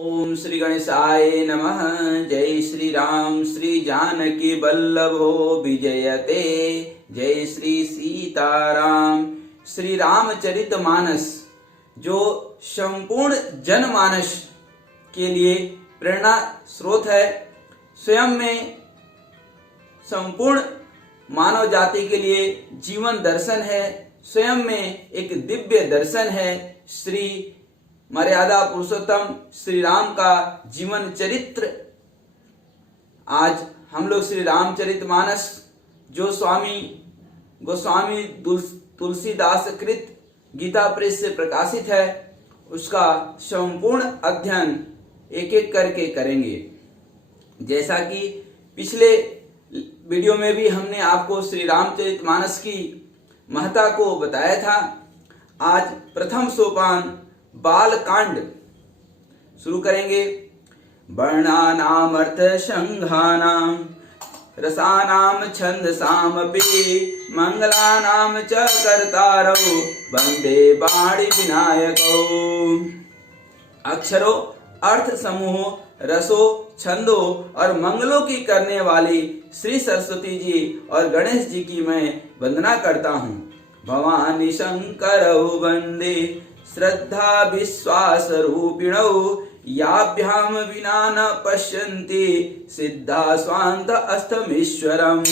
ओम श्री गणेशाय नमः। जय श्री राम श्री जानकी वल्लभो विजयते। जय श्री सीताराम। श्री रामचरितमानस जो संपूर्ण जनमानस के लिए प्रेरणा स्रोत है, स्वयं में संपूर्ण मानव जाति के लिए जीवन दर्शन है, स्वयं में एक दिव्य दर्शन है। श्री मर्यादा पुरुषोत्तम श्री राम का जीवन चरित्र आज हम लोग श्री रामचरितमानस जो स्वामी गोस्वामी तुलसीदास कृत गीता प्रेस से प्रकाशित है, उसका संपूर्ण अध्ययन एक एक करके करेंगे। जैसा कि पिछले वीडियो में भी हमने आपको श्री रामचरितमानस की महत्ता को बताया था। आज प्रथम सोपान बालकांड शुरू करेंगे। वर्णानाम अर्थ संघानाम रसानाम छंदसामपि मंगलानाम च कर्तारौ वंदे वाणी विनायकौ। अक्षरों, अर्थ समूहों, रसों, छंदों और मंगलों की करने वाली श्री सरस्वती जी और गणेश जी की मैं वंदना करता हूँ। भवानी शंकरौ वंदे श्रद्धा विश्वास रूपिणौ याभ्याम विना न पश्यन्ति सिद्धा स्वांत अस्तमीश्वरम।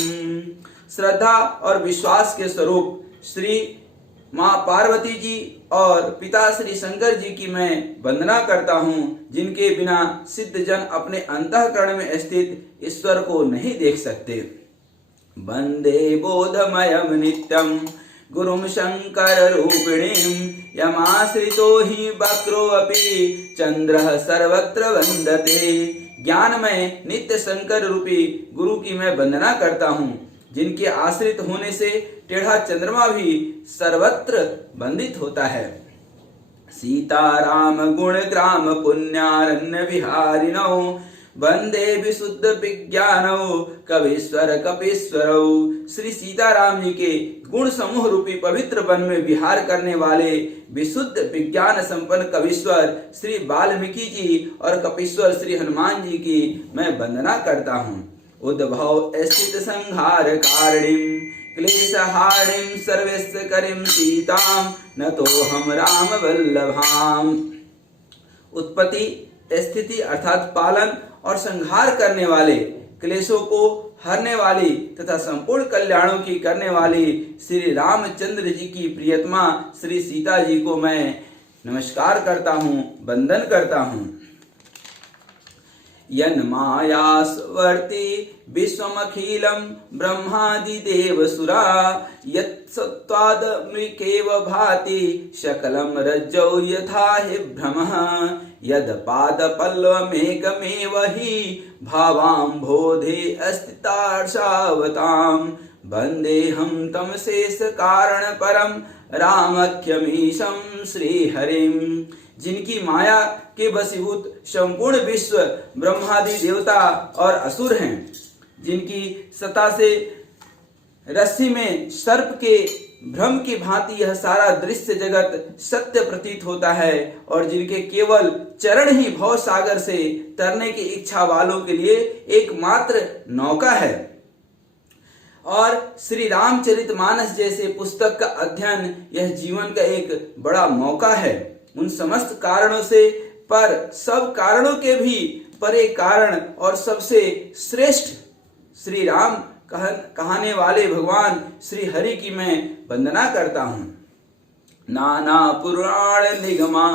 श्रद्धा और विश्वास के स्वरूप श्री माँ पार्वती जी और पिता श्री शंकर जी की मैं वंदना करता हूँ, जिनके बिना सिद्ध जन अपने अंतःकरण में स्थित ईश्वर को नहीं देख सकते। वंदे बोधमयम नित्यम गुरुम शंकर रूपिणीम यमाश्रितो हि वक्रो अपि चंद्रः सर्वत्र वंदते। ज्ञानमय नित्य शंकर रूपी गुरु की मैं वंदना करता हूँ, जिनके आश्रित होने से टेढ़ा चंद्रमा भी सर्वत्र वंदित होता है। सीताराम गुण ग्राम पुण्यारण्य विहारिणौ वंदे विशुद्ध विज्ञानौ कवीश्वर कपीश्वरौ। श्री सीताराम जी के गुण समूह रूपी पवित्र वन में विहार करने वाले विशुद्ध विज्ञान संपन्न कवीश्वर श्री वाल्मीकि जी और कपीश्वर श्री हनुमान जी की मैं वंदना करता हूँ। उद्भव स्थित संहार कारणीम क्लेशहारिणीम सर्वेश्वर करीम सीताम न तो हम राम वल्लभाम। उत्पत्ति, स्थिति अर्थात पालन और संहार करने वाले, क्लेशों को हरने वाली तथा संपूर्ण कल्याणों की करने वाली श्री रामचंद्र जी की प्रियतमा श्री सीता जी को मैं नमस्कार करता हूँ, वंदन करता हूँ। यन्मायास्वर्ति विश्वमखिलं ब्रह्मादिदेवसुरा यत्सत्त्वाद् मृकेव भाति सकलं रज्जौ यथा हि भ्रमः यदपादपल्लवमेकमेव हि भावाम्भोधे अस्तितार्षावतां वन्देऽहं तं शेषकारणपरं रामख्यमीशं श्रीहरिं। जिनकी माया के वशीभूत संपूर्ण विश्व ब्रह्मादि देवता और असुर हैं, जिनकी सत्ता से रस्सी में सर्प के भ्रम की भांति यह सारा दृश्य जगत सत्य प्रतीत होता है, और जिनके केवल चरण ही भव सागर से तरने की इच्छा वालों के लिए एकमात्र नौका है। और श्री रामचरितमानस जैसे पुस्तक का अध्ययन यह जीवन का एक बड़ा मौका है। उन समस्त कारणों से पर सब कारणों के भी परे कारण और सबसे श्रेष्ठ श्री राम कहने वाले भगवान श्री हरि की मैं वंदना करता हूँ। नाना पुराण निगमा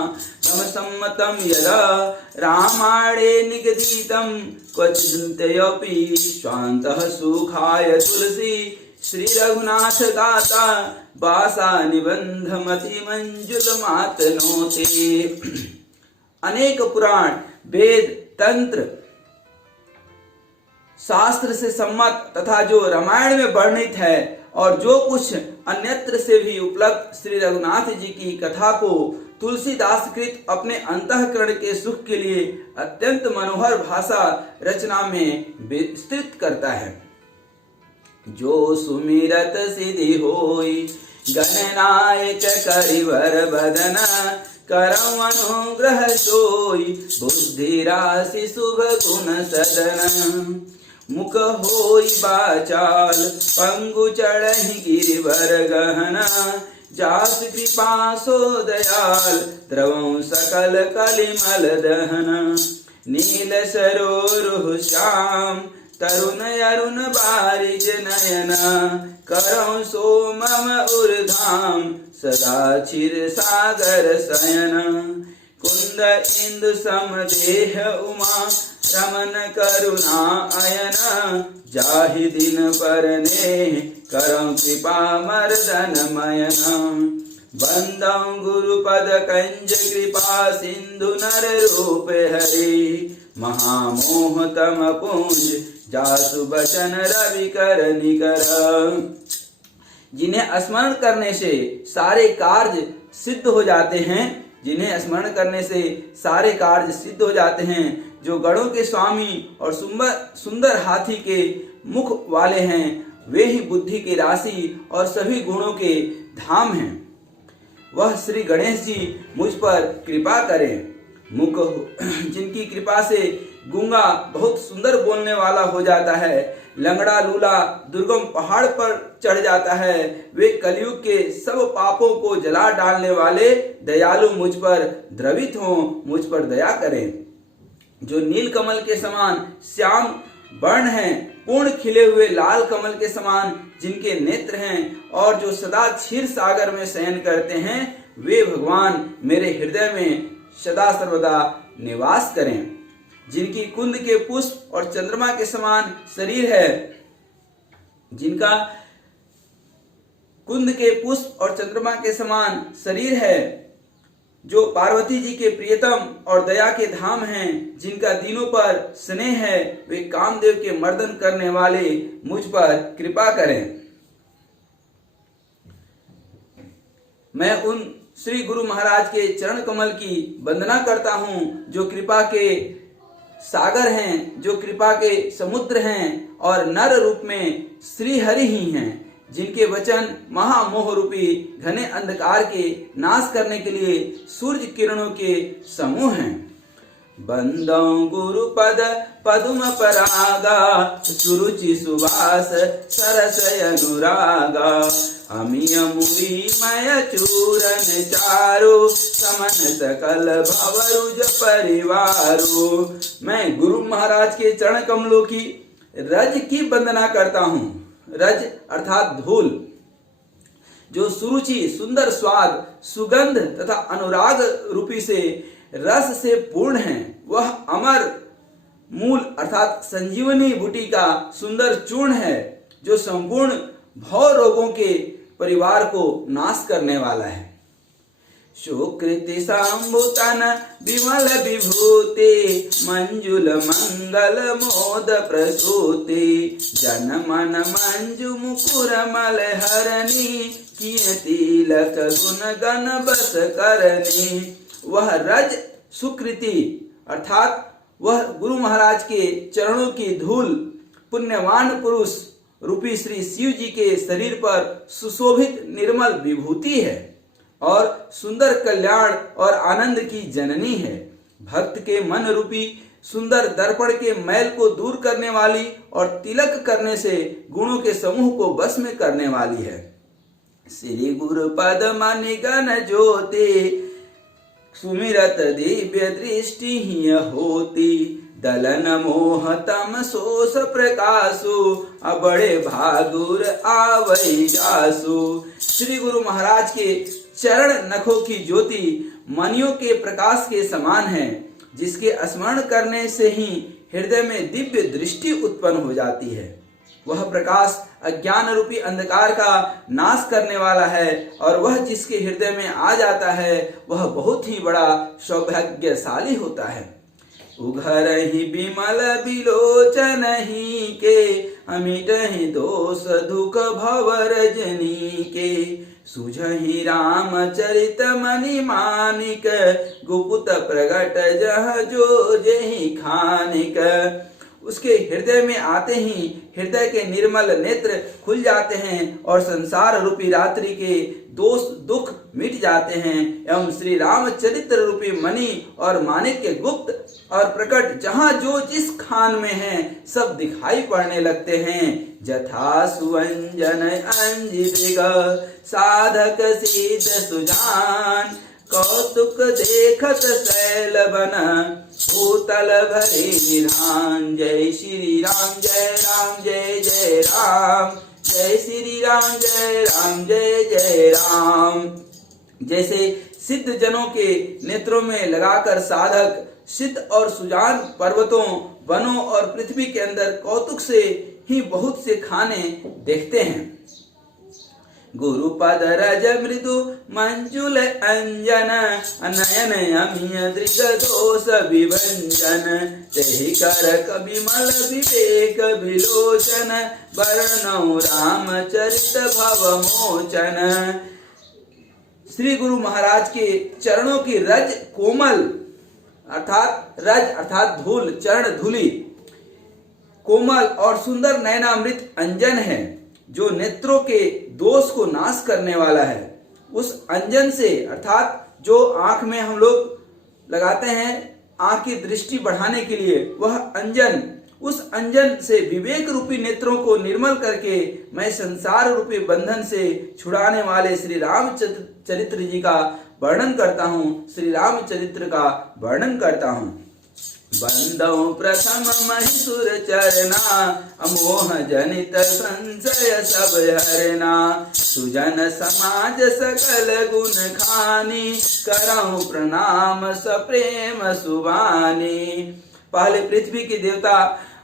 तम सम्मतम यदा रामायणे निगदितं क्वचिदन्त्यपि स्वान्तः सुखाय तुलसी श्री रघुनाथ गाता बासा निबंधमति मंजुल मातनोते। अनेक पुराण, वेद, तंत्र, शास्त्र से सम्मत तथा जो रामायण में वर्णित है और जो कुछ अन्यत्र से भी उपलब्ध श्री रघुनाथ जी की कथा को तुलसीदास कृत अपने अंतःकरण के सुख के लिए अत्यंत मनोहर भाषा रचना में विस्तृत करता है। जो सुमिरत सिद्धि होई गणनायक करिवर बदन करम अनुग्रह सोई, बुद्धि राशि शुभ गुण सदन। मुख होई बाचाल, पंगु चढ़हि गिरिवर गहना, जास कृपा सो दयाल, द्रवं सकल कलिमल दहन। नील सरोरुह श्याम, तरुण अरुण बारिज नयना, करौ सो मम उर्धाम, सदा क्षीर सागर शयन। कुंद इंदु समदेह उमा, रमन करुणा अयन, जाहि दिन परने करौ कृपा मर्दन मयन। बंदौ गुरुपद कंज कृपा सिंधु नर रूप हरि, महामोह तम पुंज जासु बचन रवि कर निकर। जिन्हें स्मरण करने से सारे कार्य सिद्ध हो जाते हैं, जिन्हें स्मरण करने से सारे कार्य सिद्ध हो जाते हैं, जो गणों के स्वामी और सुंदर हाथी के मुख वाले हैं, वे ही बुद्धि की राशि और सभी गुणों के धाम हैं। वह श्री गणेश जी मुझ पर कृपा करें। मुख जिनकी कृपा से गूंगा बहुत सुंदर बोलने वाला हो जाता है, लंगड़ा लूला दुर्गम पहाड़ पर चढ़ जाता है, वे कलयुग के सब पापों को जला डालने वाले दयालु मुझ पर द्रवित हों, मुझ पर दया करें। जो नील कमल के समान श्याम वर्ण हैं, पूर्ण खिले हुए लाल कमल के समान जिनके नेत्र हैं, और जो सदा क्षीर सागर में शयन करते हैं, वे भगवान मेरे हृदय में सदा सर्वदा निवास करें। जिनकी कुंद के पुष्प और चंद्रमा के समान शरीर है, जिनका कुंद के पुष्प और चंद्रमा के समान शरीर है, जो पार्वती जी के प्रियतम और दया के धाम हैं, जिनका दीनों पर स्नेह है, वे कामदेव के मर्दन करने वाले मुझ पर कृपा करें। मैं उन श्री गुरु महाराज के चरण कमल की वंदना करता हूँ, जो कृपा के सागर हैं, जो कृपा के समुद्र हैं और नर रूप में श्री हरि ही हैं, जिनके वचन महामोह रूपी घने अंधकार के नाश करने के लिए सूर्य किरणों के समूह हैं। बंदौ गुरु पद पदुम परागा, सुरुचि सुवास सरस अनुरागा, अमिय मुनि मय चूरन चारो, समन सकल भवरुज परिवारो। मैं गुरु महाराज के चरण कमलों की रज की वंदना करता हूँ। रज अर्थात धूल, जो सुरुचि सुंदर स्वाद सुगंध तथा अनुराग रूपी से रस से पूर्ण है, वह अमर मूल अर्थात संजीवनी बूटी का सुंदर चूर्ण है, जो संपूर्ण भव रोगों के परिवार को नाश करने वाला है। सुकृति संभुतन विमल विभूति, मंजुल मंगल मोद प्रसूति, जन मन मंजु मुकुर मल हरणी, किए तिलक गुण गण बस करनी। वह रज सुकृति अर्थात वह गुरु महाराज के चरणों की धूल पुण्यवान पुरुष रूपी श्री शिव जी के शरीर पर सुशोभित निर्मल विभूति है और सुंदर कल्याण और आनंद की जननी है। भक्त के मन रूपी सुंदर दर्पण के मैल को दूर करने वाली और तिलक करने से गुणों के समूह को बस में करने वाली है। श्री गुरु पद मनि गण ज्योति, सुमिरत दिव्य दृष्टि ही होती, दलन मोह तम सोस प्रकाशु, बड़े भागुर आवै जासु। श्री गुरु महाराज के चरण नखों की ज्योति मनियों के प्रकाश के समान है, जिसके स्मरण करने से ही हृदय में दिव्य दृष्टि उत्पन्न हो जाती है। वह प्रकाश अज्ञान रूपी अंधकार का नाश करने वाला है, और वह जिसके हृदय में आ जाता है वह बहुत ही बड़ा सौभाग्यशाली होता है। उघर ही बिमल बिलोचन ही के, अमिट ही दोष दुख भव रजनी के, सुझहि रामचरित मणि मानिक, गुप्त प्रगट जह जो जेहि खानिक। उसके हृदय में आते ही हृदय के निर्मल नेत्र खुल जाते हैं और संसार रूपी रात्रि के दोष दुख मिट जाते हैं एवं श्री रामचरित्र रूपी मणि और माणिक्य गुप्त और प्रकट जहाँ जो जिस खान में है सब दिखाई पड़ने लगते हैं। जथा सुवंजन अंजित साधक सिद्ध सुजान कौतुक देखत शैल बन भूतल भरे निधान। जय श्री राम जय राम जय जय राम जय श्री राम जय राम जय जय राम। जैसे सिद्ध जनों के नेत्रों में लगाकर साधक सिद्ध और सुजान पर्वतों वनों और पृथ्वी के अंदर कौतुक से ही बहुत से खाने देखते हैं। गुरुपद रज मृदु मंजुल अंजन नयन अमीय दृग दोष विभंजन तहि कर कविमल विवेक विलोचन वर्णौ रामचरित भव मोचन। श्री गुरु महाराज के चरणों की रज कोमल अर्थात धूल चरण धूलि कोमल और सुंदर नयनामृत अंजन है जो नेत्रों के दोष को नाश करने वाला है। उस अंजन से अर्थात जो आंख में हम लोग लगाते हैं आंख की दृष्टि बढ़ाने के लिए वह अंजन, उस अंजन से विवेक रूपी नेत्रों को निर्मल करके मैं संसार रूपी बंधन से छुड़ाने वाले श्री रामचरित्र जी का वर्णन करता हूँ, श्री रामचरित्र का वर्णन करता हूँ। बंदौ प्रथम महिषुर चरना अमोह जनित संशय सब हरना सुजन समाज सकल गुण खानी करहु प्रणाम सप्रेम सुबानी। पहले पृथ्वी के देवता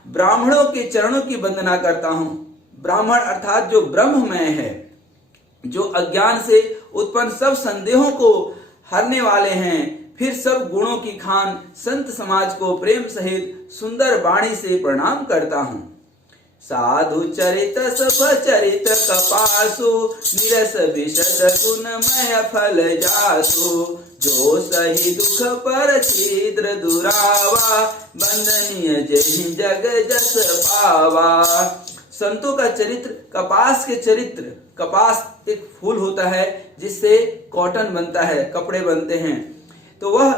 ब्राह्मणों के चरणों की वंदना करता हूँ। ब्राह्मण अर्थात जो ब्रह्ममय है, जो अज्ञान से उत्पन्न सब संदेहों को हरने वाले हैं। फिर सब गुणों की खान संत समाज को प्रेम सहित सुंदर वाणी से प्रणाम करता हूँ। साधु चरित सपचरित कपासु निरस विशद गुणमय फल जासु जो सही दुख पर छिद्र दुरावा बंदनीय जय जग जस पावा। संतों का चरित्र कपास के चरित्र, कपास एक फूल होता है जिससे कॉटन बनता है, कपड़े बनते हैं, तो वह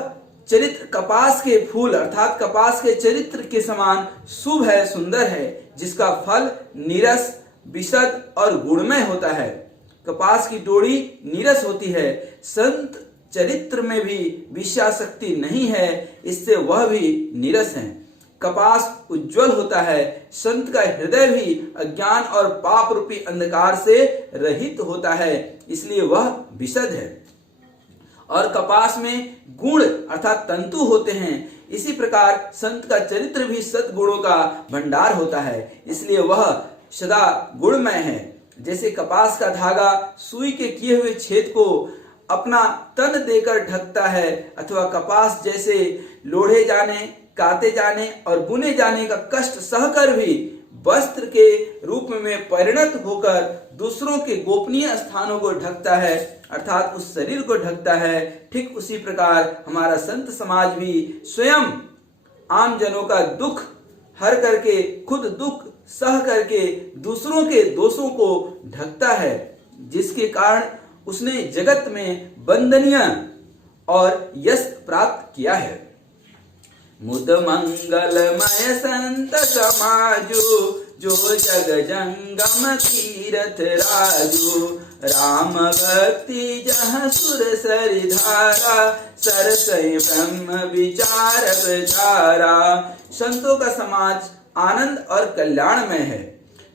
चरित्र कपास के फूल अर्थात कपास के चरित्र के समान शुभ है, सुंदर है, जिसका फल नीरस विशद और गुणमय होता है। कपास की डोरी नीरस होती है, संत चरित्र में भी विषयाशक्ति नहीं है, इससे वह भी नीरस है। कपास उज्जवल होता है, संत का हृदय भी अज्ञान और पाप रूपी अंधकार से रहित होता है, इसलिए वह विशद है। और कपास में गुण अर्थात तंतु होते हैं। इसी प्रकार संत का चरित्र भी सद्गुणों का भंडार होता है, इसलिए वह सदा गुणमय है। जैसे कपास का धागा सुई के किए हुए छेद को अपना तन देकर ढकता है, अथवा कपास जैसे लोढ़े जाने, काते जाने और बुने जाने का कष्ट सहकर भी वस्त्र के रूप में परिणत होकर दूसरों के गोपनीय स्थानों को ढकता है, अर्थात उस शरीर को ढकता है। ठीक उसी प्रकार हमारा संत समाज भी स्वयं आम जनों का दुख हर करके, खुद दुख सह करके दूसरों के दोषों को ढकता है, जिसके कारण उसने जगत में वंदनीय और यश प्राप्त किया है। मुद मंगलमय संत समाजु जो जग जंगम तीरथ राजू राम भक्ति जहाँ सुर सरि धारा सरसई ब्रह्म विचार प्रचारा। संतों का समाज आनंद और कल्याणमय है,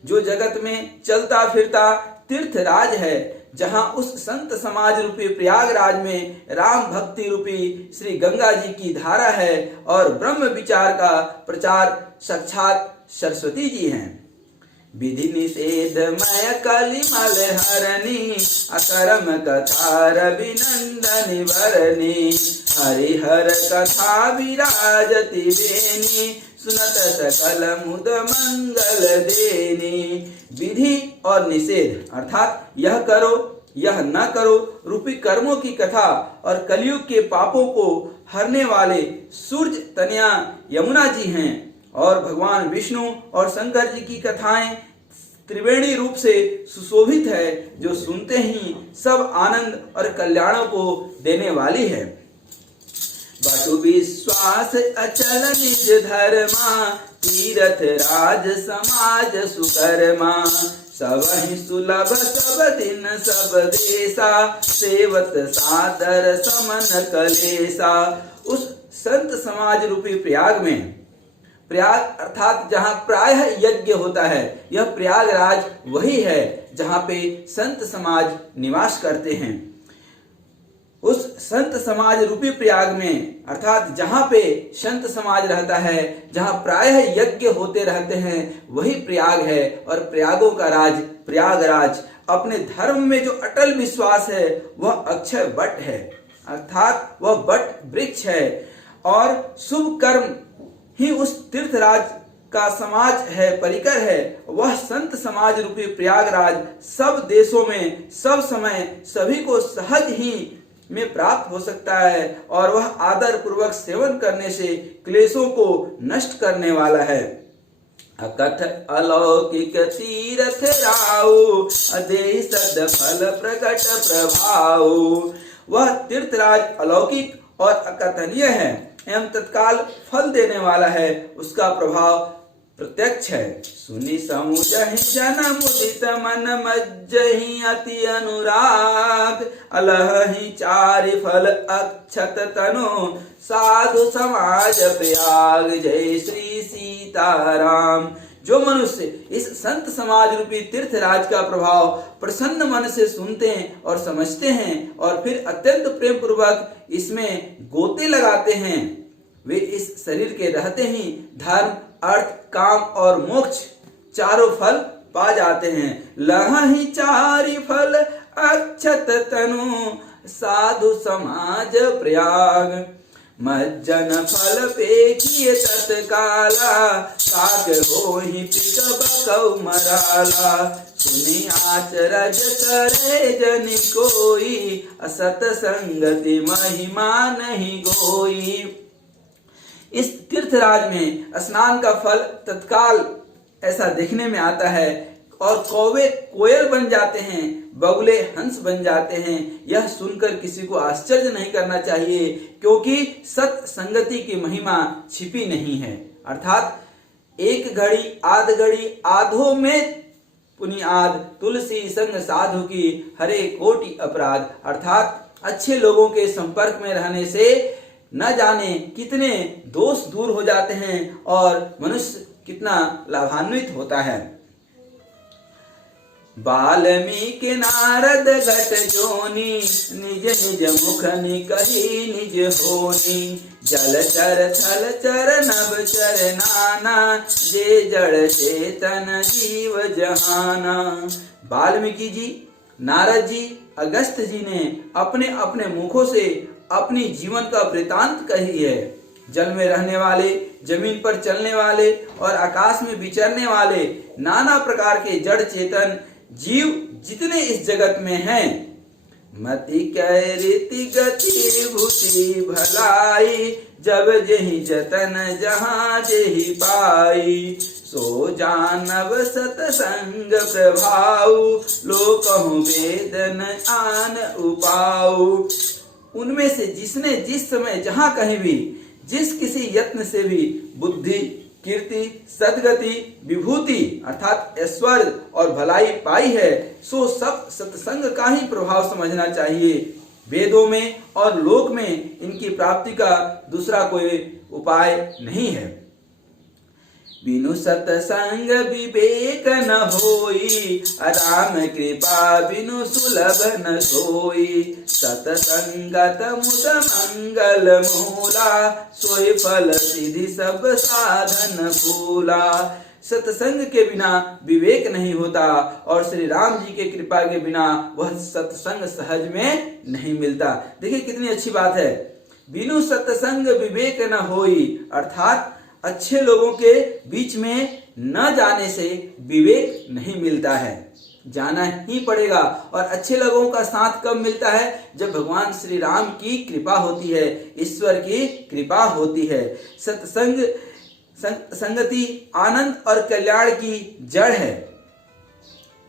जो जगत में चलता फिरता तीर्थराज है, जहां उस संत समाज रूपी प्रयागराज में राम भक्ति रूपी श्री गंगा जी की धारा है और ब्रह्म विचार का प्रचार साक्षात सरस्वती जी हैं। विधि निषेध मय कलिमल हरणी अकरम कथा रविनंदन वरणी हरिहर कथा विराजति बेनी सुनत सकल मुद मंगल देनी। विधि और निषेध अर्थात यह करो यह न करो रूपी कर्मों की कथा और कलयुग के पापों को हरने वाले सूर्य तनया यमुना जी हैं और भगवान विष्णु और शंकर जी की कथाएं त्रिवेणी रूप से सुशोभित है, जो सुनते ही सब आनंद और कल्याणों को देने वाली है। बटु विश्वास अचल निज धर्मा, तीरथ राज समाज सुकर्मा। सबहि सुलभ सब दिन सब देशा, सेवत सादर समन कलेसा। उस संत समाज रूपी प्रयाग में, प्रयाग अर्थात जहाँ प्रायः यज्ञ होता है, यह प्रयागराज वही है जहाँ पे संत समाज निवास करते हैं। उस संत समाज रूपी प्रयाग में अर्थात जहाँ पे संत समाज रहता है, जहाँ प्रायः यज्ञ होते रहते हैं, वही प्रयाग है। और प्रयागों का राज प्रयागराज। अपने धर्म में जो अटल विश्वास है वह अक्षय वट है, अर्थात वह वट वृक्ष है। और शुभ कर्म ही उस तीर्थराज का समाज है, परिकर है। वह संत समाज रूपी प्रयागराज सब देशों में सब समय सभी को सहज ही में प्राप्त हो सकता है, और वह आदर पूर्वक सेवन करने से क्लेशों को नष्ट करने वाला है। अकथ अलौकिक तीरथ राउ, अदेहि सद फल प्रकट प्रभाव। वह तीर्थराज अलौकिक और अकथनीय है एवं तत्काल फल देने वाला है, उसका प्रभाव प्रत्यक्ष है। सुनि समुझहि जन मुदित मन मज्जहि अति अनुराग, अलहि चारि फल अक्षत तनु, साधु समाज प्रयाग। जय श्री सीताराम। जो मनुष्य इस संत समाज रूपी तीर्थराज का प्रभाव प्रसन्न मन से सुनते हैं और समझते हैं, और फिर अत्यंत प्रेम पूर्वक इसमें गोते लगाते हैं, वे इस शरीर के रहते ही धर्म, अर्थ, काम और मोक्ष चारों फल पा जाते हैं। लहहि चारि फल अक्षत तनु, साधु समाज प्रयाग। मज्जन फल पेखिए तत्काला, काक होहि पिक बकौ मराला। सुनि आचरज करे जनि कोई, असत संगति महिमा नहीं गोई। इस तीर्थराज में स्नान का फल तत्काल ऐसा देखने में आता है, और कौवे कोयल बन जाते हैं, बगुले हंस बन जाते हैं। यह सुनकर किसी को आश्चर्य नहीं करना चाहिए, क्योंकि सत संगति की महिमा छिपी नहीं है। अर्थात एक घड़ी आध घड़ी आधो में पुनियाद, तुलसी संग साधु की हरे कोटि अपराध। अर्थात अच्छे लोगों के संपर्क में रहने से न जाने कितने दोष दूर हो जाते हैं और मनुष्य कितना लाभान्वित होता है। वाल्मीकि नारद घट जोनी, निज निज मुख निकहि निज होनी। जलचर थलचर नभ चर नाना, जे जड़ चेतन जीव जहाना। वाल्मीकि जी, नारद जी, अगस्त्य जी ने अपने अपने मुखों से अपनी जीवन का वृतांत कही है। जल में रहने वाले, जमीन पर चलने वाले और आकाश में विचरने वाले नाना प्रकार के जड़ चेतन जीव जितने इस जगत में हैं, मति कै रीति गति भूति भलाई, जब जेहि जतन जहाँ जेहि पाई। सो जानव सतसंग प्रभाव, लोकहु वेदन आन उपाऊ। उनमें से जिसने जिस समय जहाँ कहीं भी जिस किसी यत्न से भी बुद्धि, कीर्ति, सद्गति, विभूति अर्थात ऐश्वर्य और भलाई पाई है, सो सब सत्संग का ही प्रभाव समझना चाहिए। वेदों में और लोक में इनकी प्राप्ति का दूसरा कोई उपाय नहीं है। बिनु सतसंग विवेक न होई, राम कृपा बिनु सुलभ न सोई। सतसंगत मुद मंगल मूला, सोई फल सिद्धि सब साधन फूला। सत्संग के बिना विवेक नहीं होता, और श्री राम जी के कृपा के बिना वह सत्संग सहज में नहीं मिलता। देखिए कितनी अच्छी बात है। बिनु सत्संग विवेक न होई, अर्थात अच्छे लोगों के बीच में न जाने से विवेक नहीं मिलता है, जाना ही पड़ेगा। और अच्छे लोगों का साथ कब मिलता है? जब भगवान श्री राम की कृपा होती है, ईश्वर की कृपा होती है। सत्संग संगति आनंद और कल्याण की जड़ है।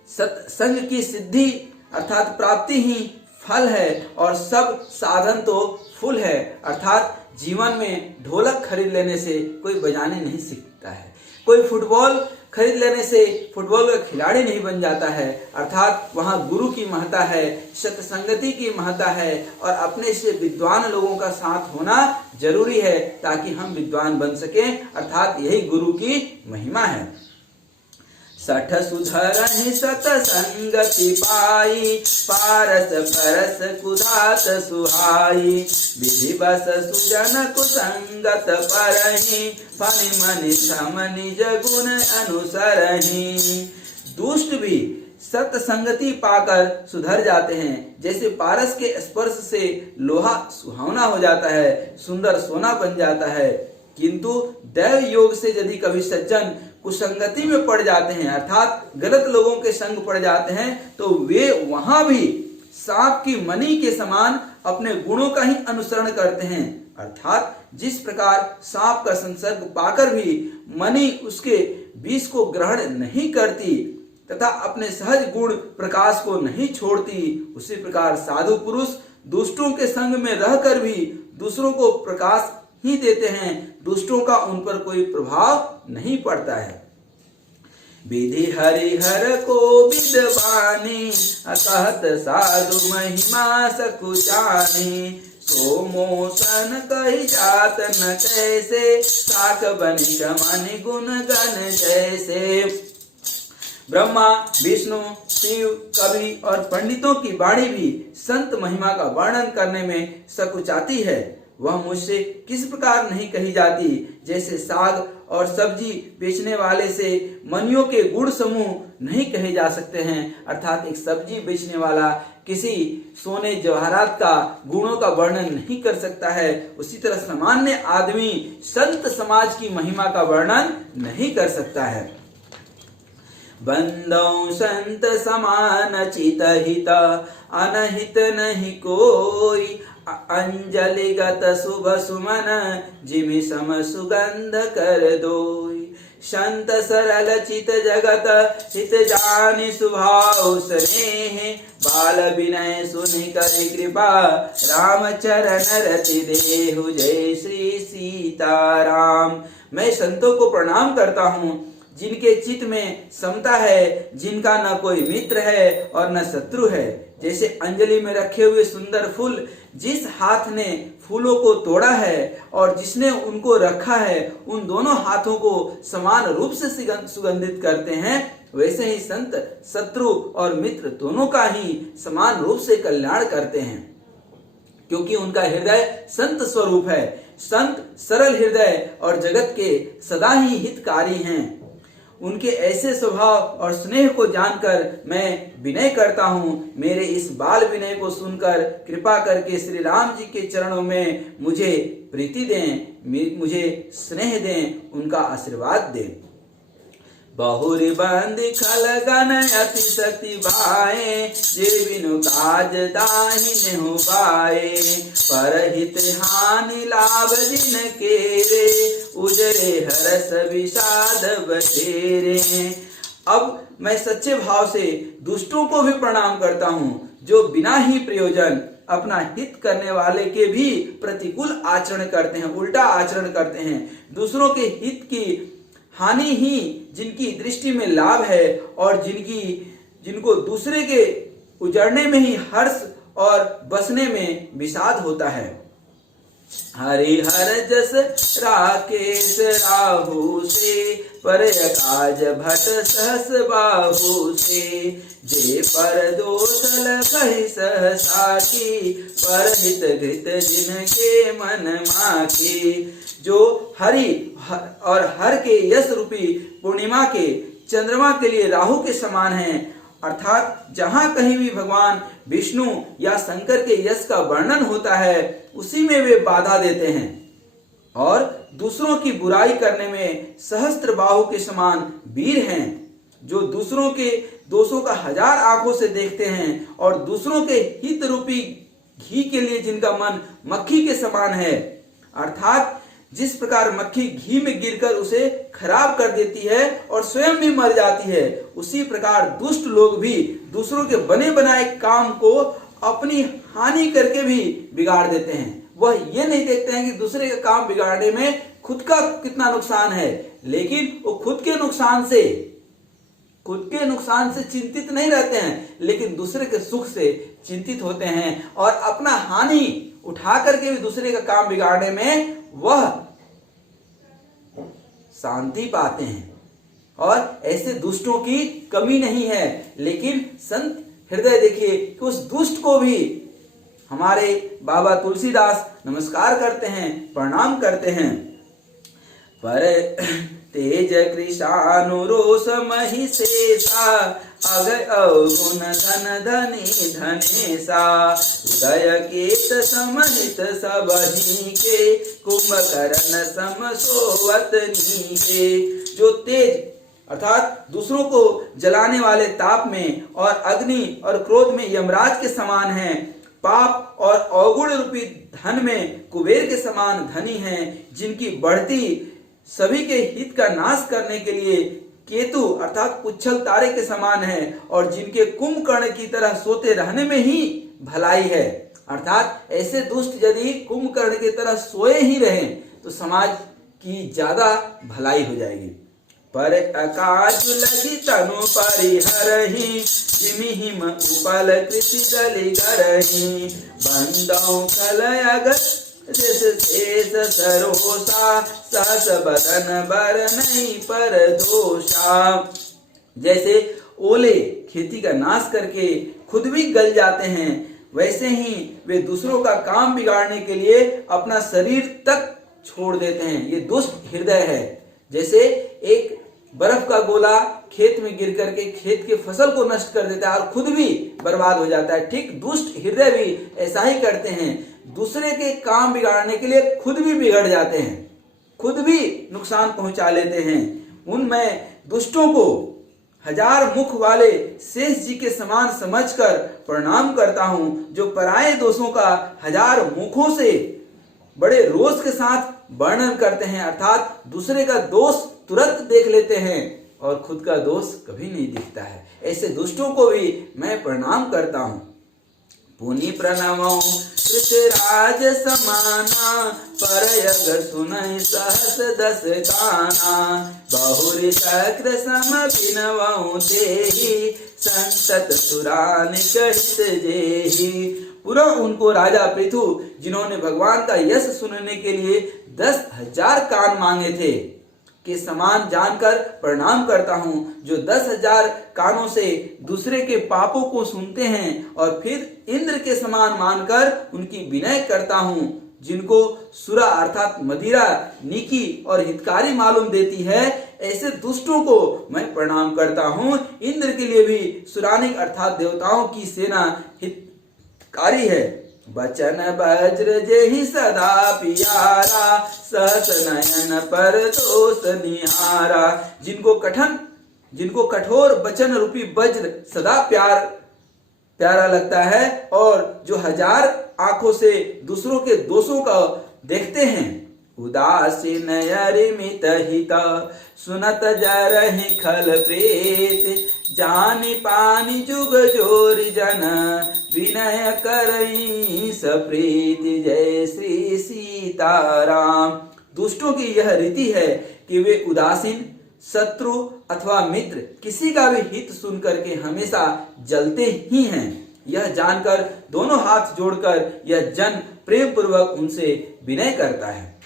सत्संग की सिद्धि अर्थात प्राप्ति ही फल है और सब साधन तो फूल है। अर्थात जीवन में ढोलक खरीद लेने से कोई बजाने नहीं सीखता है, कोई फुटबॉल खरीद लेने से फुटबॉल का खिलाड़ी नहीं बन जाता है। अर्थात वहाँ गुरु की महत्ता है, सत्संगति की महत्ता है और अपने से विद्वान लोगों का साथ होना जरूरी है ताकि हम विद्वान बन सकें। अर्थात यही गुरु की महिमा है। सठ सुधरहि सतसंगति पाई, पारस परस कुधात सुहाई। विधि बस सुजन कुसंगत परहि, फनि मनि सम निज गुण अनुसरहि। दुष्ट भी सत्संगति पाकर सुधर जाते हैं। जैसे पारस के स्पर्श से लोहा सुहावना हो जाता है, सुंदर सोना बन जाता है। किंतु दैव योग से यदि कभी सज्जन कुसंगति में पड़ जाते हैं अर्थात गलत लोगों के संग पड़ जाते हैं तो वे वहां भी सांप की मणि के समान अपने गुणों का ही अनुसरण करते हैं। अर्थात जिस प्रकार सांप का संसर्ग पाकर भी मणि उसके विष को ग्रहण नहीं करती तथा अपने सहज गुण प्रकाश को नहीं छोड़ती, उसी प्रकार साधु पुरुष दुष्टों के संग में रहकर भी दूसरों को प्रकाश ही देते हैं, दुष्टों का उन पर कोई प्रभाव नहीं पड़ता है। विधि हरिहर को विद्वानी, अकहत साधु महिमा सकुचानी। सोमोसन कही जात न कैसे, साक बनिक मनि गुण गण जैसे। ब्रह्मा, विष्णु, शिव, कवि और पंडितों की वाणी भी संत महिमा का वर्णन करने में सकुचाती है। वह मुझसे किस प्रकार नहीं कही जाती, जैसे साग और सब्जी बेचने वाले से मनियों के गुण समूह नहीं कहे जा सकते हैं। अर्थात एक सब्जी बेचने वाला किसी सोने जवाहरात का गुणों का वर्णन नहीं कर सकता है, उसी तरह सामान्य आदमी संत समाज की महिमा का वर्णन नहीं कर सकता है। बंदौ संत समान चित हित, अनहित नहीं कोई। अंजलिगत शुभ सुमन, जिमि सम सुगंध कर दोई। संत सरल चित जगत, हित जानि स्वभाव स्नेह। बाल विनय सुनि करि कृपा, राम चरण रति देहु जय श्री सीताराम। मैं संतों को प्रणाम करता हूँ जिनके चित्त में समता है, जिनका न कोई मित्र है और न शत्रु है। जैसे अंजलि में रखे हुए सुंदर फूल, जिस हाथ ने फूलों को तोड़ा है और जिसने उनको रखा है, उन दोनों हाथों को समान रूप से सुगंधित करते हैं, वैसे ही संत शत्रु और मित्र दोनों का ही समान रूप से कल्याण करते हैं, क्योंकि उनका हृदय संत स्वरूप है। संत सरल हृदय और जगत के सदा ही हितकारी हैं। उनके ऐसे स्वभाव और स्नेह को जानकर मैं विनय करता हूँ। मेरे इस बाल विनय को सुनकर कृपा करके श्री राम जी के चरणों में मुझे प्रीति दें, मुझे स्नेह दें, उनका आशीर्वाद दें। बहुरी बंदी खलगन अति शक्ति भाए, जे बिनु काज दाहि नेहु बाए। परहित हानि लाभ जिन केरे, उजरे हरस विषाद बटेरे। अब मैं सच्चे भाव से दुष्टों को भी प्रणाम करता हूँ, जो बिना ही प्रयोजन अपना हित करने वाले के भी प्रतिकूल आचरण करते हैं, उल्टा आचरण करते हैं। दूसरों के हित की हानि ही जिनकी दृष्टि में लाभ है और जिनको दूसरे के उजड़ने में ही हर्ष और बसने में विषाद होता है। हरिहर जस राकेश राहु से, पर काज भट सहस बाहु से। जे पर दोषल कहि सहसा की, पर हित घृत जिनके मन माकी। जो हरि और हर के यश रूपी पूर्णिमा के चंद्रमा के लिए राहु के समान हैं, अर्थात जहां कहीं भी भगवान विष्णु या शंकर के यश का वर्णन होता है उसी में वे बाधा देते हैं और दूसरों की बुराई करने में सहस्त्र बाहु के समान वीर हैं, जो दूसरों के दोषों का हजार आंखों से देखते हैं और दूसरों के हित रूपी घी के लिए जिनका मन मक्खी के समान है। अर्थात जिस प्रकार मक्खी घी में गिरकर उसे खराब कर देती है और स्वयं भी मर जाती है, उसी प्रकार दुष्ट लोग भी दूसरों के बने बनाए काम को अपनी हानि करके भी बिगाड़ देते हैं। वह ये नहीं देखते हैं कि दूसरे का काम बिगाड़ने में खुद का कितना नुकसान है, लेकिन वो खुद के नुकसान से चिंतित नहीं रहते हैं, लेकिन दूसरे के सुख से चिंतित होते हैं और अपना हानि उठा करके भी दूसरे का काम बिगाड़ने में वह शांति पाते हैं। और ऐसे दुष्टों की कमी नहीं है, लेकिन संत हृदय देखिए कि उस दुष्ट को भी हमारे बाबा तुलसीदास नमस्कार करते हैं, प्रणाम करते हैं। पर तेज कृशानुरोष महिषेषा अगय अवगुण धन धनी धनेशा उदय केत समहित सबहि के कुंभकर्ण सम सोवत नीके। जो तेज अर्थात दूसरों को जलाने वाले ताप में और अग्नि और क्रोध में यमराज के समान हैं, पाप और अवगुण रूपी धन में कुबेर के समान धनी हैं, जिनकी बढ़ती सभी के हित का नाश करने के लिए केतु अर्थात उच्छल तारे के समान है, और जिनके कुंभकर्ण की तरह सोते रहने में ही भलाई है। अर्थात ऐसे दुष्ट यदि कुंभकर्ण की तरह सोए ही रहें तो समाज की ज्यादा भलाई हो जाएगी। पर अकाज लगी तनु परिहरहि जिमि हिम उपल कृति दलि गरहि बंदौ कलयगत शेष सरोसा सहस बदन बर नहीं पर दोषा। जैसे ओले खेती का नाश करके खुद भी गल जाते हैं, वैसे ही वे दूसरों का काम बिगाड़ने के लिए अपना शरीर तक छोड़ देते हैं। ये दुष्ट हृदय है। जैसे एक बर्फ का गोला खेत में गिर करके खेत की फसल को नष्ट कर देता है और खुद भी बर्बाद हो जाता है, ठीक दुष्ट हृदय भी ऐसा ही करते हैं। दूसरे के काम बिगाड़ने के लिए खुद भी बिगड़ जाते हैं, खुद भी नुकसान पहुंचा लेते हैं। उनमें दुष्टों को हजार मुख वाले शेष जी के समान समझकर प्रणाम करता हूं, जो पराये दोषों का हजार मुखों से बड़े रोष के साथ वर्णन करते हैं। अर्थात दूसरे का दोष तुरंत देख लेते हैं और खुद का दोष कभी नहीं दिखता है। ऐसे दुष्टों को भी मैं प्रणाम करता हूं। पुनि प्रणवौ पृथ्वीराज समाना परयग सुनहि सहस दस गाना बहुरी चक्र सम बिनवौ तेहि संतत सुरान कहित जेहि। पूरा उनको राजा पृथु जिन्होंने भगवान का यश सुनने के लिए 10,000 कान मांगे थे के समान जानकर प्रणाम करता हूं, जो 10,000 कानों से दूसरे के पापों को सुनते हैं और फिर इंद्र के समान मानकर उनकी विनय करता हूं, जिनको सुरा अर्थात मदिरा नीकी और हितकारी मालूम देती है। ऐसे दुष्टों को मैं प्रणाम करता हूं। इंद्र के लिए भी सुरानिक अर्थात देवताओं की सेना हितकारी है। बचन वज्र जेहि सदा पियारा सहस नयन पर दोष निहारा। जिनको कठोर वचन रूपी वज्र सदा प्यारा लगता है और जो हजार आंखों से दूसरों के दोषों का देखते हैं। उदासीन अरिमित हित सुनत जरहि खल प्रेत जानि पानी जुग जोर जन विनय करई सप्रीति। जय श्री सीताराम। दुष्टों की यह रीति है कि वे उदासीन, शत्रु अथवा मित्र किसी का भी हित सुन करके हमेशा जलते ही हैं। यह जानकर दोनों हाथ जोड़कर यह जन प्रेम पूर्वक उनसे विनय करता है।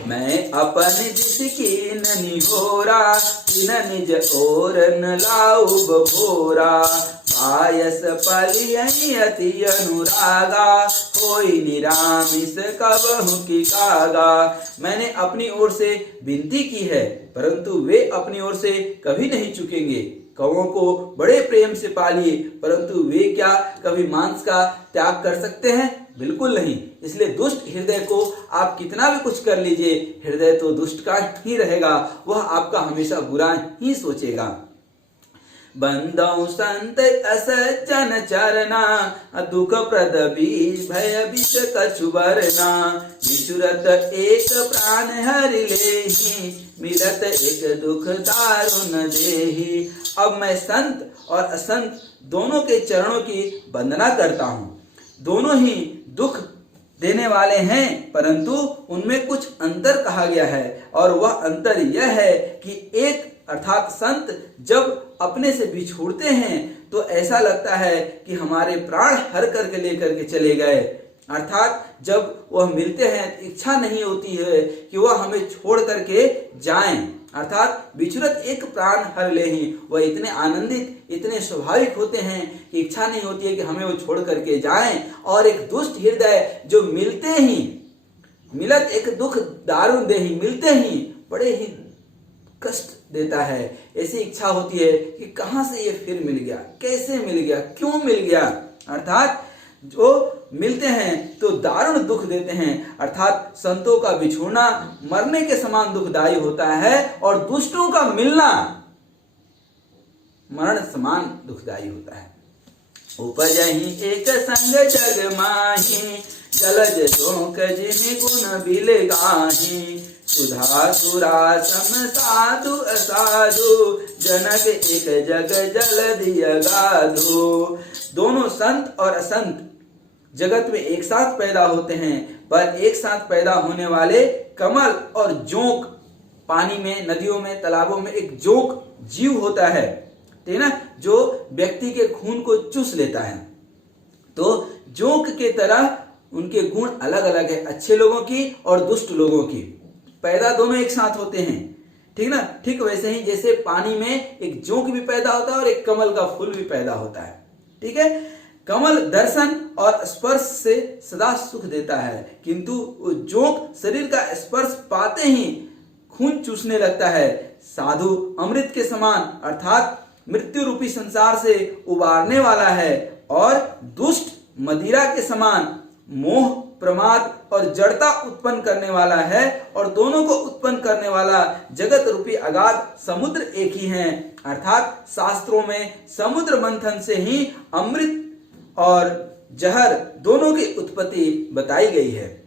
मैं अपन दिस की ननी होरा तिन निज ओर न लाऊ बभोरा पायस पलियई अति अनुरागा कोई निरामिस कबहु की कागा। मैंने अपनी ओर से विनती की है, परंतु वे अपनी ओर से कभी नहीं चुकेंगे। कौओं को बड़े प्रेम से पालिए, परंतु वे क्या कभी मांस का त्याग कर सकते हैं? बिल्कुल नहीं। इसलिए दुष्ट हृदय को आप कितना भी कुछ कर लीजिए, हृदय तो दुष्ट का ही रहेगा, वह आपका हमेशा बुरा ही सोचेगा। बंदौ संत असज्जन चरना, दुख प्रद बीज भय विष कछु बरना। विचुरत एक प्राण हरि लेहि, मिलत एक दुख दारुण देहि। अब मैं संत और असंत दोनों के चरणों की वंदना करता हूँ। दोनों ही दुख देने वाले हैं, परंतु उनमें कुछ अंतर कहा गया है, और वह अंतर यह है कि एक अर्थात संत जब अपने से बिछोड़ते हैं तो ऐसा लगता है कि हमारे प्राण हर करके लेकर के चले गए, अर्थात जब वह मिलते हैं इच्छा नहीं होती है कि वह हमें छोड़ करके जाएं, अर्थात विचुरत एक प्राण हर लेहि। वह इतने आनंदित, इतने स्वाभाविक होते हैं कि इच्छा नहीं होती है कि हमें वो छोड़ करके जाएं। और एक दुष्ट हृदय जो मिलते ही, मिलत एक दुख दारुण देहि, मिलते ही बड़े ही कष्ट देता है। ऐसी इच्छा होती है कि कहां से ये फिर मिल गया, कैसे मिल गया, क्यों मिल गया। अर्थात जो मिलते हैं तो दारुण दुख देते हैं, अर्थात संतों का बिछोड़ना मरने के समान दुखदायी होता है, और दुष्टों का मिलना मरण समान दुखदायी होता है। उपजहि एक संग जग माही, जलज शोक जिनि गुण बिल गाही। सुधा सुरा सम साधु असाधु, जनक एक जग जल दिय गाधु। दोनों संत और असंत जगत में एक साथ पैदा होते हैं, पर एक साथ पैदा होने वाले कमल और जोंक, पानी में, नदियों में, तालाबों में एक जोंक जीव होता है, ठीक है ना, जो व्यक्ति के खून को चूस लेता है। तो जोंक के तरह उनके गुण अलग अलग है, अच्छे लोगों की और दुष्ट लोगों की। पैदा दोनों एक साथ होते हैं, ठीक ना। ठीक वैसे ही जैसे पानी में एक जोंक भी पैदा होता है और एक कमल का फूल भी पैदा होता है, ठीक है। कमल दर्शन और स्पर्श से सदा सुख देता है, किंतु जोंक शरीर का स्पर्श पाते ही खून चूसने लगता है। साधु अमृत के समान, अर्थात मृत्यु रूपी संसार से उबारने वाला है, और दुष्ट मदिरा के समान मोह, प्रमाद और जड़ता उत्पन्न करने वाला है, और दोनों को उत्पन्न करने वाला जगत रूपी अगाध समुद्र एक ही है। अर्थात शास्त्रों में समुद्र मंथन से ही अमृत और जहर दोनों की उत्पत्ति बताई गई है।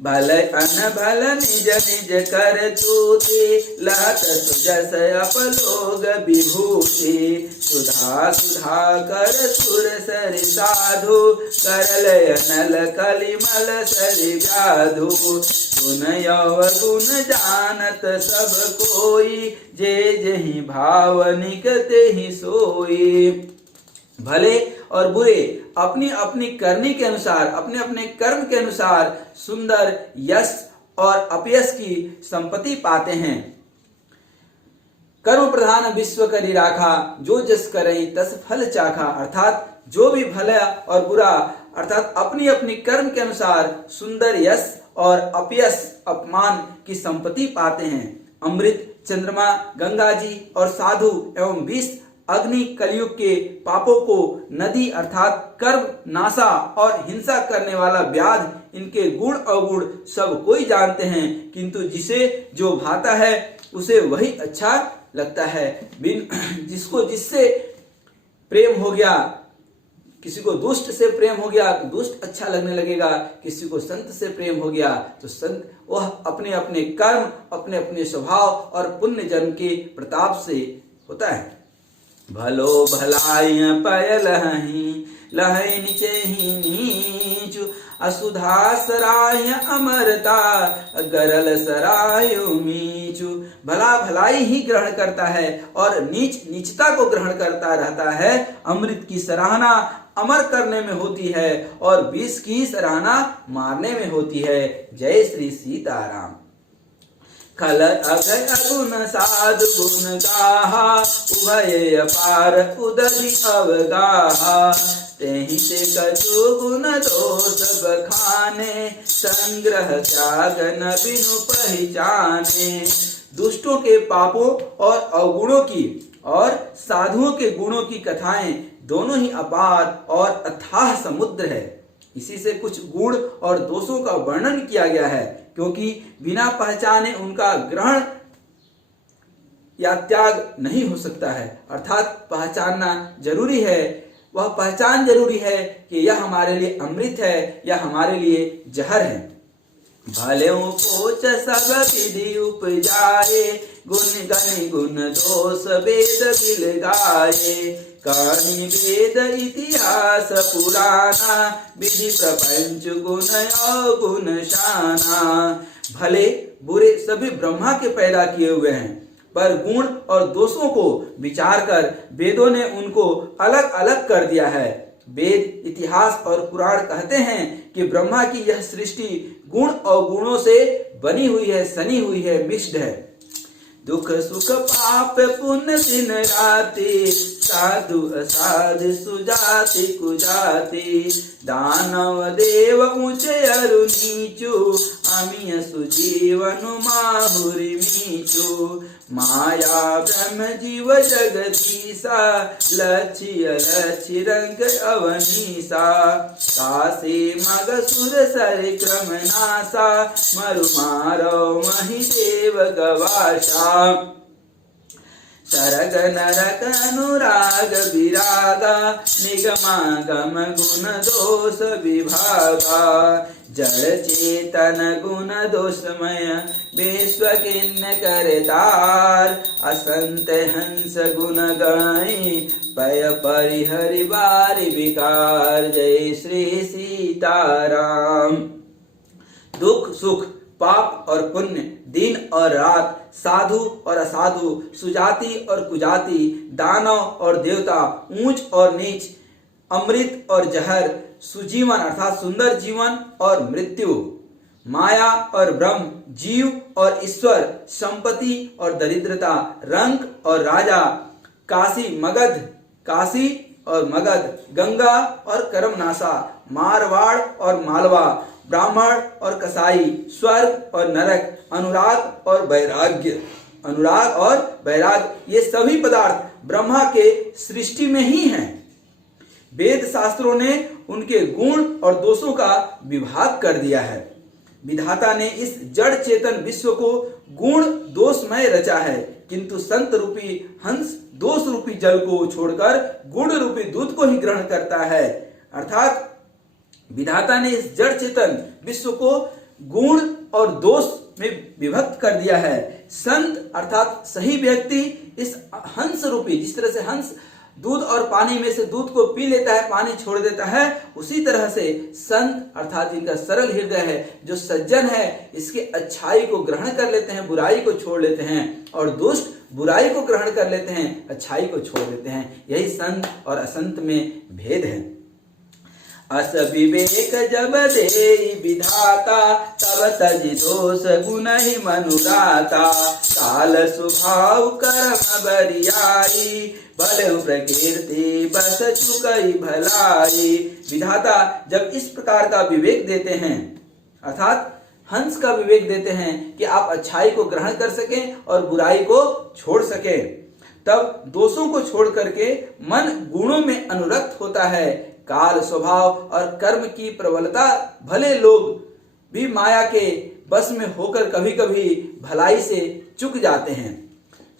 भल अनभल निज निज कर तूते, लहत सुजस अपलोग विभूति। सुधा सुधा कर सुर सरि साधु, करल अनल कलिमल सरि व्याधु। गुण यव गुण जानत सब कोई, जे जेहि भावनिक तेहि सोई। भले और बुरे अपनी अपनी करनी के अनुसार, अपने अपने कर्म के अनुसार सुंदर, यश और अपयश की संपत्ति पाते हैं। कर्म प्रधान विश्व करी राखा, जो जस करई तस फल चाखा। अर्थात जो भी भला और बुरा, अर्थात अपनी अपनी कर्म के अनुसार सुंदर, यश और अपयश, अपमान की संपत्ति पाते हैं। अमृत, चंद्रमा, गंगा जी और साधु एवं विष, अग्नि, कलयुग के पापों को, नदी अर्थात कर्म नाशा और हिंसा करने वाला व्याध, इनके गुण अवगुण सब कोई जानते हैं, किंतु जिसे जो भाता है उसे वही अच्छा लगता है। जिसको जिससे प्रेम हो गया, किसी को दुष्ट से प्रेम हो गया तो दुष्ट अच्छा लगने लगेगा, किसी को संत से प्रेम हो गया तो संत, वह अपने अपने कर्म, अपने अपने स्वभाव और पुण्य जन्म के प्रताप से होता है। भलो भलाई पय लहि, लहै नीचे ही नीचु। असुधा सराय अमरता, गरल सरायो मीचु। भला भलाई ही ग्रहण करता है और नीच नीचता को ग्रहण करता रहता है। अमृत की सराहना अमर करने में होती है और विष की सराहना मारने में होती है। जय श्री सीताराम। खल अगय गुण साधु गुण गाहा, उभय अपार उदधि अवगाहा। तेहि से कछु गुण दोष बखाने, संग्रह त्यागन बिनु पहचाने। दुष्टों के पापों और अवगुणों की और साधुओं के गुणों की कथाएं दोनों ही अपार और अथाह समुद्र है। इसी से कुछ गुण और दोषों का वर्णन किया गया है, क्योंकि बिना पहचाने उनका ग्रहण या त्याग नहीं हो सकता है। अर्थात पहचानना जरूरी है, वह पहचान जरूरी है कि यह हमारे लिए अमृत है या हमारे लिए जहर है। भले पोच सब विधि उपजाए, गुण गण गुण दोष वेद बिल गाए। कहानी वेद इतिहास पुराना, विधि प्रपंच गुण अवगुण शाना। भले बुरे सभी ब्रह्मा के पैदा किए हुए हैं, पर गुण और दोषों को विचार कर वेदों ने उनको अलग अलग कर दिया है। वेद इतिहास और पुराण कहते हैं कि ब्रह्मा की यह सृष्टि गुण और गुणों से बनी हुई है, सनी हुई है, मिक्स्ड है। दुख सुख पाप पुण्य दिन राति, साधु असाधु सुजाति कुजाति। दानव देव ऊंचे अरु नीचु, अमीय सुजीवन माहुरी मीचु। माया ब्रह्म जीव जगदीसा, लक्ष्य अलक्ष्य रंग अवनीसा। काशी मग सुर सर क्रम नासा, मरु मारो मही देव गवाशा। सरग नरक अनुराग विरागा, निगमागम गुण दोष विभागा। जड़ चेतन गुण दोषमय, विश्व किन्न करतार। असंत हंस गुण गणाई, पय परिहरि बारि विकार। जय श्री सीताराम। दुख सुख, पाप और पुण्य, दिन और रात, साधु और असाधु, सुजाति और कुजाति, दानव और देवता, ऊंच और नीच, अमृत और जहर, सुजीवन अर्थात सुंदर जीवन और मृत्यु, माया और ब्रह्म, जीव और ईश्वर, संपत्ति और दरिद्रता, रंक और राजा, काशी और मगध, गंगा और कर्मनाशा, मारवाड़ और मालवा, ब्राह्मण और कसाई, स्वर्ग और नरक, अनुराग और वैराग्य, ये सभी पदार्थ ब्रह्मा के सृष्टि में ही हैं। वेद शास्त्रों ने उनके गुण और दोषों का विभाग कर दिया है। विधाता ने इस जड़ चेतन विश्व को गुण दोषमय रचा है, किंतु संत रूपी हंस दोष रूपी जल को छोड़कर गुण रूपी दूध को ही ग्रहण करता है। अर्थात विधाता ने इस जड़ चेतन विश्व को गुण और दोष में विभक्त कर दिया है। संत अर्थात सही व्यक्ति इस हंस रूपी, जिस तरह से हंस दूध और पानी में से दूध को पी लेता है, पानी छोड़ देता है, उसी तरह से संत अर्थात जिनका सरल हृदय है, जो सज्जन है, इसके अच्छाई को ग्रहण कर लेते हैं, बुराई को छोड़ लेते हैं, और दुष्ट बुराई को ग्रहण कर लेते हैं, अच्छाई को छोड़ देते हैं। यही संत और असंत में भेद है। अस विवेक जब देई विधाता, तब तज दोष गुण ही मनुराता। काल स्वभाव कर्म बरियाई, भले प्रकृति बस चुकई भलाई। विधाता जब इस प्रकार का विवेक देते हैं, अर्थात हंस का विवेक देते हैं कि आप अच्छाई को ग्रहण कर सकें और बुराई को छोड़ सकें, तब दोषों को छोड़ करके मन गुणों में अनुरक्त होता है। काल स्वभाव और कर्म की प्रबलता भले लोग भी माया के बस में होकर कभी कभी भलाई से चूक जाते हैं।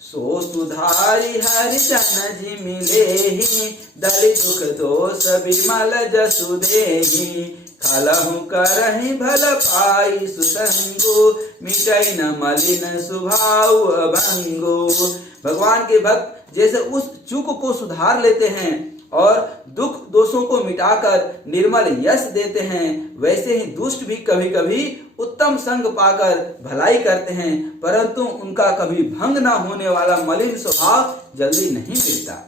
सो सुधारी हरि जन जी मिलेहि, दलि दुख दोष विमल जसु देहि। खलहु करहि भल पाई सुसंगो, मिटै न मलिन स्वभाव अभंगो। भगवान के भक्त जैसे उस चूक को सुधार लेते हैं और दुख दोषों को मिटाकर निर्मल यश देते हैं, वैसे ही दुष्ट भी कभी कभी उत्तम संग पाकर भलाई करते हैं, परंतु उनका कभी भंग न होने वाला मलिन स्वभाव जल्दी नहीं मिटता।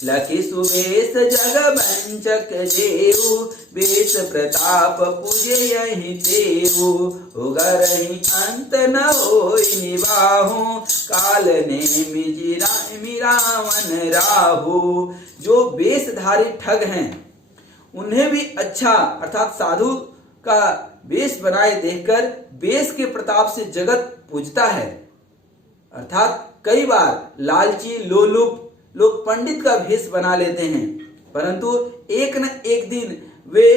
लखि सुबेश जग वंचक जेऊ, वेश प्रताप पूजयहि तेऊ। उगरहि अंत न होई निबाहु, काल ने मिरावन राहु। जो वेशधारी ठग हैं, उन्हें भी अच्छा अर्थात साधु का वेश बनाए देखकर वेश के प्रताप से जगत पूजता है। अर्थात कई बार लालची लोलुप लोग पंडित का भेष बना लेते हैं, परंतु एक न एक दिन वे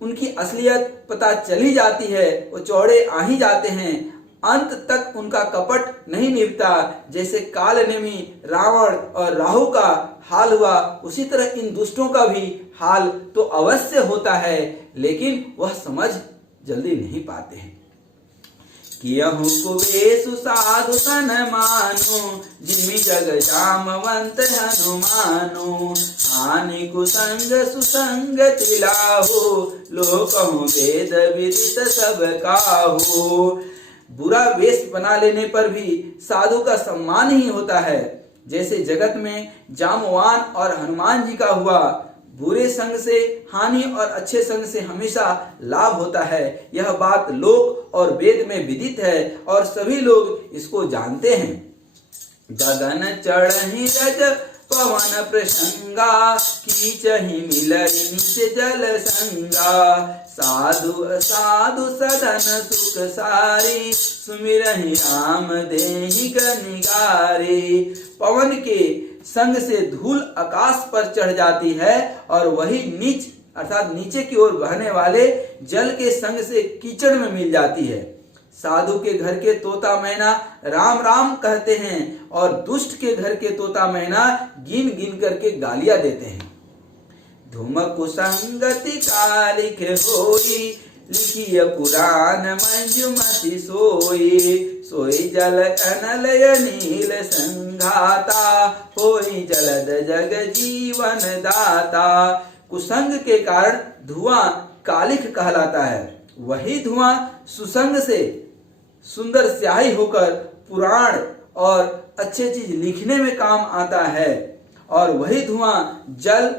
उनकी असलियत पता चली जाती है, वो चौड़े आ ही जाते हैं। अंत तक उनका कपट नहीं निभता। जैसे कालनेमी रावण और राहु का हाल हुआ, उसी तरह इन दुष्टों का भी हाल तो अवश्य होता है, लेकिन वह समझ जल्दी नहीं पाते हैं। कियहु कुबेशु साधु सन मानु, जिमि जग जामवंत हनुमानु। हानि कुसंग सुसंग तिलाहु, लोकहु वेद विदित सब काहू। बुरा वेश बना लेने पर भी साधु का सम्मान ही होता है। जैसे जगत में जामवान और हनुमान जी का हुआ, बुरे संग से हानि और अच्छे संग से हमेशा लाभ होता है। यह बात लोक और वेद में विदित है और सभी लोग इसको जानते हैं। गगन चढ़हि रज पवन प्रसंगा, कीचहि मिलहि नीच जल संगा। साधु साधु सदन सुख सारी, सुमिरहि राम देहि गनिगारी। पवन के संग से धूल आकाश पर चढ़ जाती है और वही नीच अर्थात नीचे की ओर बहने वाले जल के संग से कीचड़ में मिल जाती है। साधु के घर के तोता मैना राम राम कहते हैं और दुष्ट के घर के तोता मैना गिन गिन करके गालियां देते हैं। धूम कुसंगति कालिक होई, लिखिय पुराण मंजुमति सोई। सोई जल अनलय नील संघाता, होई जलद जग जीवन दाता। कुसंग के कारण धुआं कालिक कहलाता है। वही धुआं सुसंग से सुंदर स्याही होकर पुराण और अच्छे चीज लिखने में काम आता है, और वही धुआं जल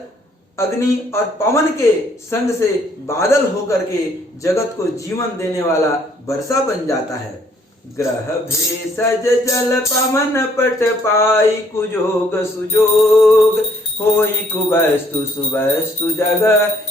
अग्नि और पवन के संग से बादल होकर के जगत को जीवन देने वाला वर्षा बन जाता है। ग्रह भेषज जल पवन पट पाई, कुजोग सुजोग होई कुवस्तु सुवस्तु जग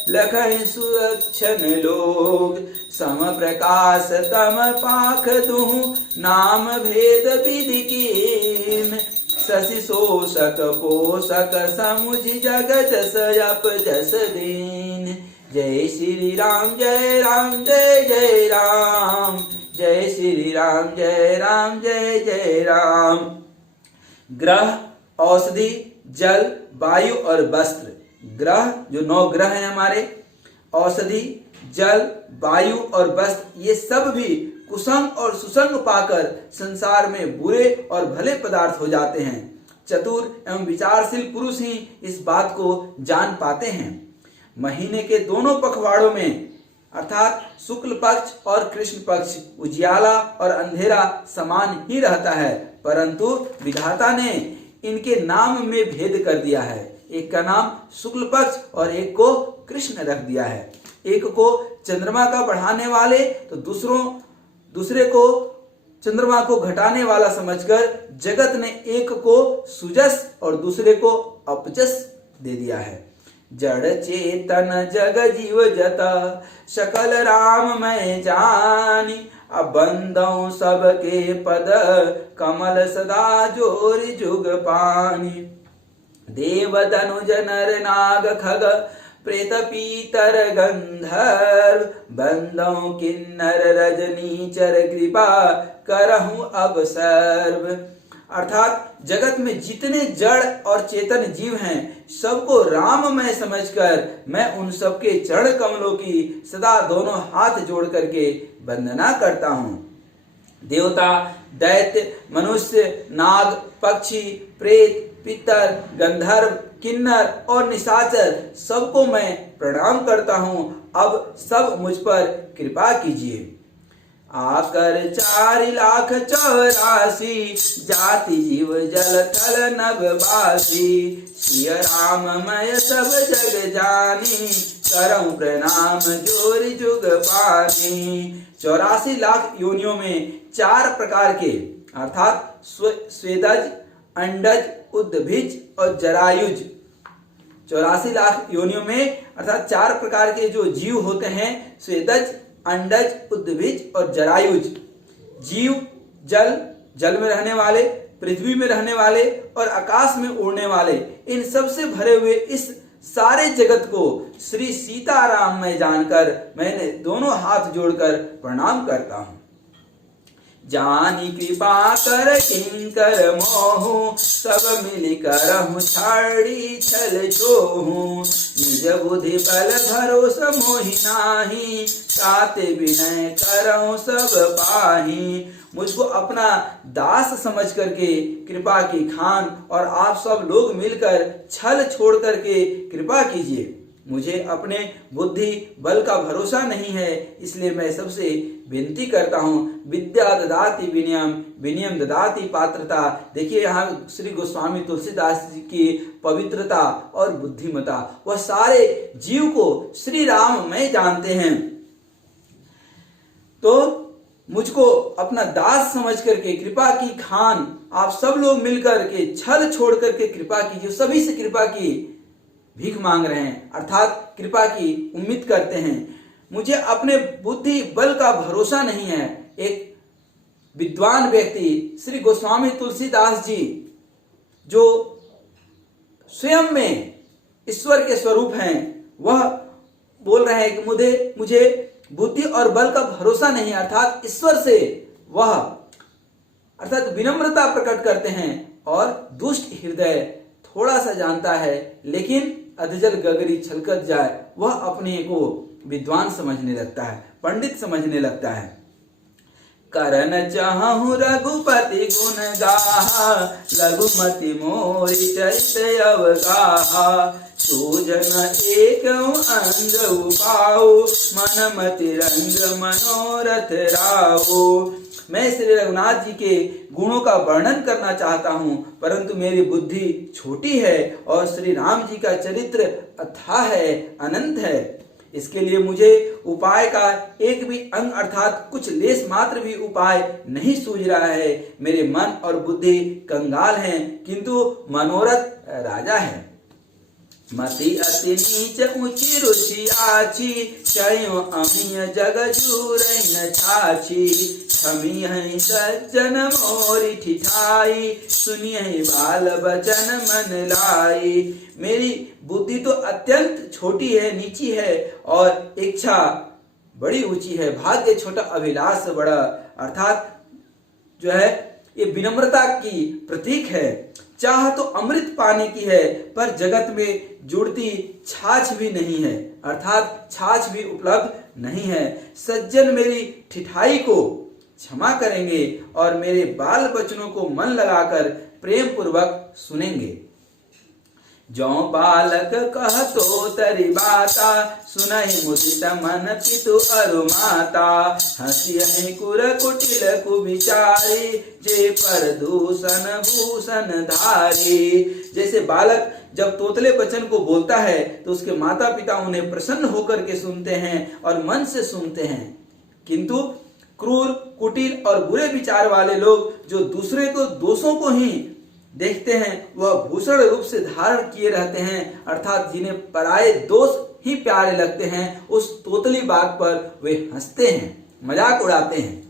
लखहि सुरक्षण लोग। सम प्रकाश तम पाख दुहु, नाम भेद विधि कीन। शशि शोषक पोषक समुझ जगत सयप जस दीन। जय श्री राम जय राम जय जय राम, जय श्री राम जय राम जय जय राम। ग्रह, औषधि, जल, वायु और वस्त्र। ग्रह जो 9 ग्रह हैं हमारे, औषधि, जल, वायु और वस्त्र, ये सब भी कुसंग और सुसंग पाकर संसार में बुरे और भले पदार्थ हो जाते हैं। चतुर एवं विचारशील पुरुष ही इस बात को जान पाते हैं। महीने के दोनों पखवाड़ों में अर्थात शुक्ल पक्ष और कृष्ण पक्ष उजियाला और अंधेरा समान ही रहता है, परंतु विधाता ने इनके नाम में भेद कर दिया है। एक का नाम शुक्ल पक्ष और एक को कृष्ण रख दिया है। एक को चंद्रमा का बढ़ाने वाले तो दूसरे को चंद्रमा को घटाने वाला समझकर जगत ने एक को सुजस और दूसरे को अपजस दे दिया है। जड़ चेतन जग जीव जता, सकल राम मैं जानी। अब बंदों सबके पद, कमल सदा जोरि जुग पानी। देव धनुज नर नाग खग, प्रेत पीतर गंधर्व। बंदों किन्नर रजनीचर, कृपा करहूं अब सर्व। अर्थात जगत में जितने जड़ और चेतन जीव हैं, सबको राम मैं समझकर मैं उन सबके चरण कमलों की सदा दोनों हाथ जोड़ करके वंदना करता हूँ। देवता, दैत्य, मनुष्य, नाग, पक्षी, प्रेत, पितर, गंधर्व, किन्नर और निशाचर सबको मैं प्रणाम करता हूँ। अब सब मुझ पर कृपा कीजिए। आकर 4,84,000 जाति जीव जल थल नभवासी। सिय राम मैं सब जग जानी, करऊं प्रणाम जोरि जुग पानी। 84 लाख योनियों में 4 प्रकार के अर्थात स्वेदज, अंडज, उद्भिज और जरायुज। 84 लाख योनियों में अर्थात 4 प्रकार के जो जीव होते हैं, स्वेदज, अंडज, उद्भिज और जरायुज। जीव जल में रहने वाले, पृथ्वी में रहने वाले और आकाश में उड़ने वाले, इन सब से भरे हुए इस सारे जगत को श्री सीताराम में जानकर मैंने दोनों हाथ जोड़कर प्रणाम करता हूं। जानी कृपा कर किंकर मोहु, सब मिल करहु छाड़ी छल छोहु। निज बुद्धि बल भरोसा मोहि नाही, ताते विनय करहु सब पाही। मुझको अपना दास समझ करके कृपा की खान और आप सब लोग मिलकर छल छोड़ करके कृपा कीजिए। मुझे अपने बुद्धि बल का भरोसा नहीं है, इसलिए मैं सबसे विनती करता हूँ। विद्या ददाति विनयम, विनयम ददाति पात्रता। देखिए यहाँ श्री गोस्वामी तुलसीदास जी की पवित्रता और बुद्धिमता, वह सारे जीव को श्री राम में जानते हैं। तो मुझको अपना दास समझ करके कृपा की खान आप सब लोग मिलकर के छल छोड़ करके कृपा कीजिए। सभी से कृपा की भीख मांग रहे हैं, अर्थात कृपा की उम्मीद करते हैं। मुझे अपने बुद्धि बल का भरोसा नहीं है। एक विद्वान व्यक्ति श्री गोस्वामी तुलसीदास जी, जो स्वयं में ईश्वर के स्वरूप हैं, वह बोल रहे हैं कि मुझे बुद्धि और बल का भरोसा नहीं, अर्थात ईश्वर से वह अर्थात विनम्रता प्रकट करते हैं और दुष्ट हृदय थोड़ा सा जानता है, लेकिन अधजल गगरी छलकत जाए, वह अपने को विद्वान समझने लगता है, पंडित समझने लगता है। करन चाहूं रघुपति गुण गाहा, लघुमति मोरि चरित अवगाहा। सूजन एक अंग उपाओ, मन मति रंग मनोरथ राओ। मैं श्री रघुनाथ जी के गुणों का वर्णन करना चाहता हूँ, परंतु मेरी बुद्धि छोटी है और श्री राम जी का चरित्र अथाह है, अनंत है। इसके लिए मुझे उपाय का एक भी अंग अर्थात कुछ लेस मात्र भी उपाय नहीं सूझ रहा है। मेरे मन और बुद्धि कंगाल हैं, किंतु मनोरथ राजा है। मति अति नीच ऊंची रुचि आची, चयो अमीय जग जूरैन छाछी। छमिय सज्जन मोरि ठिठाई, सुनिय बाल बचन मन लाई। मेरी बुद्धि तो अत्यंत छोटी है, नीची है, और इच्छा बड़ी ऊंची है। भाग्य छोटा, अभिलाष बड़ा, अर्थात जो है ये विनम्रता की प्रतीक है। चाह तो अमृत पाने की है, पर जगत में जुड़ती छाछ भी नहीं है, अर्थात छाछ भी उपलब्ध नहीं है। सज्जन मेरी ठिठाई को क्षमा करेंगे और मेरे बाल बचनों को मन लगाकर प्रेम पूर्वक सुनेंगे। जो बालक कहतो तरि बाता, सुनहि मुदित मन पितु अरु माता। हंसियहि कुर कुटिल कुविचारी, जे पर दूषण भूषण धारी। जैसे बालक जब तोतले वचन को बोलता है तो उसके माता पिता उन्हें प्रसन्न होकर के सुनते हैं और मन से सुनते हैं, किंतु क्रूर कुटिल और बुरे विचार वाले लोग जो दूसरे को दोषों को ही देखते हैं, वह भूषण रूप से धारण किए रहते हैं, अर्थात जिन्हें पराये दोष ही प्यारे लगते हैं, उस तोतली बात पर वे हंसते हैं, मजाक उड़ाते हैं।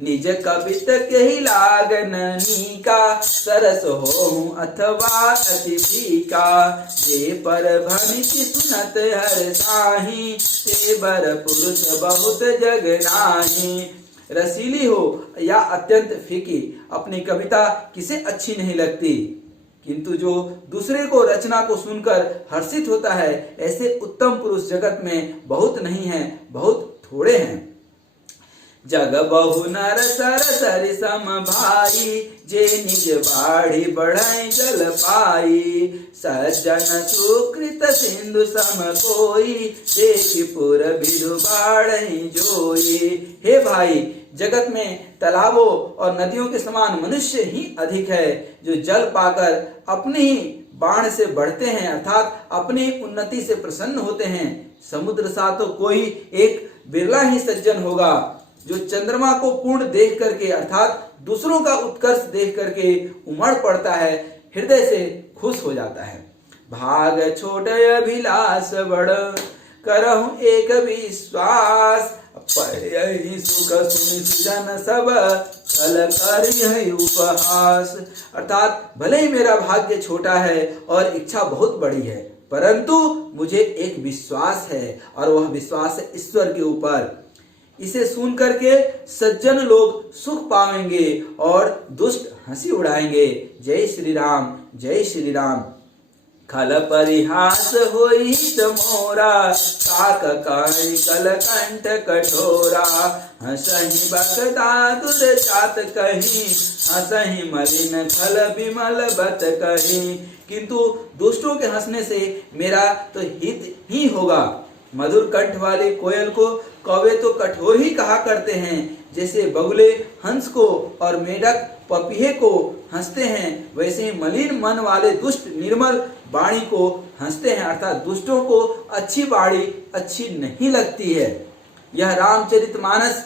निज कवित कही लागन नीका, सरस होहु अथवा अति फीका। जे पर भनिति सुनत हर साही, ते बर पुरुष बहुत जग नाही। रसीली हो या अत्यंत फीकी, अपनी कविता किसे अच्छी नहीं लगती, किंतु जो दूसरे को रचना को सुनकर हर्षित होता है, ऐसे उत्तम पुरुष जगत में बहुत नहीं है, बहुत थोड़े हैं। जग बहु नर सर सरि सम भाई, जे निज बाढ़ी बढ़ाई जल पाई। सज्जन सुकृत सिंधु सम कोई, देखि पुर बिरु बाढ़ी जोई। हे भाई, जगत में तालाबों और नदियों के समान मनुष्य ही अधिक है, जो जल पाकर अपनी ही बाण से बढ़ते हैं, अर्थात अपनी उन्नति से प्रसन्न होते हैं। समुद्र सा तो कोई एक बिरला ही सज्जन होगा, जो चंद्रमा को पूर्ण देख करके अर्थात दूसरों का उत्कर्ष देख करके उमड़ पड़ता है, हृदय से खुश हो जाता है। भाग छोटे अभिलाष बड़, करहु एक विश्वास। पढ़ि सुख सुनि जन सब, छल करिहि उपहास। अर्थात भले ही मेरा भाग्य छोटा है और इच्छा बहुत बड़ी है, परंतु मुझे एक विश्वास है, और वह विश्वास है ईश्वर के ऊपर। इसे सुन करके सज्जन लोग सुख पाएंगे और दुष्ट हंसी उड़ाएंगे। जय श्री राम, जय श्री राम। खल परिहास होई मोरा, काक कहि कल कंठ कठोरा। हसहि बकता दूध जात कहीं, हसहि मलिन खल विमल बत कहीं। किंतु दुष्टों के हंसने से मेरा तो हित ही होगा। मधुर कंठ वाले कोयल को कौवे तो कठोर ही कहा करते हैं। जैसे बगुले हंस को और मेढक पपीहे को हंसते हैं, वैसे ही मलिन मन वाले दुष्ट निर्मल वाणी को हंसते हैं। अर्थात दुष्टों को अच्छी वाणी अच्छी नहीं लगती है। यह रामचरितमानस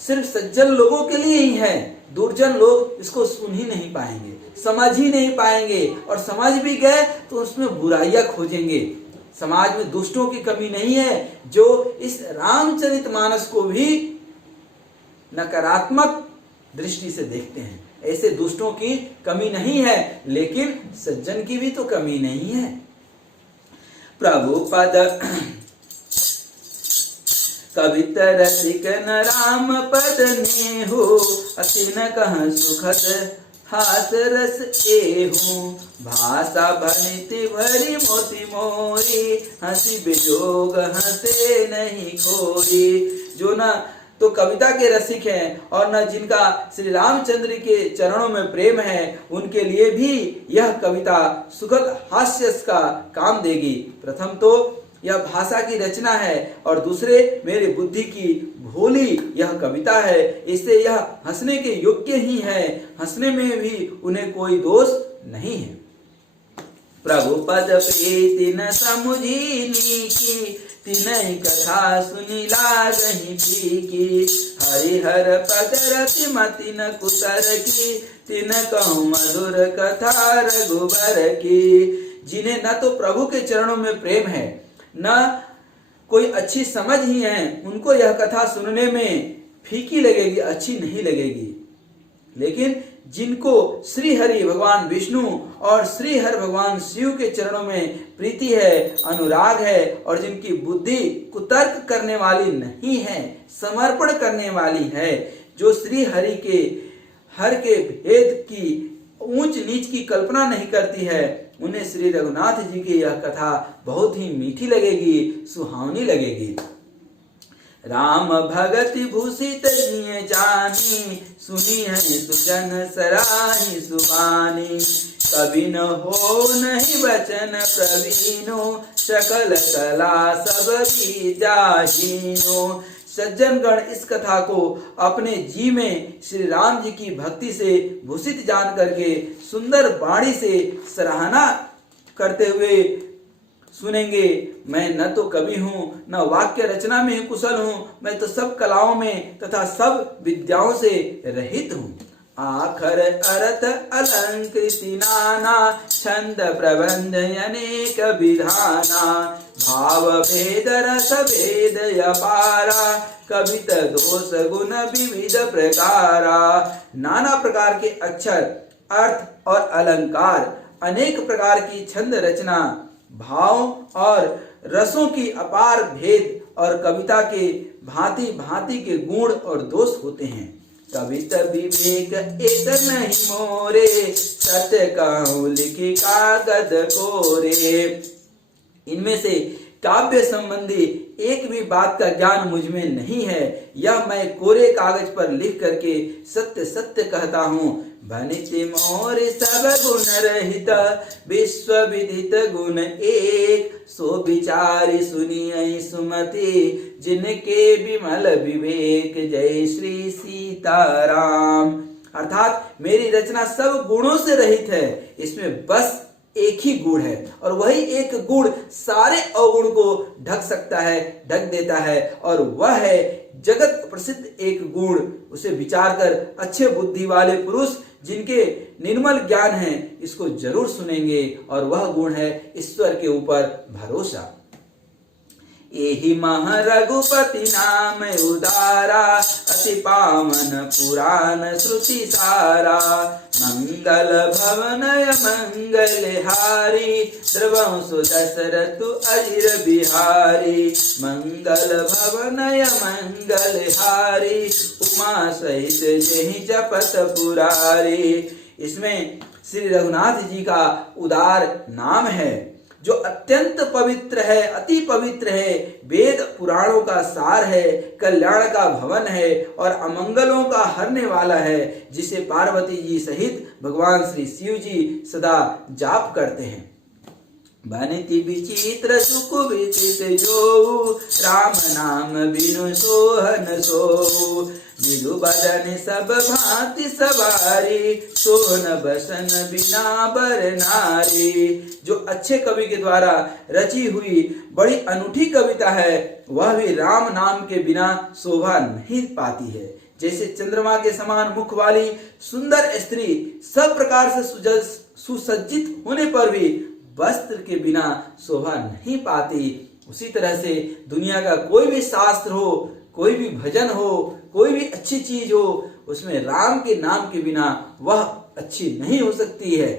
सिर्फ सज्जन लोगों के लिए ही है। दुर्जन लोग इसको सुन ही नहीं पाएंगे, समझ ही नहीं पाएंगे, और समझ भी गए तो उसमें बुराइयां खोजेंगे। समाज में दुष्टों की कमी नहीं है जो इस रामचरितमानस को भी नकारात्मक दृष्टि से देखते हैं। ऐसे दुष्टों की कमी नहीं है, लेकिन सज्जन की भी तो कमी नहीं है। प्रभु पद कविता रसिक न राम पद नेहु, अति न कह सुखद हास रस एहू। भाषा भनिति भरी मोती मोरी, हंसी बेजोग हंसे नहीं खोरी। जो न तो कविता के रसिक हैं और न जिनका श्री रामचंद्र के चरणों में प्रेम है, उनके लिए भी यह कविता सुखद हास्य का काम देगी। प्रथम तो यह भाषा की रचना है और दूसरे मेरी बुद्धि की भोली यह कविता है। इससे यह हंसने के योग्य ही है, हंसने में भी उन्हें कोई दोष नहीं है। प्रभु पद प्रीति न समुझीनी की, तिनहि कथा सुनी लागहि फीकी। हरिहर पद रति मति न कुतर की, तिन कहूँ मधुर कथा रघुबर की। जिन्हें न तो प्रभु के चरणों में प्रेम है, न कोई अच्छी समझ ही है, उनको यह कथा सुनने में फीकी लगेगी, अच्छी नहीं लगेगी। लेकिन जिनको श्री हरि भगवान विष्णु और श्री हरि भगवान शिव के चरणों में प्रीति है, अनुराग है, और जिनकी बुद्धि कुतर्क करने वाली नहीं है, समर्पण करने वाली है, जो श्री हरि के हर के भेद की ऊंच नीच की कल्पना नहीं करती है, उन्हें श्री रघुनाथ जी की यह कथा बहुत ही मीठी लगेगी, सुहावनी लगेगी। राम भगति भूषित जिय जानी, सुनी है सुजन सराही सुबानी। कभी न हो नहीं बचन प्रवीणो, सकल कला सब भी जाहीनो। सज्जनगण इस कथा को अपने जी में श्री राम जी की भक्ति से भूषित जान करके सुंदर वाणी से सराहना करते हुए सुनेंगे। मैं न तो कवि हूँ, न वाक्य रचना में कुशल हूँ, मैं तो सब कलाओं में तथा सब विद्याओं से रहित हूँ। आखर अर्थ अलंकृति नाना, छंद प्रबंध अनेक विधाना। भाव भेद रस भेद अपारा, कवित दोष गुण विविध प्रकारा। नाना प्रकार के अक्षर, अर्थ और अलंकार, अनेक प्रकार की छंद रचना, भाव और रसों की अपार भेद और कविता के भांति भांति के गुण और दोष होते हैं। कविता विवेक एक नहीं मोरे, सत्य कहूँ लिखी कागज कोरे। इनमें से काव्य संबंधी एक भी बात का ज्ञान मुझ में नहीं है, यह मैं कोरे कागज पर लिख करके सत्य सत्य कहता हूँ। भनिति मोर सब गुण रहित, विश्व विदित गुण एक। सो विचारी सुनियै सुमति, जिनके विमल विवेक। जय श्री सीताराम। अर्थात मेरी रचना सब गुणों से रहित है, इसमें बस एक ही गुण है, और वही एक गुण सारे अवगुण को ढक सकता है, ढक देता है, और वह है जगत प्रसिद्ध एक गुण। उसे विचार कर अच्छे बुद्धि वाले पुरुष जिनके निर्मल ज्ञान है, इसको जरूर सुनेंगे, और वह गुण है ईश्वर के ऊपर भरोसा। एहि मह रघुपति नाम उदारा, अति पावन पुराण श्रुति सारा। मंगल भवनय मंगलहारी द्रवंसु दशरथु अजिर बिहारी मंगल भवनय मंगलहारी उमा सहित जेहि जपत पुरारी। इसमें श्री रघुनाथ जी का उदार नाम है जो अत्यंत पवित्र है, अति पवित्र है, वेद पुराणों का सार है, कल्याण का भवन है और अमंगलों का हरने वाला है, जिसे पार्वती जी सहित भगवान श्री शिव जी सदा जाप करते हैं। बनिति विचित्र सुख विचित जो राम नाम बिनु सोहन सो विदु बदन सब भांति सवारी सोहन बसन बिना बर नारी। जो अच्छे कवि के द्वारा रची हुई बड़ी अनूठी कविता है वह भी राम नाम के बिना शोभा नहीं पाती है। जैसे चंद्रमा के समान मुख वाली सुंदर स्त्री सब प्रकार से सुसज्जित होने पर भी वस्त्र के बिना शोभा नहीं पाती, उसी तरह से दुनिया का कोई भी शास्त्र हो, कोई भी भजन हो, कोई भी अच्छी चीज हो, उसमें राम के नाम के बिना वह अच्छी नहीं हो सकती है।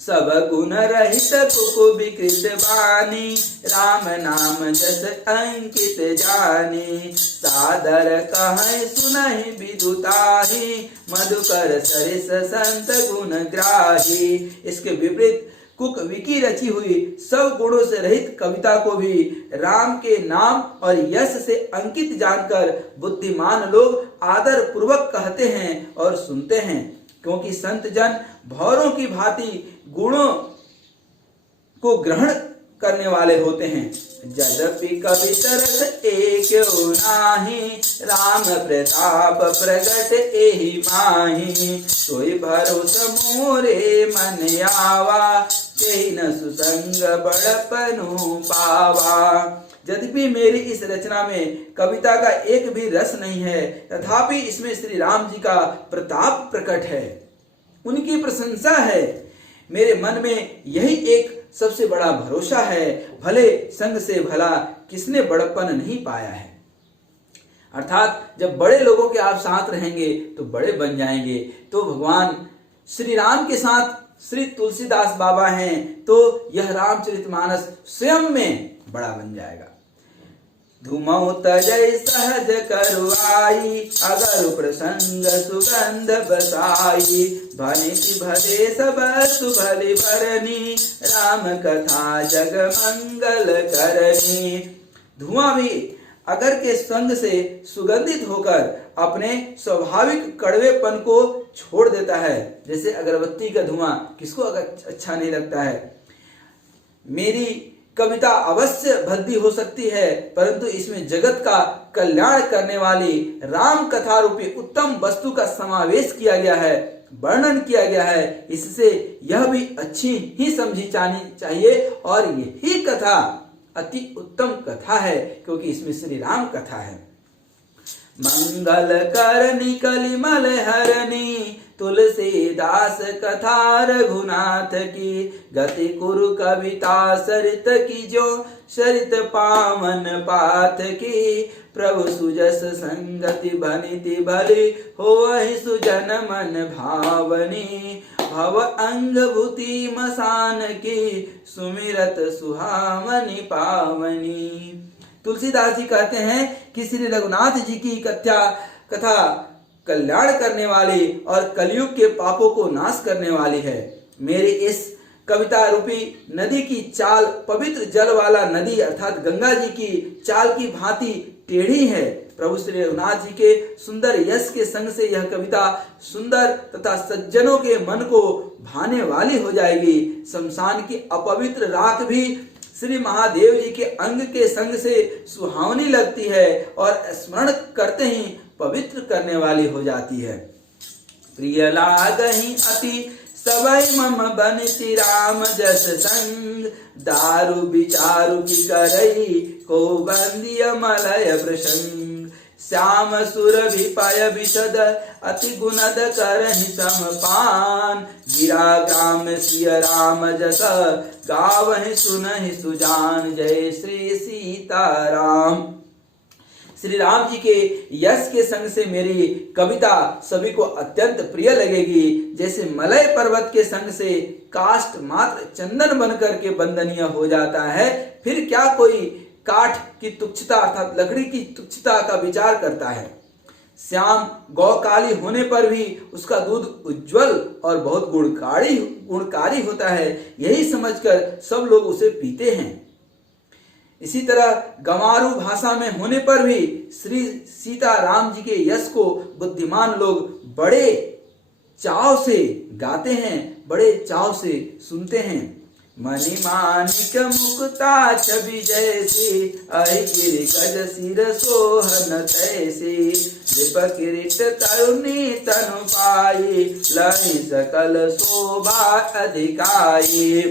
सब गुण रहित कुकु विकृत बानी राम नाम जस अंकित जानी सादर कहे सुनहि विदुताहि मधुकर सरिस संत गुण ग्राही। इसके विपरीत कुक विकी रची हुई सब गुणों से रहित कविता को भी राम के नाम और यश से अंकित जानकर बुद्धिमान लोग आदर पूर्वक कहते हैं और सुनते हैं, क्योंकि संत जन भौरों की भांति गुणों को ग्रहण करने वाले होते हैं। यद्यपि कवि तरस एक नाही राम प्रताप प्रगट एहि माही सोई भरोस मोरे मन आवा तेहि न सुसंग बड़पनु पावा। यद्यपि मेरी इस रचना में कविता का एक भी रस नहीं है, तथापि इसमें श्री राम जी का प्रताप प्रकट है, उनकी प्रशंसा है। मेरे मन में यही एक सबसे बड़ा भरोसा है, भले संग से भला किसने बड़प्पन नहीं पाया है। अर्थात जब बड़े लोगों के आप साथ रहेंगे तो बड़े बन जाएंगे। तो भगवान श्री राम के साथ श्री तुलसीदास बाबा हैं तो यह रामचरितमानस स्वयं में बड़ा बन जाएगा। धूमौ तजय सहज करुआई अगर प्रसंग सुगंध बसाई भनिति भदे सब सुभलि भरनी राम कथा जग मंगल करनी। धुआं भी अगर के संग से सुगंधित होकर अपने स्वाभाविक कड़वेपन को छोड़ देता है। जैसे अगरबत्ती का धुआं किसको अच्छा नहीं लगता है। मेरी कविता अवश्य भद्दी हो सकती है, परंतु इसमें जगत का कल्याण करने वाली राम कथा रूपी उत्तम वस्तु का समावेश किया गया है, वर्णन किया गया है। इससे यह भी अच्छी ही समझी जानी चाहिए और यही कथा अति उत्तम कथा है, क्योंकि इसमें श्री राम कथा है। मंगल करनी कलिमल हरनी तुलसीदास कथा रघुनाथ की गति कुरु कविता सरित की जो सरित पावन पाथ की प्रभु सुजस संगति बनिति भली होहि सुजन मन भावनी भव अंग भूति मसान की सुमिरत सुहावनी पावनी। तुलसीदास जी कहते हैं कि श्री रघुनाथ जी की कथा कल्याण करने वाली और कलयुग के पापों को नाश करने वाली है। मेरी इस कविता रूपी नदी की चाल पवित्र जल वाला नदी अर्थात गंगा जी की चाल की भांति टेढ़ी है। प्रभु श्री रघुनाथ जी के सुंदर यश के संग से यह कविता सुंदर तथा सज्जनों के मन को भाने वाली हो जाएगी। शमशान की अपवित्र राख भी श्री महादेव जी के अंग के संग से सुहावनी लगती है और स्मरण करते ही पवित्र करने वाली हो जाती है। प्रिय लागहि अति सबई मम बनिति राम जस संग दारु विचारु की करई को बंदिय मलय प्रसंग श्याम सुर विपय विशद अति गुणद करहि समपान गिरा ग्राम सिय राम जस गावहि सुनहि सुजान जय श्री सीताराम। श्री राम जी के यश के संग से मेरी कविता सभी को अत्यंत प्रिय लगेगी। जैसे मलय पर्वत के संग से काष्ठ मात्र चंदन बनकर के वंदनीय हो जाता है, फिर क्या कोई काठ की तुच्छता अर्थात लकड़ी की तुच्छता का विचार करता है। श्याम गौ काली होने पर भी उसका दूध उज्जवल और बहुत गुणकारी होता है, यही समझकर सब लोग उसे पीते हैं। इसी तरह गंवारू भाषा में होने पर भी श्री सीता राम जी के यश को बुद्धिमान लोग बड़े चाव से गाते हैं, बड़े चाव से सुनते हैं। मणि माणिक मुक्ता छवि जैसे अहिर गज सिर सोहन तैसे दीप किरीट तरुणी तनु पाई लहि सकल शोभा अधिकाई।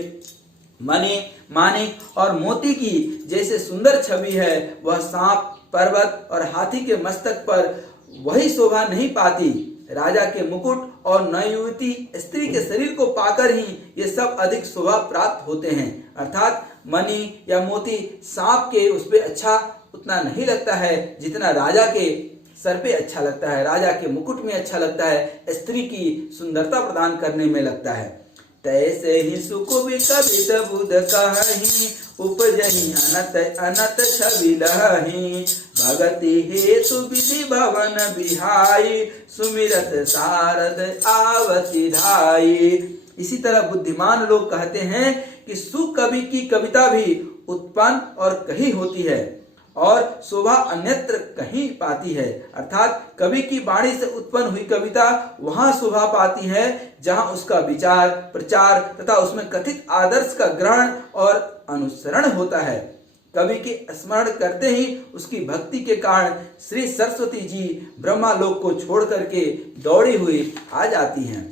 मणि माणिक और मोती की जैसे सुंदर छवि है, वह सांप, पर्वत और हाथी के मस्तक पर वही शोभा नहीं पाती। राजा के मुकुट और नवयुवती स्त्री के शरीर को पाकर ही ये सब अधिक शोभा प्राप्त होते हैं। अर्थात मणि या मोती सांप के उस पे अच्छा उतना नहीं लगता है जितना राजा के सर पे अच्छा लगता है, राजा के मुकुट में अच्छा लगता है, स्त्री की सुंदरता प्रदान करने में लगता है। तैसे ही सुख विकवित बुध कहीं उपजही अनत अनत छवि लही भगति हेतु विधि भवन बिहाई सुमिरत सारद आवति धाई। इसी तरह बुद्धिमान लोग कहते हैं कि सुख कवि की कविता भी उत्पन्न और कहीं होती है और शोभा अन्यत्र कहीं पाती है। अर्थात कवि की वाणी से उत्पन्न हुई कविता वहां शोभा पाती है जहां उसका विचार, प्रचार तथा उसमें कथित आदर्श का ग्रहण और अनुसरण होता है। कवि के स्मरण करते ही उसकी भक्ति के कारण श्री सरस्वती जी ब्रह्मालोक को छोड़ करके दौड़ी हुई आ जाती हैं।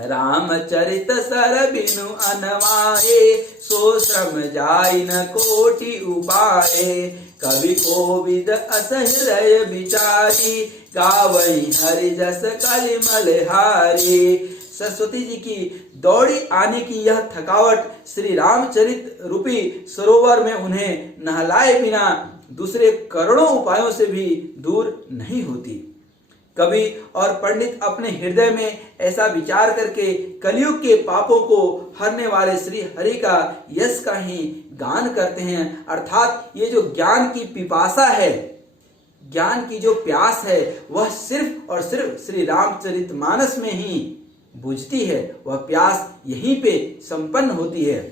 रामचरित सर बिनु अनवाए सो श्रम जाई न कोटि उपाए कवि कोविद अस हृदय विचारी गावई हरि जस कलिमल हारी। सरस्वती जी की दौड़ी आने की यह थकावट श्री रामचरित रूपी सरोवर में उन्हें नहलाए बिना दूसरे करोड़ों उपायों से भी दूर नहीं होती। कवि और पंडित अपने हृदय में ऐसा विचार करके कलयुग के पापों को हरने वाले श्री हरि का यश का ही गान करते हैं। अर्थात ये जो ज्ञान की पिपासा है, ज्ञान की जो प्यास है, वह सिर्फ और सिर्फ श्री रामचरितमानस में ही बुझती है। वह प्यास यहीं पे संपन्न होती है,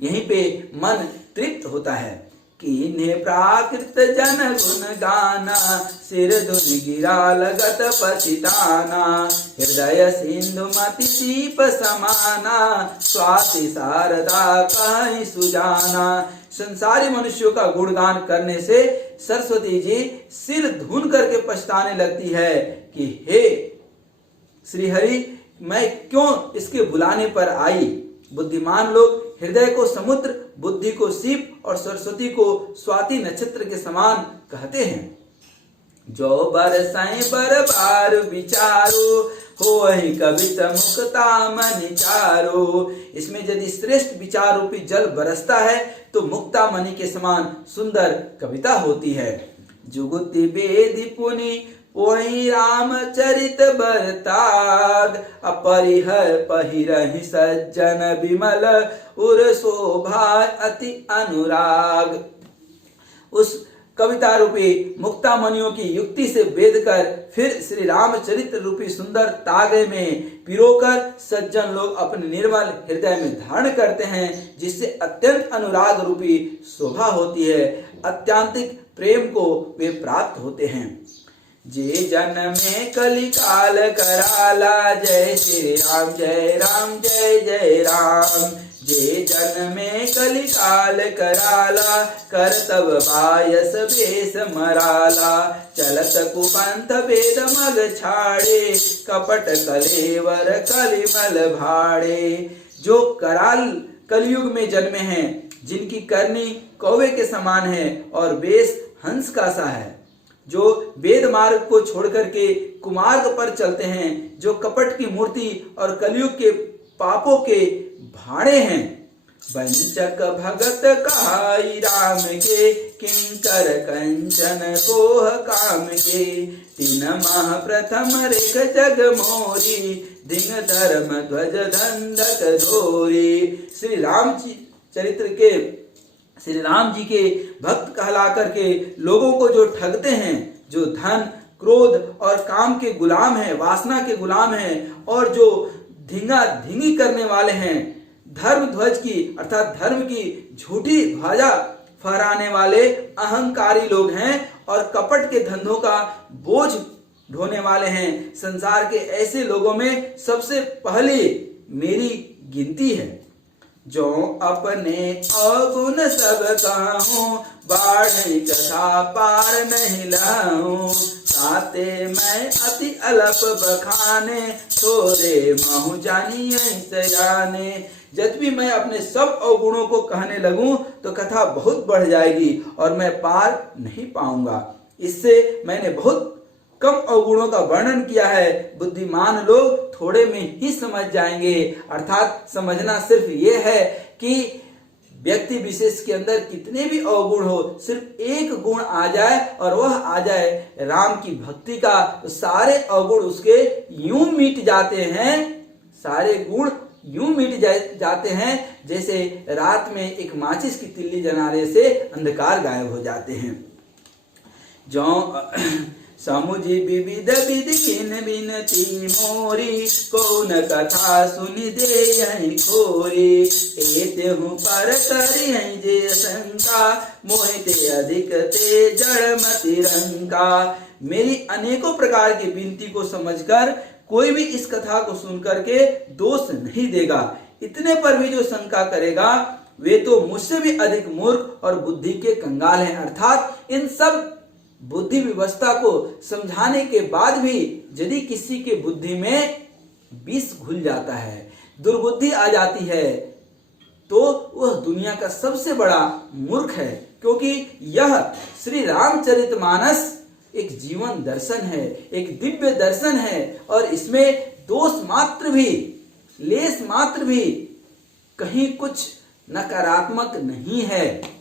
यहीं पे मन तृप्त होता है। कीन्हे प्राकृत जन गुण गाना सिर धुन गिरा लगत पतिताना हृदय सिंधु मति दीप समाना स्वाति शारदा कहीं सुजाना। संसारी मनुष्यों का गुणगान करने से सरस्वती जी सिर धुन करके पछताने लगती है कि हे श्री हरि, मैं क्यों इसके बुलाने पर आई। बुद्धिमान लोग हृदय को समुद्र, बुद्धि को सीप और सरस्वती को स्वाति नक्षत्र के समान कहते हैं। जो बरसाए बर बार विचारो होहि कविता मुक्ता मणि चारो। इसमें यदि श्रेष्ठ विचार रूपी जल बरसता है तो मुक्ता मणि के समान सुंदर कविता होती है। जुगुति वेदी पुनि वही रामचरित बरताग अपरिहर पहिरहि सज्जन विमल उर शोभा अति अनुराग। उस कविता रूपी मुक्ता मणियों की युक्ति से वेद कर फिर श्री रामचरित रूपी सुंदर तागे में पिरोकर सज्जन लोग अपने निर्मल हृदय में धारण करते हैं, जिससे अत्यंत अनुराग रूपी शोभा होती है। अत्यंतिक प्रेम को वे प्राप्त होते हैं। जे जन में कलिकाल कराला जय श्री राम जय राम जय जय राम। जे जन में कलिकाल कराला कर तब बायस बेस मराला चलत कुपंथ वेद मग छाड़े कपट कलेवर कलिमल भाड़े। जो कराल कलयुग में जन्मे हैं, जिनकी करनी कौवे के समान है और वेश हंस का सा है, जो वेद मार्ग को छोड़ करके कुमार्ग पर चलते हैं, जो कपट की मूर्ति और कलयुग के पापों के भाड़े हैं, वंचक भगत कहाई राम के, किंकर कंचन कोह काम के। तीन माह प्रथम रेख जग मोरी, धिंग धर्म ध्वज धंधक धोरी। श्री राम चरित्र के श्री राम जी के भक्त कहला करके लोगों को जो ठगते हैं, जो धन क्रोध और काम के गुलाम हैं, वासना के गुलाम हैं, और जो धींगा धींगी करने वाले हैं, धर्म ध्वज की अर्थात धर्म की झूठी ध्वजा फहराने वाले अहंकारी लोग हैं और कपट के धंधों का बोझ ढोने वाले हैं। संसार के ऐसे लोगों में सबसे पहले मेरी गिनती है। जो अपने अवगुण सब कहूं, बाढ़ कथा पार नहीं लाऊं। ताते मैं अति अलप बखाने, थोड़े महु जानिए सयाने। जब भी मैं अपने सब अवगुणों को कहने लगूं तो कथा बहुत बढ़ जाएगी और मैं पार नहीं पाऊंगा। इससे मैंने बहुत कम अवगुणों का वर्णन किया है। बुद्धिमान लोग थोड़े में ही समझ जाएंगे। अर्थात समझना सिर्फ ये है कि व्यक्ति विशेष के अंदर कितने भी अवगुण हो, सिर्फ एक गुण आ जाए और वह आ जाए राम की भक्ति का, तो सारे अवगुण उसके यूं मिट जाते हैं। सारे गुण यूं मिट जाते हैं जैसे रात में एक माचिस की तिल्ली जलाने से अंधकार गायब हो जाते हैं। जो समुझी विविध विधि किन बिनती मोरी, कौन कथा सुनि दे यहीं खोरी। एते हूँ पर करी हैं जे शंका, मोहिते अधिक ते जड़ मति रंका। मेरी अनेकों प्रकार की विनती को समझकर कोई भी इस कथा को सुनकर के दोष नहीं देगा। इतने पर भी जो शंका करेगा वे तो मुझसे भी अधिक मूर्ख और बुद्धि के कंगाल हैं। अर्थात इन सब बुद्धि व्यवस्था को समझाने के बाद भी यदि किसी के बुद्धि में विष घुल जाता है, दुर्बुद्धि आ जाती है, तो वह दुनिया का सबसे बड़ा मूर्ख है। क्योंकि यह श्री रामचरितमानस एक जीवन दर्शन है, एक दिव्य दर्शन है और इसमें दोष मात्र भी, लेस मात्र भी कहीं कुछ नकारात्मक नहीं है।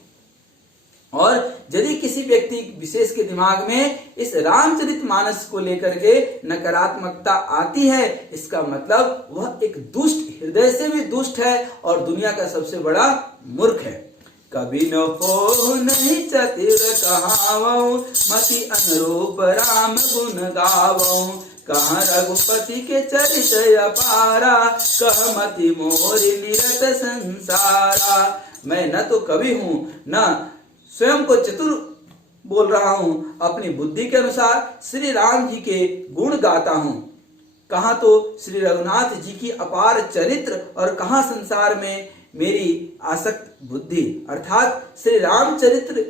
और यदि किसी व्यक्ति विशेष के दिमाग में इस रामचरितमानस को लेकर के नकारात्मकता आती है, इसका मतलब वह एक दुष्ट, हृदय से भी दुष्ट है और दुनिया का सबसे बड़ा मूर्ख है। कभी न हो नहीं चतुर कहावो, मति अनुरूप राम गुण गावो। कहाँ रघुपति के चरित अपारा, कह मति मोरी निरत संसारा। मैं न तो कवि हूँ, न स्वयं को चतुर बोल रहा हूं, अपनी बुद्धि के अनुसार श्री राम जी के गुण गाता हूं। कहाँ तो श्री रघुनाथ जी की अपार चरित्र और कहाँ संसार में मेरी आसक्त बुद्धि। अर्थात श्री रामचरित्र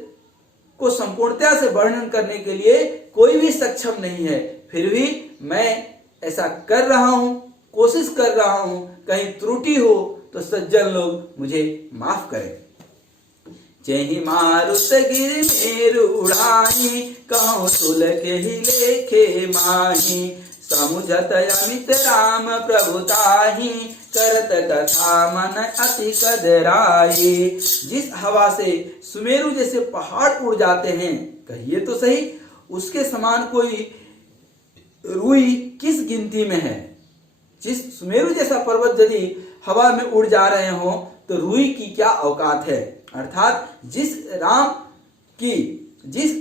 को संपूर्णता से वर्णन करने के लिए कोई भी सक्षम नहीं है, फिर भी मैं ऐसा कर रहा हूं, कोशिश कर रहा हूं। कहीं त्रुटि हो तो सज्जन लोग मुझे माफ करें। जेहि मारुत गिर मेरु उड़ाई, कहूँ तुल के ही लेखे माही। समुझत अमित राम प्रभुताही, करत कथा मन अति कदराई। जिस हवा से सुमेरु जैसे पहाड़ उड़ जाते हैं, कहिए तो सही, उसके समान कोई रुई किस गिनती में है। जिस सुमेरु जैसा पर्वत यदि हवा में उड़ जा रहे हो तो रुई की क्या औकात है। अर्थात जिस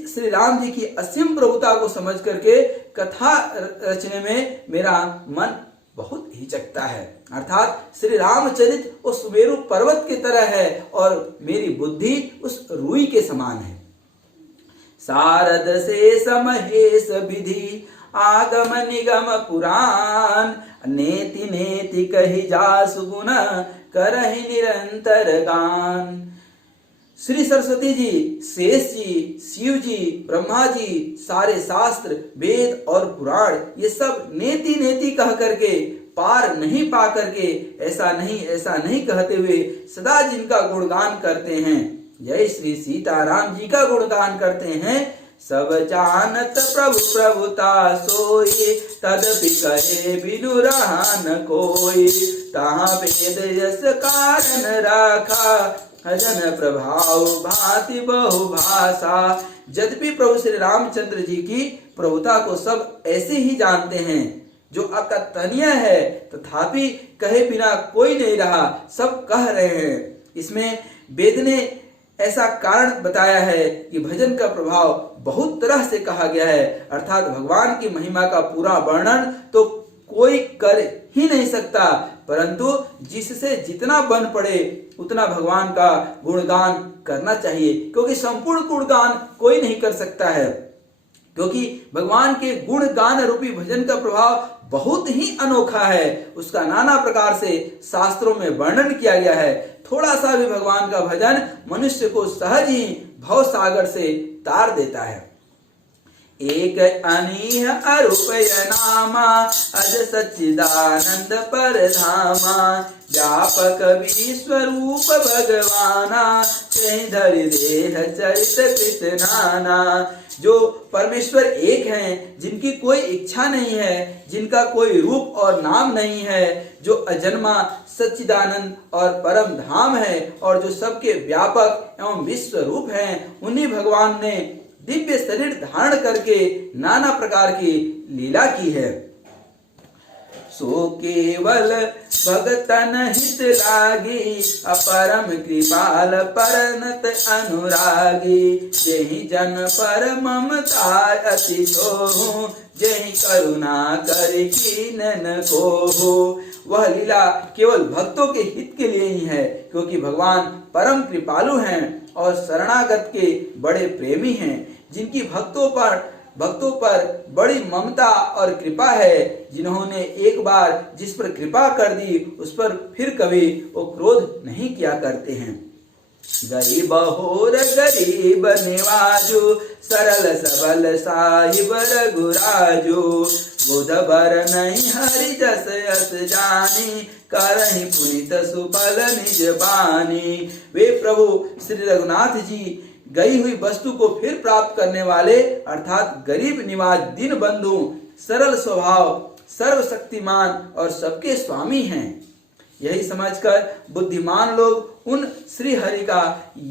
श्री राम जी की असीम प्रभुता को समझ करके कथा रचने में मेरा मन बहुत हिचकता है। अर्थात श्री रामचरित उस सुमेरु पर्वत की तरह है और मेरी बुद्धि उस रुई के समान है। शारद से समहेश विधि, आगम निगम पुराण। नेति नेति कही जासु गुण, करहि निरंतर गान। श्री सरस्वती जी, शेष जी, शिव जी, ब्रह्मा जी, सारे शास्त्र, वेद और पुराण, ये सब नेति नेति कह करके, पार नहीं पा करके, ऐसा नहीं कहते हुए सदा जिनका गुणगान करते हैं, जय श्री सीताराम जी का गुणगान करते हैं, सब जानत प्रभु प्रभुता सोई, तदपि कहे बिनु रहा न कोई। तहाँ वेद यस कारण राखा, भजन प्रभाव भांति बहु भाषा। यद्यपि प्रभु श्री रामचंद्र जी की प्रभुता को सब ऐसे ही जानते हैं जो अकथनीय है, तथापि कहे बिना कोई नहीं रहा, सब कह रहे हैं। इसमें वेद ने ऐसा कारण बताया है कि भजन का प्रभाव बहुत तरह से कहा गया है, अर्थात भगवान की महिमा का पूरा वर्णन तो कोई कर ही नहीं सकता, परंतु जिससे जितना बन पड़े उतना भगवान का गुणगान करना चाहिए, क्योंकि संपूर्ण गुणगान कोई नहीं कर सकता है, क्योंकि भगवान के गुण गान रूपी भजन का प्रभाव बहुत ही अनोखा है। उसका नाना प्रकार से शास्त्रों में वर्णन किया गया है। थोड़ा सा भी भगवान का भजन मनुष्य को सहज ही भव सागर से तार देता है। एक अनीह अरूपय नामा, अज सच्चिदानंद परधामा। व्यापक विश्वरूप भगवाना, तेहि धरि देह चरित कृत नाना। जो परमेश्वर एक हैं, जिनकी कोई इच्छा नहीं है, जिनका कोई रूप और नाम नहीं है, जो अजन्मा सच्चिदानंद और परम धाम है, और जो सबके व्यापक एवं विश्व रूप हैं, उन्हीं भगवान ने दिव्य शरीर धारण करके नाना प्रकार की लीला की है। सो केवल भगतन हित लागी, अपरम कृपाल परनत अनुरागी। जेहि जन पर ममता अति छोहु, जेहि करुणा कर कीनन कोहु। वह लीला केवल भक्तों के हित के लिए ही है, क्योंकि भगवान परम कृपालु हैं और शरणागत के बड़े प्रेमी हैं, जिनकी भक्तों पर बड़ी ममता और कृपा है। जिन्होंने एक बार जिस पर कृपा कर दी, उस पर फिर कभी वो क्रोध नहीं किया करते हैं। गरीब होर गरीब निवाजु, सरल सबल साहिब रघुराजु। बुध बर नहीं हरि जस यस जानी, करहि पुनित सुफल निज बानी। वे प्रभु श्री रघुनाथ जी गई हुई वस्तु को फिर प्राप्त करने वाले, अर्थात गरीब निवाज दीन बंधु, सरल स्वभाव, सर्वशक्तिमान और सबके स्वामी हैं। यही समझकर बुद्धिमान लोग उन श्री हरि का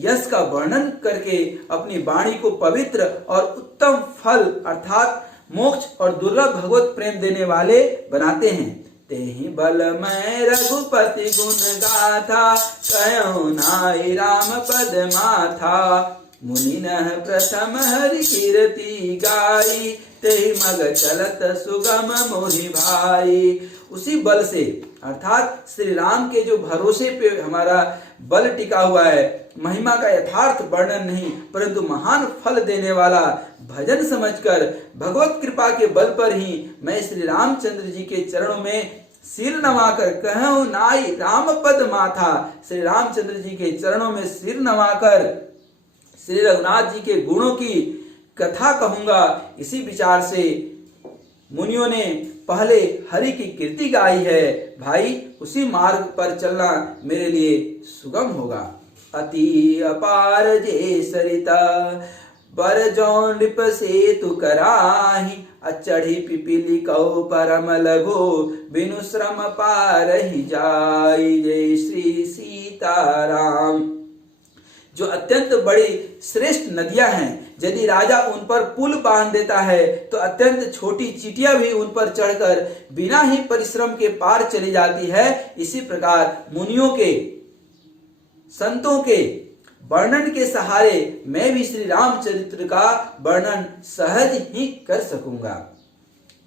यश का वर्णन करके अपनी वाणी को पवित्र और उत्तम फल अर्थात मोक्ष और दुर्लभ भगवत प्रेम देने वाले बनाते हैं। तेहि बल मैं रघुपति गुण गाथा, कहूँ नाई राम पद माथा। मुनि नह प्रथम हरि कीर्ति गाई, तेहि मग चलत सुगम मोहि भाई। उसी बल से अर्थात श्री राम के जो भरोसे पे हमारा बल टिका हुआ है, महिमा का यथार्थ वर्णन नहीं परंतु महान फल देने वाला भजन समझकर भगवत कृपा के बल पर ही मैं श्री रामचंद्र जी के चरणों में सिर नवाकर कहूँ नाई राम पद माथा। श्री रामचंद्र जी के चरणों में सिर नवाकर श्री रघुनाथ जी के गुणों की कथा कहूंगा। इसी विचार से मुनियों ने पहले हरि की कीर्ति गाई है। भाई उसी मार्ग पर चलना मेरे लिए सुगम होगा। अति अपार जे सरिता, बर जौ नृप सेतु कराही। अचढ़ी पिपीली कौ परम लघु, बिनु श्रम पार ही जाई। जय श्री सीताराम। जो अत्यंत बड़ी श्रेष्ठ नदियां हैं, यदि राजा उन पर पुल बांध देता है तो अत्यंत छोटी चींटियां भी उन पर चढ़कर बिना ही परिश्रम के पार चली जाती है। इसी प्रकार मुनियों के, संतों के वर्णन के सहारे मैं भी श्री रामचरित्र का वर्णन सहज ही कर सकूंगा।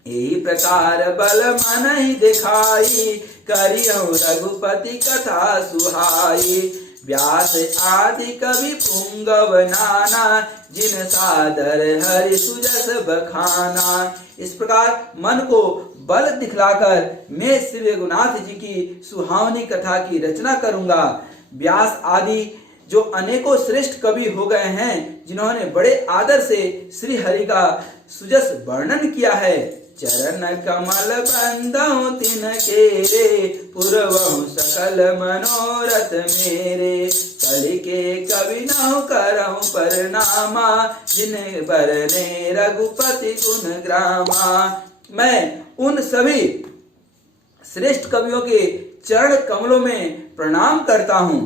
यही प्रकार बल मन ही दिखाई, करियहु रघुपति कथा सुहाई। व्यास आदि कवि पुंगव नाना, जिन सादर हरि सुजस बखाना। इस प्रकार मन को बल दिखलाकर मैं श्री रघुनाथ जी की सुहावनी कथा की रचना करूंगा। व्यास आदि जो अनेकों श्रेष्ठ कवि हो गए हैं, जिन्होंने बड़े आदर से श्री हरि का सुजस वर्णन किया है। चरण कमल बंदहु तिनके रे, पुरवहु सकल मनोरथ मेरे। पढ़ के कवि न करऊं परनामा, जिन्हें बरने रघुपति गुण ग्रामा। मैं उन सभी श्रेष्ठ कवियों के चरण कमलों में प्रणाम करता हूँ,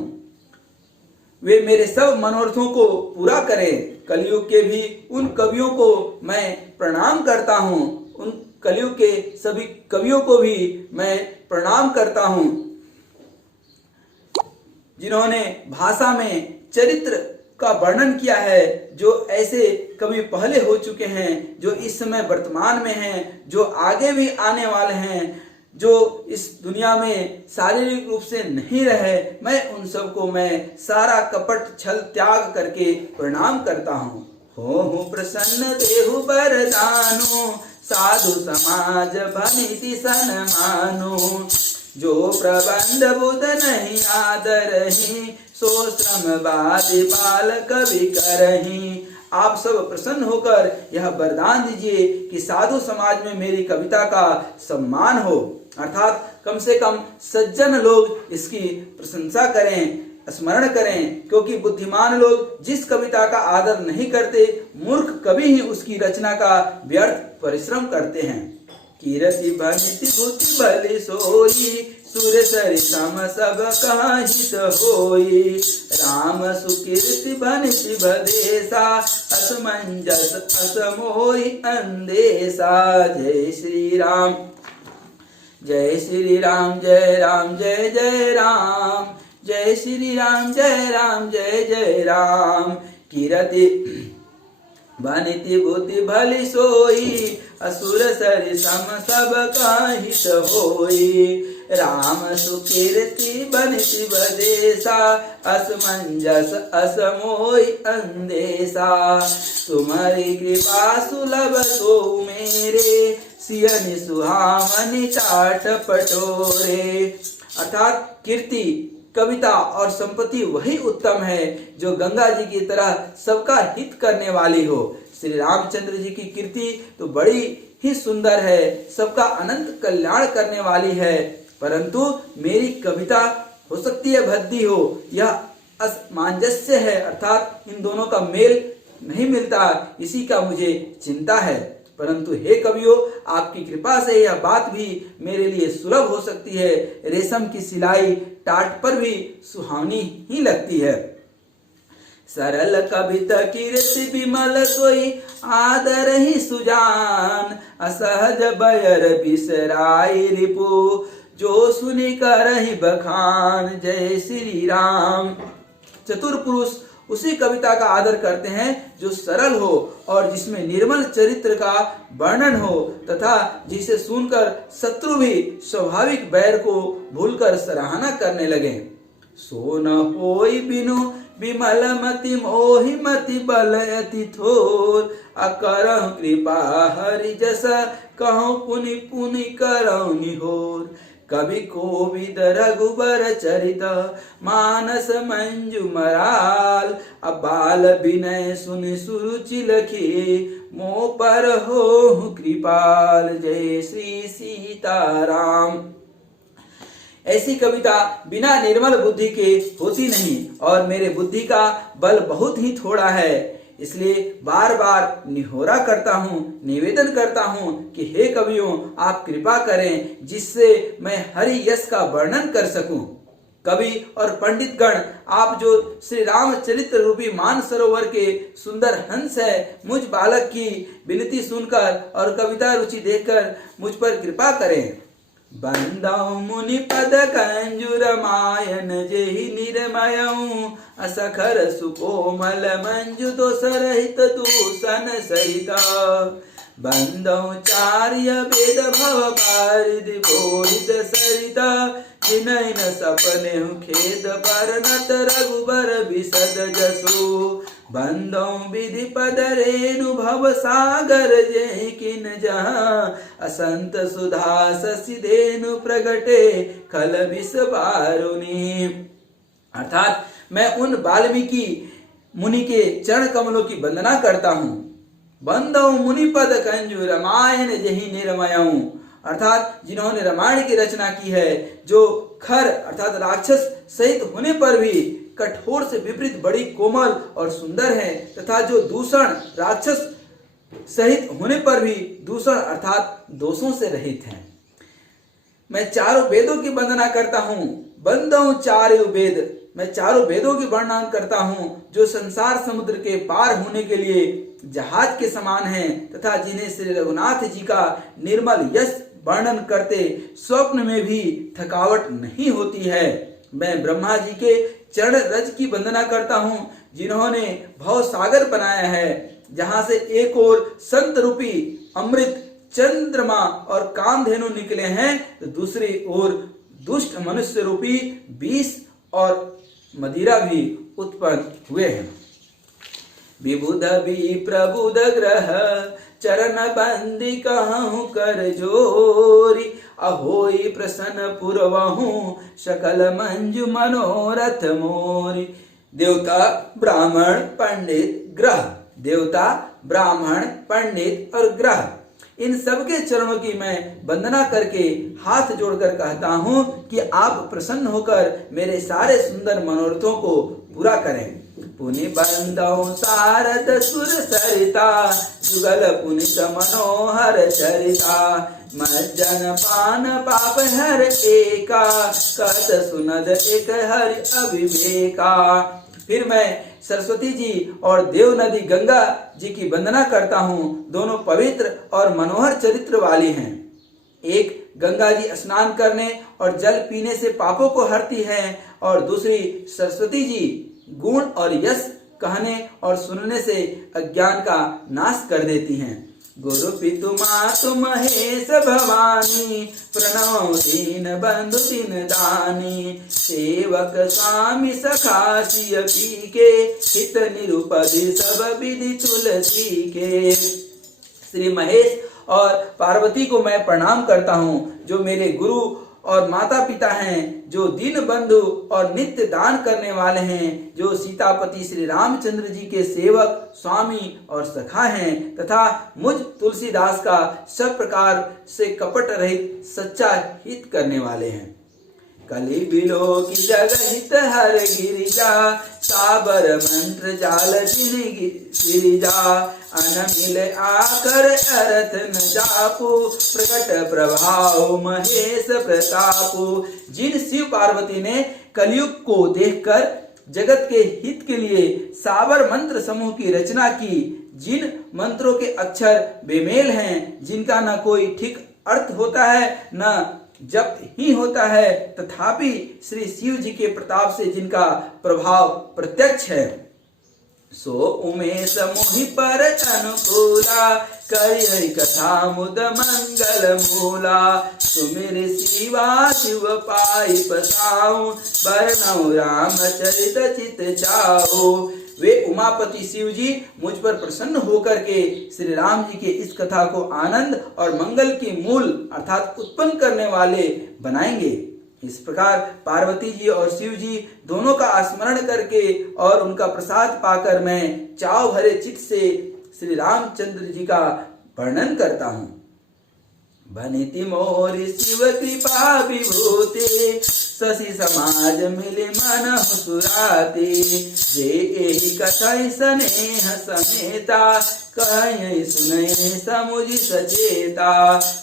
वे मेरे सब मनोरथों को पूरा करें। कलयुग के भी उन कवियों को मैं प्रणाम करता हूँ, उन कलयुग के सभी कवियों को भी मैं प्रणाम करता हूँ, जिन्होंने भाषा में चरित्र का वर्णन किया है। जो ऐसे कवि पहले हो चुके हैं, जो इस समय वर्तमान में हैं, जो आगे भी आने वाले हैं, जो इस दुनिया में शारीरिक रूप से नहीं रहे, मैं उन सबको मैं सारा कपट छल त्याग करके प्रणाम करता हूँ। हो प्रसन्न देहु बरदानु, साधु समाज भनिति सन्मानु, जो प्रबंध बुध नहीं आदरहि, सो श्रमवादी बाल कवि करहि। आप सब प्रसन्न होकर यह वरदान दीजिए कि साधु समाज में मेरी कविता का सम्मान हो, अर्थात कम से कम सज्जन लोग इसकी प्रशंसा करें, स्मरण करें, क्योंकि बुद्धिमान लोग जिस कविता का आदर नहीं करते, मूर्ख कवि ही उसकी रचना का व्यर्थ परिश्रम करते हैं। कीरति भनिति भूति बलि सोई, सुर सरि सम सब काहित होई, राम सुकीर्ति भनिति बदेसा, असमंजस असमोहि अंदेसा। जय श्री राम, जय श्री राम, जय राम, जय जय राम, जय श्री राम, जय राम, जय जय राम। कीरति भनिति भूति भलि सोई, असुर सरि सम सब काहित होई, राम सुकीर्ति भनिति बदेसा, असमंजस असमोहि अंदेसा। तुम्हारी कृपा सुलभ सो मेरे, सियनि सुहावनि टाट पटोरे। अर्थात कीर्ति, कविता और संपत्ति वही उत्तम है जो गंगा जी की तरह सबका हित करने वाली हो। श्री रामचंद्र जी की कीर्ति तो बड़ी ही सुंदर है, सबका अनंत कल्याण करने वाली है, परंतु मेरी कविता हो सकती है भद्दी हो, यह असमंजस्य है, अर्थात इन दोनों का मेल नहीं मिलता, इसी का मुझे चिंता है। परंतु हे कवियों, आपकी कृपा से यह बात भी मेरे लिए सुलभ हो सकती है। रेशम की सिलाई टाट पर भी सुहावनी ही लगती है। सरल कविता कीर्ति विमल सोई, आदर ही सुजान, असहज बयर बिसराई रिपु, जो सुनि करहि बखान। जय श्री राम। चतुर पुरुष उसी कविता का आदर करते हैं जो सरल हो और जिसमें निर्मल चरित्र का वर्णन हो, तथा जिसे सुनकर शत्रु भी स्वाभाविक बैर को भूलकर सराहना करने लगे। सो न होई बिनु विमल मति मोहि मति बल अति थोर, अकरहु कृपा हरि जस कहूँ पुनि पुनि करहु निहोर। कवि कोविद रघुबर चरित मानस मंजु मराल, अबाल विनय सुनि सुरुचि लखी, मो पर हो कृपाल। जय श्री सीताराम। ऐसी कविता बिना निर्मल बुद्धि के होती नहीं और मेरे बुद्धि का बल बहुत ही थोड़ा है, इसलिए बार बार निहोरा करता हूँ, निवेदन करता हूँ कि हे कवियों, आप कृपा करें जिससे मैं हरि यश का वर्णन कर सकूं। कवि और पंडित गण, आप जो श्री रामचरित्र रूपी मान सरोवर के सुंदर हंस है, मुझ बालक की विनती सुनकर और कविता रुचि देखकर मुझ पर कृपा करें। बंदौ मुनि पद कंजु रमायन जेहि निर्मयऊ, असखर सुकोमल मंजु दोसरहित दूषण सहित। बंदौ चार्य वेद भव पारिदि बोहित सरित, जिनहि न सपने खेद बरनत रघुबर बिसद जसु। बंदौ विधि पद रेणु भव सागर जेहि किन जहाँ, असंत सुधा शशि धेनु प्रगटे खल विष बारुनी। अर्थात मैं उन वाल्मीकि मुनि के चरण कमलों की वंदना करता हूँ। बंदौ मुनि पद कंजु रामायण जेहि निर्मयऊ, अर्थात जिन्होंने रामायण की रचना की है, जो खर अर्थात राक्षस सहित होने पर भी कठोर से विपरीत बड़ी कोमल और सुंदर है, तथा जो दूषण राक्षस सहित होने पर भी दूषण अर्थात दोषों से रहित है। मैं चारों वेदों की वंदना करता हूँ, बंदों चारों वेद, मैं चारों वेदों की वर्णन करता हूँ जो संसार समुद्र के पार होने के लिए जहाज के समान हैं, तथा जिन्हें श्री रघुनाथ जी का निर्मल यश वर्णन करते स्वप्न में भी थकावट नहीं होती है। मैं ब्रह्मा जी के चरण रज की वंदना करता हूँ जिन्होंने भव सागर बनाया है, जहां से एक ओर संत रूपी अमृत चंद्रमा और कामधेनु निकले हैं, तो दूसरी ओर दुष्ट मनुष्य रूपी विष और मदिरा भी उत्पन्न हुए हैं। विबुध भी प्रबुध ग्रह चरण बंदी कहूँ कर जोरी, अहोई प्रसन्न पूर्वहू सकल मंजु मनोरथ मोरी। देवता ब्राह्मण पंडित ग्रह, देवता ब्राह्मण पंडित और ग्रह, इन सबके चरणों की मैं वंदना करके हाथ जोड़कर कहता हूँ कि आप प्रसन्न होकर मेरे सारे सुंदर मनोरथों को पूरा करें। पुनि बंदौ सारद सुर सरिता, जुगल पुनित मनोहर चरिता, मज्जन पान पाप हर एका, कत सुनद एक हरि अविवेका। फिर मैं सरस्वती जी और देव नदी गंगा जी की वंदना करता हूँ, दोनों पवित्र और मनोहर चरित्र वाली हैं। एक गंगा जी स्नान करने और जल पीने से पापों को हरती है, और दूसरी सरस्वती जी गुण और यश कहने और सुनने से अज्ञान का नाश कर देती हैं। गुरु पितु मातु महेश भवानी, प्रणव दीन बंधु दीन दानी, सेवक स्वामी सखा सिय पी के, हित निरुपधि सब विधि तुलसी के। श्री महेश और पार्वती को मैं प्रणाम करता हूँ, जो मेरे गुरु और माता पिता हैं, जो दीन बंधु और नित्य दान करने वाले हैं, जो सीतापति श्री रामचंद्र जी के सेवक स्वामी और सखा हैं, तथा मुझ तुलसीदास का सब प्रकार से कपट रहित सच्चा हित करने वाले हैं। कलि बिलो की जग हित हर गिरिजा, साबर मंत्र जाल जिन गिरिजा, अन मिले आकर अर्थ न जापू, प्रकट प्रभाव महेश प्रतापू। जिन शिव पार्वती ने कलयुग को देखकर जगत के हित के लिए साबर मंत्र समूह की रचना की, जिन मंत्रों के अक्षर बेमेल हैं, जिनका न कोई ठीक अर्थ होता है न जप ही होता है, तथापि श्री शिव जी के प्रताप से जिनका प्रभाव प्रत्यक्ष है, सो उमेश मोहि पर अनुकूला, करिय कथा मुद मंगल मूला, सुमिर शिवा शिव पाई पसाऊ, बरनऊ राम चरित चित चाओ। वे उमापति शिव जी मुझ पर प्रसन्न होकर के श्री राम जी के इस कथा को आनंद और मंगल की मूल अर्थात उत्पन्न करने वाले बनाएंगे। इस प्रकार पार्वती जी और शिव जी दोनों का स्मरण करके और उनका प्रसाद पाकर मैं चाव भरे चित्त से श्री रामचंद्र जी का वर्णन करता हूँ। बनिति मोरि शिव कृपा विभूति, शशि समाज मिले मन सुराते, जे एहि कथय स्नेह समेता, कहि सुनय समुझ सचेता,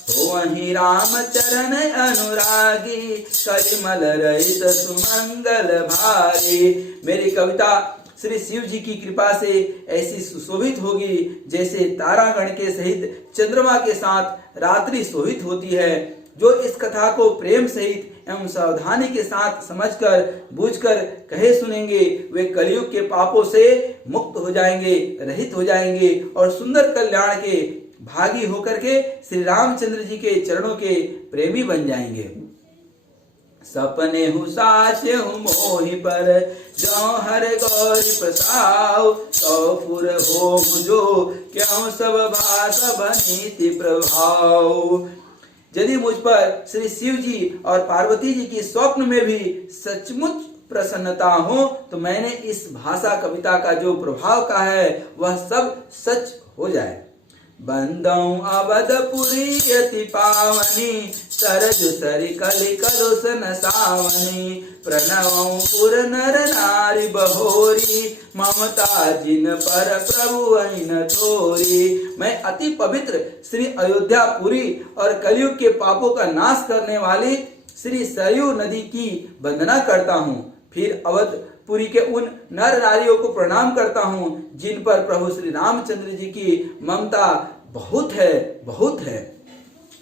होवहि राम चरण अनुरागी, कलिमल रहित सुमंगल भारी। मेरी कविता श्री शिव जी की कृपा से ऐसी सुशोभित होगी जैसे तारागण के सहित चंद्रमा के साथ रात्रि शोभित होती है। जो इस कथा को प्रेम सहित एवं सावधानी के साथ समझकर बूझकर कहे सुनेंगे, वे कलयुग के पापों से मुक्त हो जाएंगे, रहित हो जाएंगे और सुंदर कल्याण के भागी होकर के श्री रामचंद्र जी के चरणों के प्रेमी बन जाएंगे। सपने हूँ साचे हूँ मोहि पर, जो हर गौरी प्रसाव, कौपुर हो मुझो क्यों सब भाषा बनीति प्रभाव। यदि मुझ पर श्री शिव जी और पार्वती जी की स्वप्न में भी सचमुच प्रसन्नता हो, तो मैंने इस भाषा कविता का जो प्रभाव का है वह सब सच हो जाए। बंदौ अवधपुरी अति पावनी सरजु सरि कलि कलुष सावनी प्रणवौ पुर नर नारी बहोरी ममता जिन पर प्रभु न थोरी। मैं अति पवित्र श्री अयोध्यापुरी और कलयुग के पापों का नाश करने वाली श्री सरयू नदी की वंदना करता हूँ। फिर अवधपुरी के उन नर नारियों को प्रणाम करता हूँ जिन पर प्रभु श्री रामचंद्र जी की ममता बहुत है।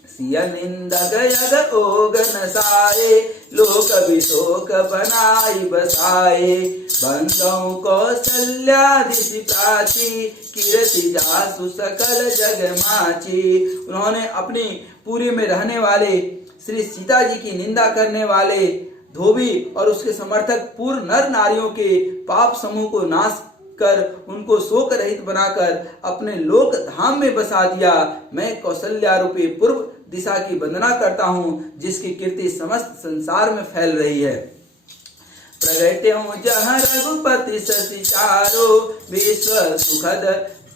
सिया निंदक यद ओग नसाए लोक विशोक बनाई बसाए बंदौ कौशल्यादिशि प्राची कीर्ति जासु सकल जग माची। उन्होंने अपनी पुरी में रहने वाले श्री सीता जी की निंदा करने वाले धोबी और उसके समर्थक पूर्व नर नारियों के पाप समूह को नाश कर उनको शोक रहित बनाकर अपने लोक धाम में बसा दिया। मैं कौशल्या रूपी पूर्व दिशा की वंदना करता हूँ जिसकी कीर्ति समस्त संसार में फैल रही है। प्रगट्यों जहाँ रघुपति शशि चारो विश्व सुखद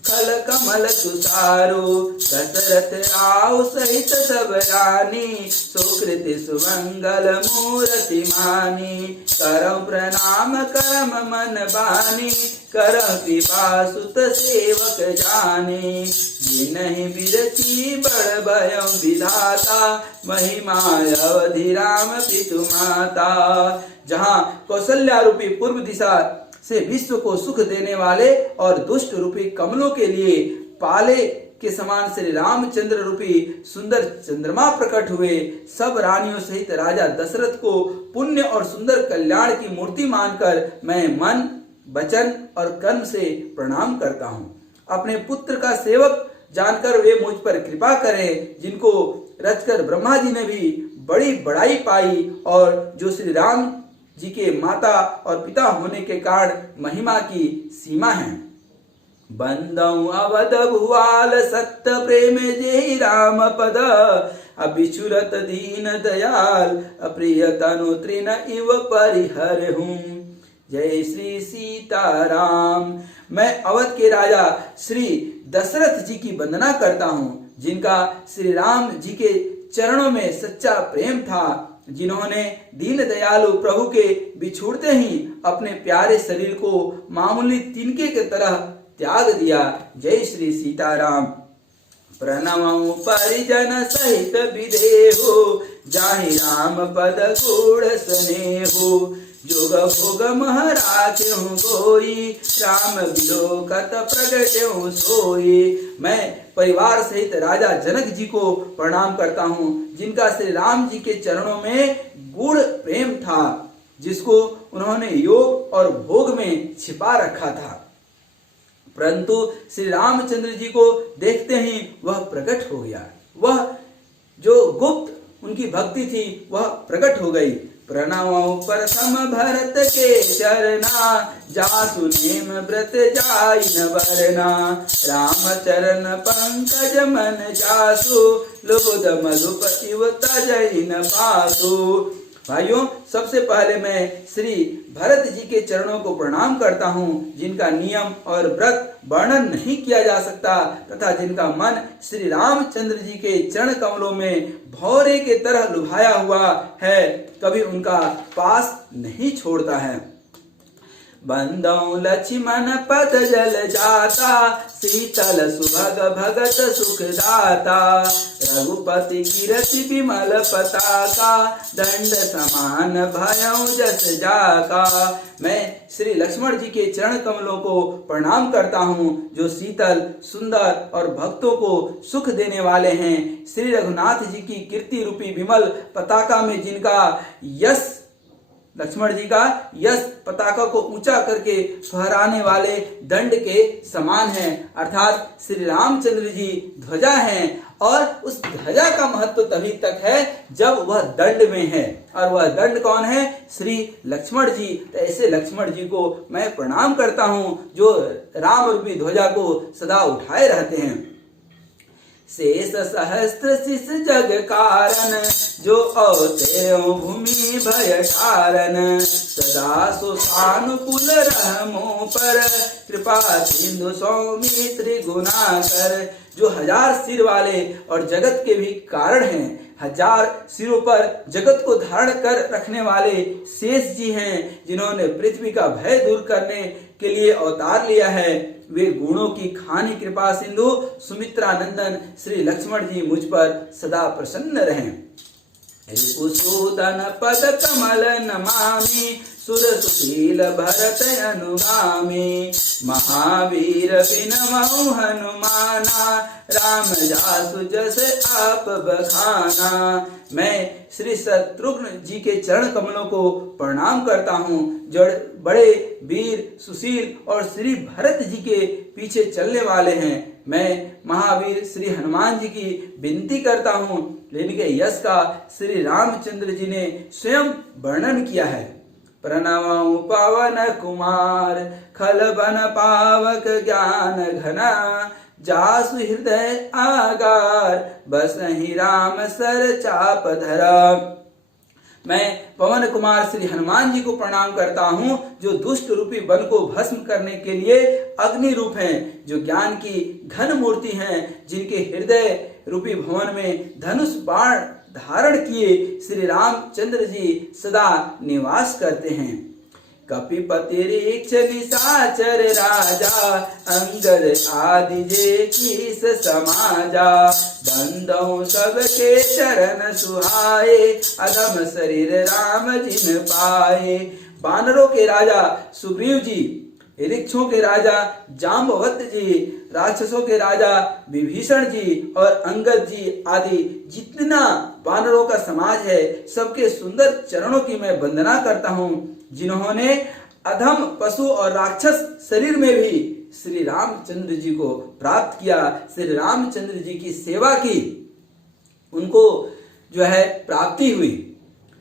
खल कमल तुषारो दशरथ आओ सहित सब रानी सुकृति सुमंगल मूर्ति मानी करौ प्रणाम करम मन बानी करम कृपा सुत सेवक जाने जिनहि बिरची बड़ भयं विधाता महिमा अवधि राम पितु माता। जहाँ कौशल्या रूपी पूर्व दिशा से विश्व को सुख देने वाले और दुष्ट रूपी कमलों के लिए पाले के समान श्री रामचंद्र रूपी सुंदर चंद्रमा प्रकट हुए, सब रानियों सहित राजा दशरथ को पुण्य और सुंदर कल्याण की मूर्ति मानकर मैं मन वचन और कर्म से प्रणाम करता हूँ। अपने पुत्र का सेवक जानकर वे मुझ पर कृपा करें जिनको रचकर ब्रह्मा जी ने भी बड़ी बड़ाई पाई और जो श्री राम जी के माता और पिता होने के कारण महिमा की सीमा है। बंदौ अवध भुआल सत्य प्रेम जय राम पद अबिचुरत दीन दयाल अप्रिय तनु तृण इव परिहर हूँ। जय श्री सीताराम। मैं अवध के राजा श्री दशरथ जी की वंदना करता हूँ जिनका श्री राम जी के चरणों में सच्चा प्रेम था, जिन्होंने दीन दयालु प्रभु के बिछुड़ते ही अपने प्यारे शरीर को मामूली तिनके की तरह त्याग दिया। जय श्री सीताराम। प्रणवं परिजन सहित विदेहो जाहि राम पद गुण स्नेहो जोग भोग महराख्यहु गोई राम विलोकत प्रगट्यहु सोई। मैं परिवार सहित राजा जनक जी को प्रणाम करता हूँ जिनका श्री राम जी के चरणों में गूढ़ प्रेम था, जिसको उन्होंने योग और भोग में छिपा रखा था, परंतु श्री रामचंद्र जी को देखते ही वह प्रकट हो गया। वह जो गुप्त उनकी भक्ति थी वह प्रकट हो गई। प्रणव प्रथम भरत के चरना जासु नेम व्रत जाई न वरना राम चरण पंकज मन जासु लोध मधुपति तजई न पासु। भाइयों, सबसे पहले मैं श्री भरत जी के चरणों को प्रणाम करता हूँ जिनका नियम और व्रत वर्णन नहीं किया जा सकता तथा जिनका मन श्री रामचंद्र जी के चरण कमलों में भौरे के तरह लुभाया हुआ है, कभी उनका पास नहीं छोड़ता है। बंदौ लक्ष्मण पद जल जाता शीतल सुभग भगत सुखदाता रघुपति कीरति विमल पताका दंड समान भयं जस जाका। मैं श्री लक्ष्मण जी के चरण कमलों को प्रणाम करता हूँ जो शीतल सुंदर और भक्तों को सुख देने वाले हैं। श्री रघुनाथ जी की कीर्ति रूपी विमल पताका में जिनका यश, लक्ष्मण जी का यश पताका को ऊंचा करके फहराने वाले दंड के समान है, अर्थात श्री रामचंद्र जी ध्वजा हैं और उस ध्वजा का महत्व तभी तक है जब वह दंड में है, और वह दंड कौन है? श्री लक्ष्मण जी। तो ऐसे लक्ष्मण जी को मैं प्रणाम करता हूँ जो राम रूपी ध्वजा को सदा उठाए रहते हैं। शेष सहस्त्र शिष जग कारण, जो औते भूमि भय कारण, सदा सुसानुकूल रहमो पर, कृपा सिंधु सौमित्र गुणाकर। जो 1000 सिर वाले और जगत के भी कारण हैं, 1000 सिरों पर जगत को धारण कर रखने वाले शेष जी हैं, जिन्होंने पृथ्वी का भय दूर करने के लिए अवतार लिया है। वे गुणों की खानी कृपा सिंधु सुमित्रा नंदन श्री लक्ष्मण जी मुझ पर सदा प्रसन्न रहें। रिपुसूदन पद कमल नमामि, सुर सुशील भरत अनुगामी, महावीर बिनमहु हनुमाना, राम जासु जस आप बखाना। मैं श्री शत्रुघ्न जी के चरण कमलों को प्रणाम करता हूँ, जो बड़े वीर सुशील और श्री भरत जी के पीछे चलने वाले हैं। मैं महावीर श्री हनुमान जी की विनती करता हूँ, जिनके यश का श्री रामचंद्र जी ने स्वयं वर्णन किया है। प्रणव पवन कुमार, खल बन पावक ज्ञान घना, जासु हृदय आगार, बसहि राम सर चाप धरा। मैं पवन कुमार श्री हनुमान जी को प्रणाम करता हूँ, जो दुष्ट रूपी वन को भस्म करने के लिए अग्नि रूप हैं, जो ज्ञान की घन मूर्ति हैं, जिनके हृदय रूपी भवन में धनुष बाण धारण किए श्री रामचंद्र जी सदा निवास करते हैं। कपिपति रीक्ष निशाचर राजा, अंगद आदि जे कीस समाजा, बंदों सबके चरण सुहाए, अधम शरीर राम जिन पाए। बानरों के राजा सुग्रीव जी, ऋक्षों के राजा जाम्बवत जी, राक्षसों के राजा विभीषण जी और अंगद जी आदि जितना वानरों का समाज है, सबके सुंदर चरणों की मैं वंदना करता हूँ, जिन्होंने अधम पशु और राक्षस शरीर में भी श्री रामचंद्र जी को प्राप्त किया, श्री रामचंद्र जी की सेवा की, उनको जो है प्राप्ति हुई,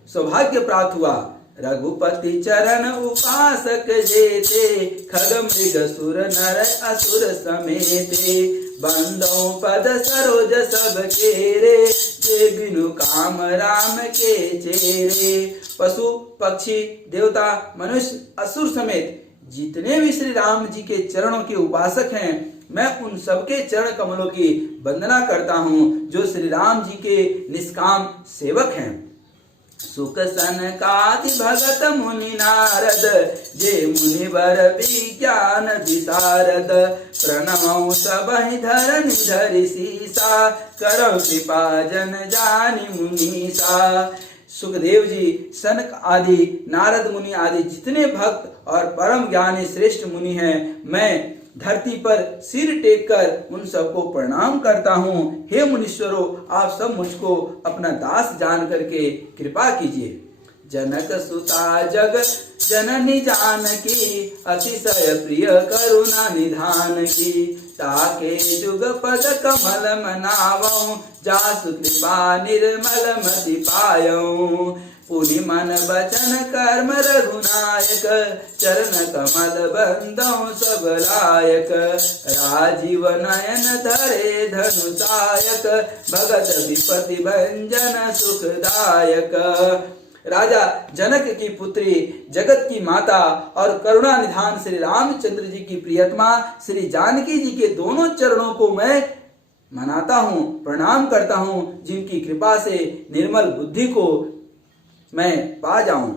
सौभाग्य प्राप्त हुआ। रघुपति चरण उपासक जेते, खग मृग सुर नर असुर समेते, बंदों पद सरोज सब केरे, जे बिनु काम राम के चेरे। पशु पक्षी देवता मनुष्य असुर समेत जितने भी श्री राम जी के चरणों के उपासक हैं, मैं उन सबके चरण कमलों की वंदना करता हूँ, जो श्री राम जी के निष्काम सेवक हैं। सुख सनकादि भगत मुनि नारद, जे मुनिवर विज्ञान विशारद, प्रणमौ सबहि धरनि धरि सीसा, करौ कृपा जन जानि मुनीसा। सुखदेव जी, सनक आदि, नारद मुनि आदि जितने भक्त और परम ज्ञानी श्रेष्ठ मुनि हैं, मैं धरती पर सिर टेक कर उन सबको प्रणाम करता हूँ। हे मुनीश्वरों, आप सब मुझको अपना दास जान करके कृपा कीजिए। जनक सुता जग जननी जानकी, अतिशय प्रिय करुणा निधान की, ताके जुग पद कमल मनावऊं, जासु कृपा निर्मल मति पायऊं। पुनि मन बचन कर्म रघुनायक, चरण कमल बंदौ सब लायक, राजीव नयन धरे धनुषायक, भगत विपति भंजन सुखदायक। राजा जनक की पुत्री, जगत की माता और करुणा निधान श्री रामचंद्र जी की प्रियतमा श्री जानकी जी के दोनों चरणों को मैं मनाता हूँ, प्रणाम करता हूँ, जिनकी कृपा से निर्मल बुद्धि को मैं पा जाऊं।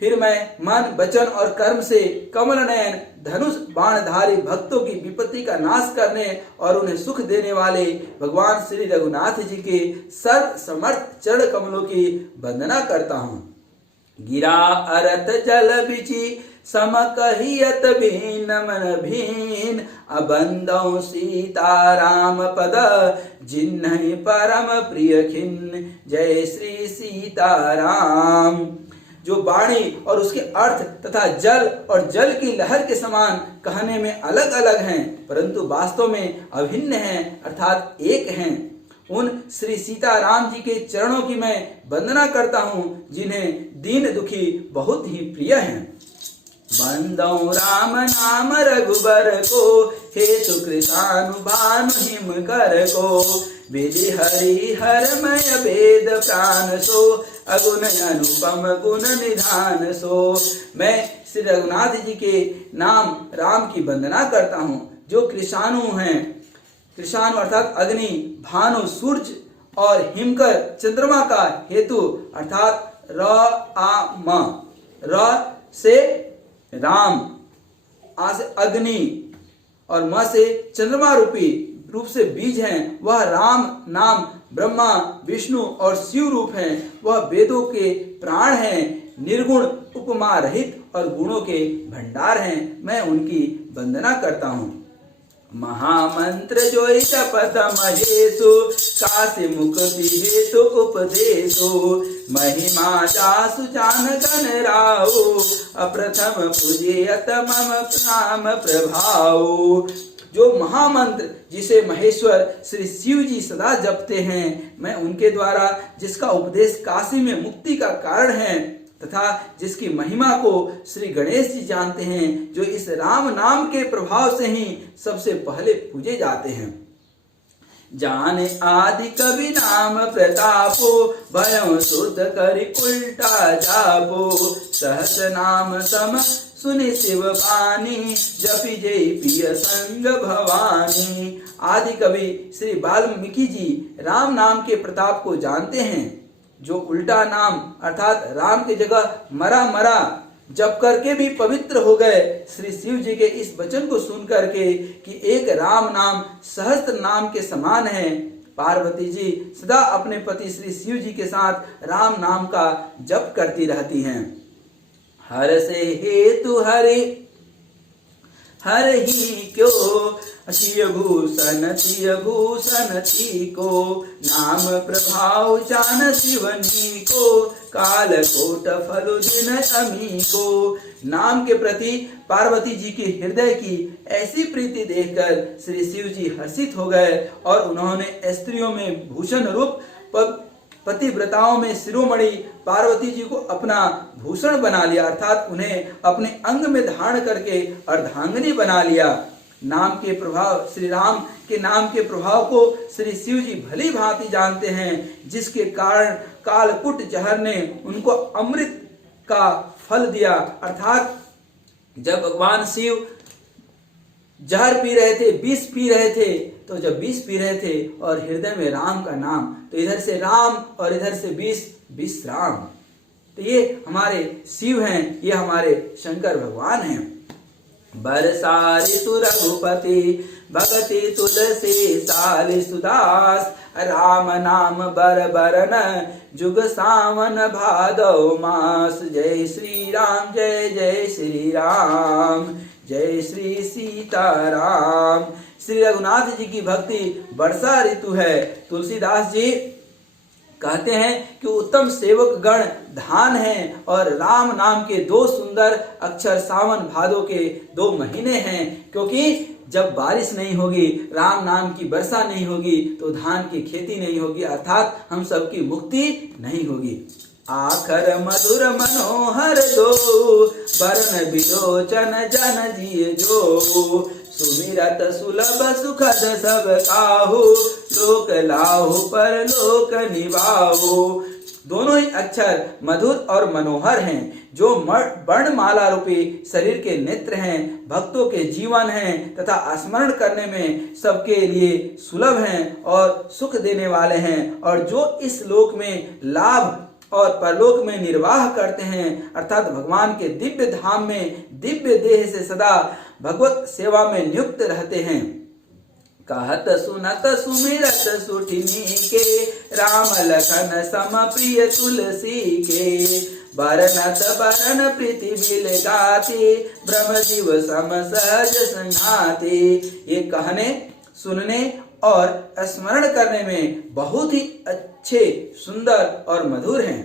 फिर मैं मन वचन और कर्म से कमल नयन धनुष बाणधारी भक्तों की विपत्ति का नाश करने और उन्हें सुख देने वाले भगवान श्री रघुनाथ जी के सर्व समर्थ चरण कमलों की वंदना करता हूँ। गिरा अरत जल बिची, सम कहियत भीन मन भीन, अबंदौ सीता राम पद, जिन्हि परम प्रिय खिन्न। जय श्री सीताराम। जो वाणी और उसके अर्थ तथा जल और जल की लहर के समान कहने में अलग अलग हैं, परंतु वास्तव में अभिन्न हैं, अर्थात एक हैं, उन श्री सीताराम जी के चरणों की मैं वंदना करता हूँ, जिन्हें दीन दुखी बहुत ही प्रिय हैं। बंदौ राम नाम रघुबर को, हेतु कृतानुभानु हिम कर को, विधि हरि हरमय वेद प्राण सो, अगुण अनुपम गुण निधान सो। मैं श्री रघुनाथ जी के नाम राम की वंदना करता हूँ, जो कृषाणु हैं, कृषाणु अर्थात अग्नि, भानु सूर्य और हिमकर चंद्रमा का हेतु अर्थात र आ म, र से राम, आ से अग्नि और म से चंद्रमा रूपी रूप से बीज हैं, वह राम नाम ब्रह्मा विष्णु और शिव रूप हैं। वह वेदों के प्राण हैं, निर्गुण उपमा रहित और गुणों के भंडार हैं। मैं उनकी वंदना करता हूँ। महामंत्र जो जपत महेशु, काशी मुक्ति हेतु उपदेशो, महिमा जासु जानगन राउ, अप्रथम पूजयत मम नाम प्रभाव। जो महामंत्र जिसे महेश्वर श्री शिव जी सदा जपते हैं, मैं उनके द्वारा जिसका उपदेश काशी में मुक्ति का कारण है तथा जिसकी महिमा को श्री गणेश जी जानते हैं, जो इस राम नाम के प्रभाव से ही सबसे पहले पूजे जाते हैं। जाने आदि कवि नाम प्रतापो, भयो शुद्ध करि उल्टा जापो, सहस नाम सम सुनि शिव पानी, जपि जय पिय संग भवानी। आदि कवि श्री वाल्मीकि जी राम नाम के प्रताप को जानते हैं, जो उल्टा नाम अर्थात राम की जगह मरा मरा जप करके भी पवित्र हो गए। श्री शिव जी के इस वचन को सुन करके कि एक राम नाम सहस्त्र नाम के समान है, पार्वती जी सदा अपने पति श्री शिव जी के साथ राम नाम का जप करती रहती हैं। हर से हेतु हरि हर ही क्यों, अतिय भूषण को, नाम प्रभाव जान शिवनी को, काल कोट फल दिन अमी को। नाम के प्रति पार्वती जी की हृदय की ऐसी प्रीति देखकर श्री शिव जी हर्षित हो गए और उन्होंने स्त्रियों में भूषण रूप पतिव्रताओं में शिरोमणि पार्वती जी को अपना भूषण बना लिया, अर्थात उन्हें अपने अंग में धारण करके अर्धांगिनी बना लिया। नाम के प्रभाव, श्री राम के नाम के प्रभाव को श्री शिव जी भली भांति जानते हैं, जिसके कारण कालकुट जहर ने उनको अमृत का फल दिया। अर्थात जब भगवान शिव जहर पी रहे थे, विष पी रहे थे, तो जब विष पी रहे थे और हृदय में राम का नाम, तो इधर से राम और इधर से विष, विश्राम। तो ये हमारे शिव हैं, ये हमारे शंकर भगवान हैं। बरसा ऋतु रघुपति भगति तुलसी साल सुदास, राम नाम बर बरन जुग सावन भादव मास। जय श्री राम, जय जय श्री राम, जय श्री सीताराम। श्री रघुनाथ जी की भक्ति वर्षा ऋतु है। तुलसीदास जी कहते हैं कि उत्तम सेवक गण धान हैं और राम नाम के दो सुंदर अक्षर सावन भादो के 2 महीने हैं, क्योंकि जब बारिश नहीं होगी, राम नाम की वर्षा नहीं होगी, तो धान की खेती नहीं होगी, अर्थात हम सबकी मुक्ति नहीं होगी। आखर मधुर मनोहर दो, वरण विलोचन जन जिय जो, सुमिरत सुलभ सुखद सब काहू, लोक लाहु पर लोक निभाहु। दोनों ही अक्षर मधुर और मनोहर हैं, जो वर्णमाला रूपी शरीर के नेत्र हैं, भक्तों के जीवन हैं तथा स्मरण करने में सबके लिए सुलभ हैं और सुख देने वाले हैं, और जो इस लोक में लाभ और परलोक में निर्वाह करते हैं, अर्थात भगवान के दिव्य धाम में दिव्य देह से सदा भगवत सेवा में नियुक्त रहते हैं। कहत सुनत सुमिरत सुठिनी के, राम लखन सम प्रिय तुलसी के, बरनत बरन प्रीति बिल गाती, ब्रह्म जीव सम सहज संघाती। ये कहने, सुनने और स्मरण करने में बहुत ही अच्छे, सुंदर और मधुर हैं।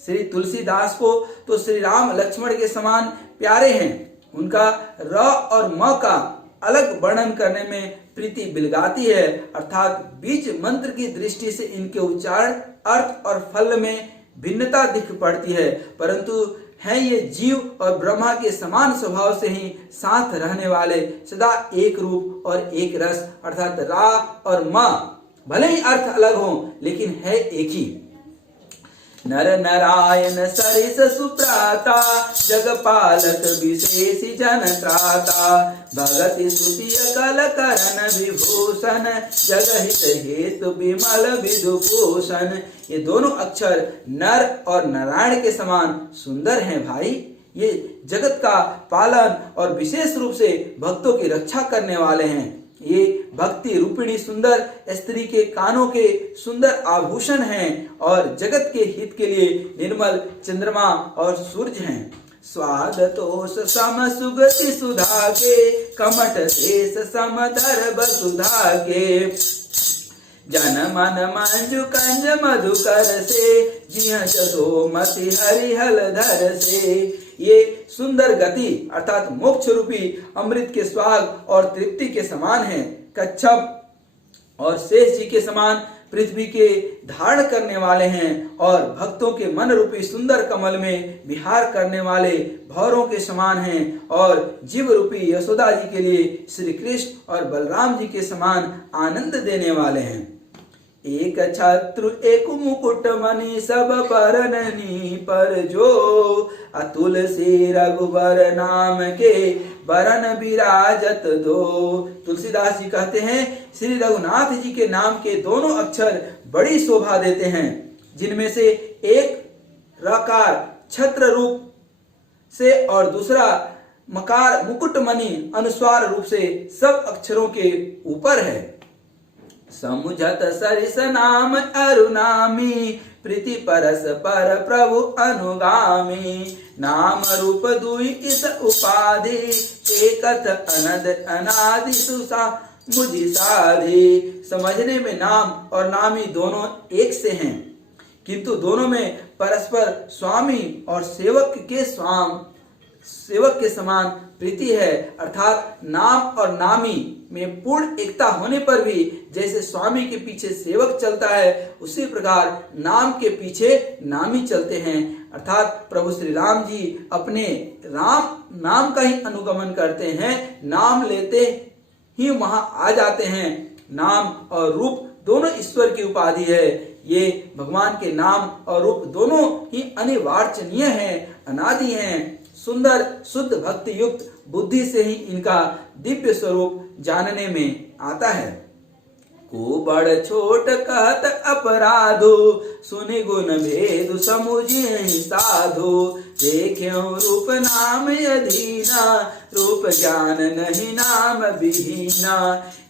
श्री तुलसीदास को तो श्री राम लक्ष्मण के समान प्यारे हैं। उनका र और म का अलग वर्णन करने में प्रीति बिलगाती है, अर्थात बीज मंत्र की दृष्टि से इनके उच्चारण, अर्थ और फल में भिन्नता दिख पड़ती है, परंतु है ये जीव और ब्रह्मा के समान स्वभाव से ही साथ रहने वाले, सदा एक रूप और एक रस, अर्थात रा और मा भले ही अर्थ अलग हो लेकिन है एक ही। नर नारायण सरिस सुप्राता, जगपालक विशेष जन त्राता, भगति स्तुति कल करण विभूषण, जगहित हेतु विमल विदुभूषण। ये दोनों अक्षर नर और नारायण के समान सुंदर हैं भाई। ये जगत का पालन और विशेष रूप से भक्तों की रक्षा करने वाले हैं। ये भक्ति रूपिणी सुंदर स्त्री के कानों के सुंदर आभूषण हैं और जगत के हित के लिए निर्मल चंद्रमा और सूरज हैं। स्वाद तोष सम सुगति सुधा के, कमठ शेष समधर वसुधा के, जन मन मंजु कंज मधुकर से, जिह जसोमति हरिहल धर से। ये सुंदर गति अर्थात मोक्ष रूपी अमृत के स्वाद और तृप्ति के समान है। कच्छप और शेष जी के समान पृथ्वी के धारण करने वाले हैं और भक्तों के मन रूपी सुंदर कमल में विहार करने वाले भौरों के समान हैं और जीव रूपी यशोदा जी के लिए श्री कृष्ण और बलराम जी के समान आनंद देने वाले हैं। एक छत्रु एक मुकुट मणि सब परननी पर जो, अतुल से रघुबर नाम के बरन विराजत दो। तुलसीदास जी कहते हैं श्री रघुनाथ जी के नाम के दोनों अक्षर बड़ी शोभा देते हैं, जिनमें से एक रकार छत्र रूप से और दूसरा मकार मुकुटमणि अनुस्वार रूप से सब अक्षरों के ऊपर है। समुझत सरिस नाम अरुनामी, प्रीति परस पर प्रभु अनुगामी, नाम रूप दुई इस उपाधि, एकथ अनद अनादि सुसा मुझि साधि। समझने में नाम और नामी दोनों एक से हैं, किंतु दोनों में परस्पर स्वामी और सेवक के समान प्रीति है। अर्थात नाम और नामी में पूर्ण एकता होने पर भी जैसे स्वामी के पीछे सेवक चलता है, उसी प्रकार नाम के पीछे नामी चलते हैं। अर्थात प्रभु श्री राम जी अपने राम नाम का ही अनुगमन करते हैं, नाम लेते ही वहां आ जाते हैं। नाम और रूप दोनों ईश्वर की उपाधि है। ये भगवान के नाम और रूप दोनों ही अनिवार्चनीय हैं, अनादि हैं। सुंदर शुद्ध भक्ति युक्त बुद्धि से ही इनका दिव्य स्वरूप जानने में आता है। को बड़ छोट कहत अपराधो, सुनि गुण भेद समुझि साधो, देख्यो रूप नाम अधीना, रूप ज्ञान नहीं नाम विहीना।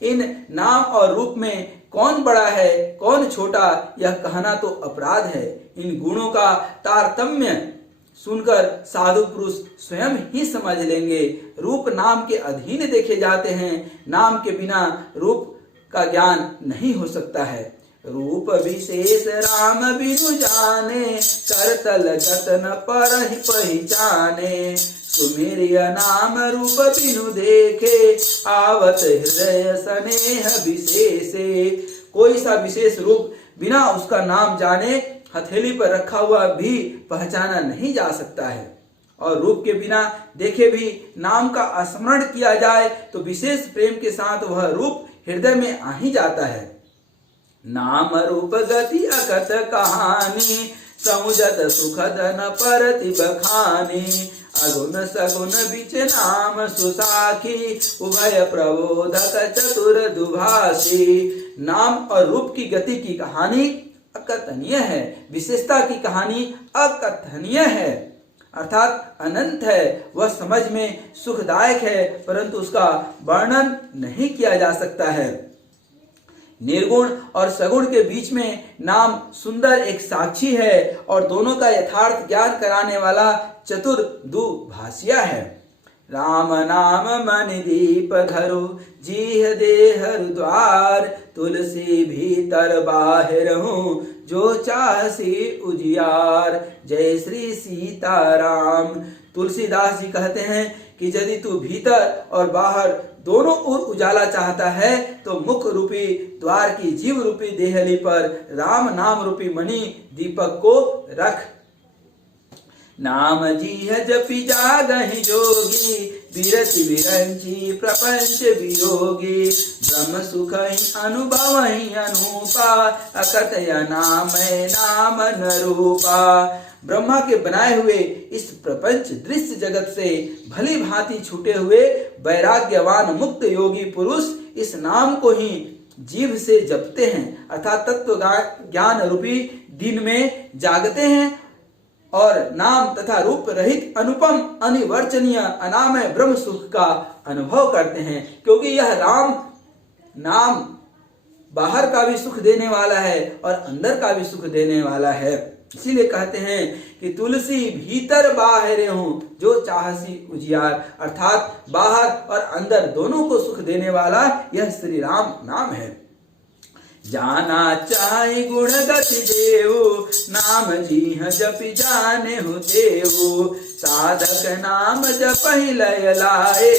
इन नाम और रूप में कौन बड़ा है कौन छोटा यह कहना तो अपराध है। इन गुणों का तारतम्य सुनकर साधु पुरुष स्वयं ही समझ लेंगे। रूप नाम के अधीन देखे जाते हैं, नाम के बिना रूप का ज्ञान नहीं हो सकता है। रूप विशेष राम बिनु जाने, करतल गतन पर ही पहचाने, सुमेरिय नाम रूप बिनु देखे, आवत हृदय स्नेह विशेषे। कोई सा विशेष रूप बिना उसका नाम जाने हथेली पर रखा हुआ भी पहचाना नहीं जा सकता है, और रूप के बिना देखे भी नाम का स्मरण किया जाए तो विशेष प्रेम के साथ वह रूप हृदय में आ ही जाता है। नाम रूप गति अकथ कहानी, समुझत सुखद न परति बखानी, अगुण सगुण बिच नाम सुसाखी, उभय प्रबोधक चतुर दुभाषी। नाम और रूप की गति की कहानी अकथनीय है, विशेषता की कहानी अकथनीय है, अर्थात अनंत है। वह समझ में सुखदायक है परंतु उसका वर्णन नहीं किया जा सकता है। निर्गुण और सगुण के बीच में नाम सुंदर एक साक्षी है और दोनों का यथार्थ ज्ञान कराने वाला चतुर दुभाषिया है। राम नाम मन दीप धरो, जीह देह द्वार, तुलसी भीतर बाहिर हूँ, जो चाहसी उजियार। जय श्री सीताराम। तुलसीदास जी कहते हैं कि यदि तू भीतर और बाहर दोनों ओर उजाला चाहता है तो मुख रूपी द्वार की जीव रूपी देहली पर राम नाम रूपी मणि दीपक को रख। नाम जीह जपि जागहि जोगी, विरति विरंची प्रपंच वियोगी। ब्रह्म सुख ही अनुभवहि अनूपा, अकथय नाम नाम न रूपा। ब्रह्मा के बनाए हुए इस प्रपंच दृश्य जगत से भली भांति छूटे हुए वैराग्यवान मुक्त योगी पुरुष इस नाम को ही जीव से जपते हैं, अर्थात तत्व ज्ञान रूपी दिन में जागते हैं और नाम तथा रूप रहित अनुपम अनिवर्चनीय अनामय ब्रह्म सुख का अनुभव करते हैं। क्योंकि यह राम नाम बाहर का भी सुख देने वाला है और अंदर का भी सुख देने वाला है। इसीलिए कहते हैं कि तुलसी भीतर बाहर हूं, जो चाहसी उजियार, अर्थात बाहर और अंदर दोनों को सुख देने वाला यह श्री राम नाम है। जाना चाहे गुण गति देव, नाम जीह जपि जाने हो देव। साधक नाम जपहि लय लाए,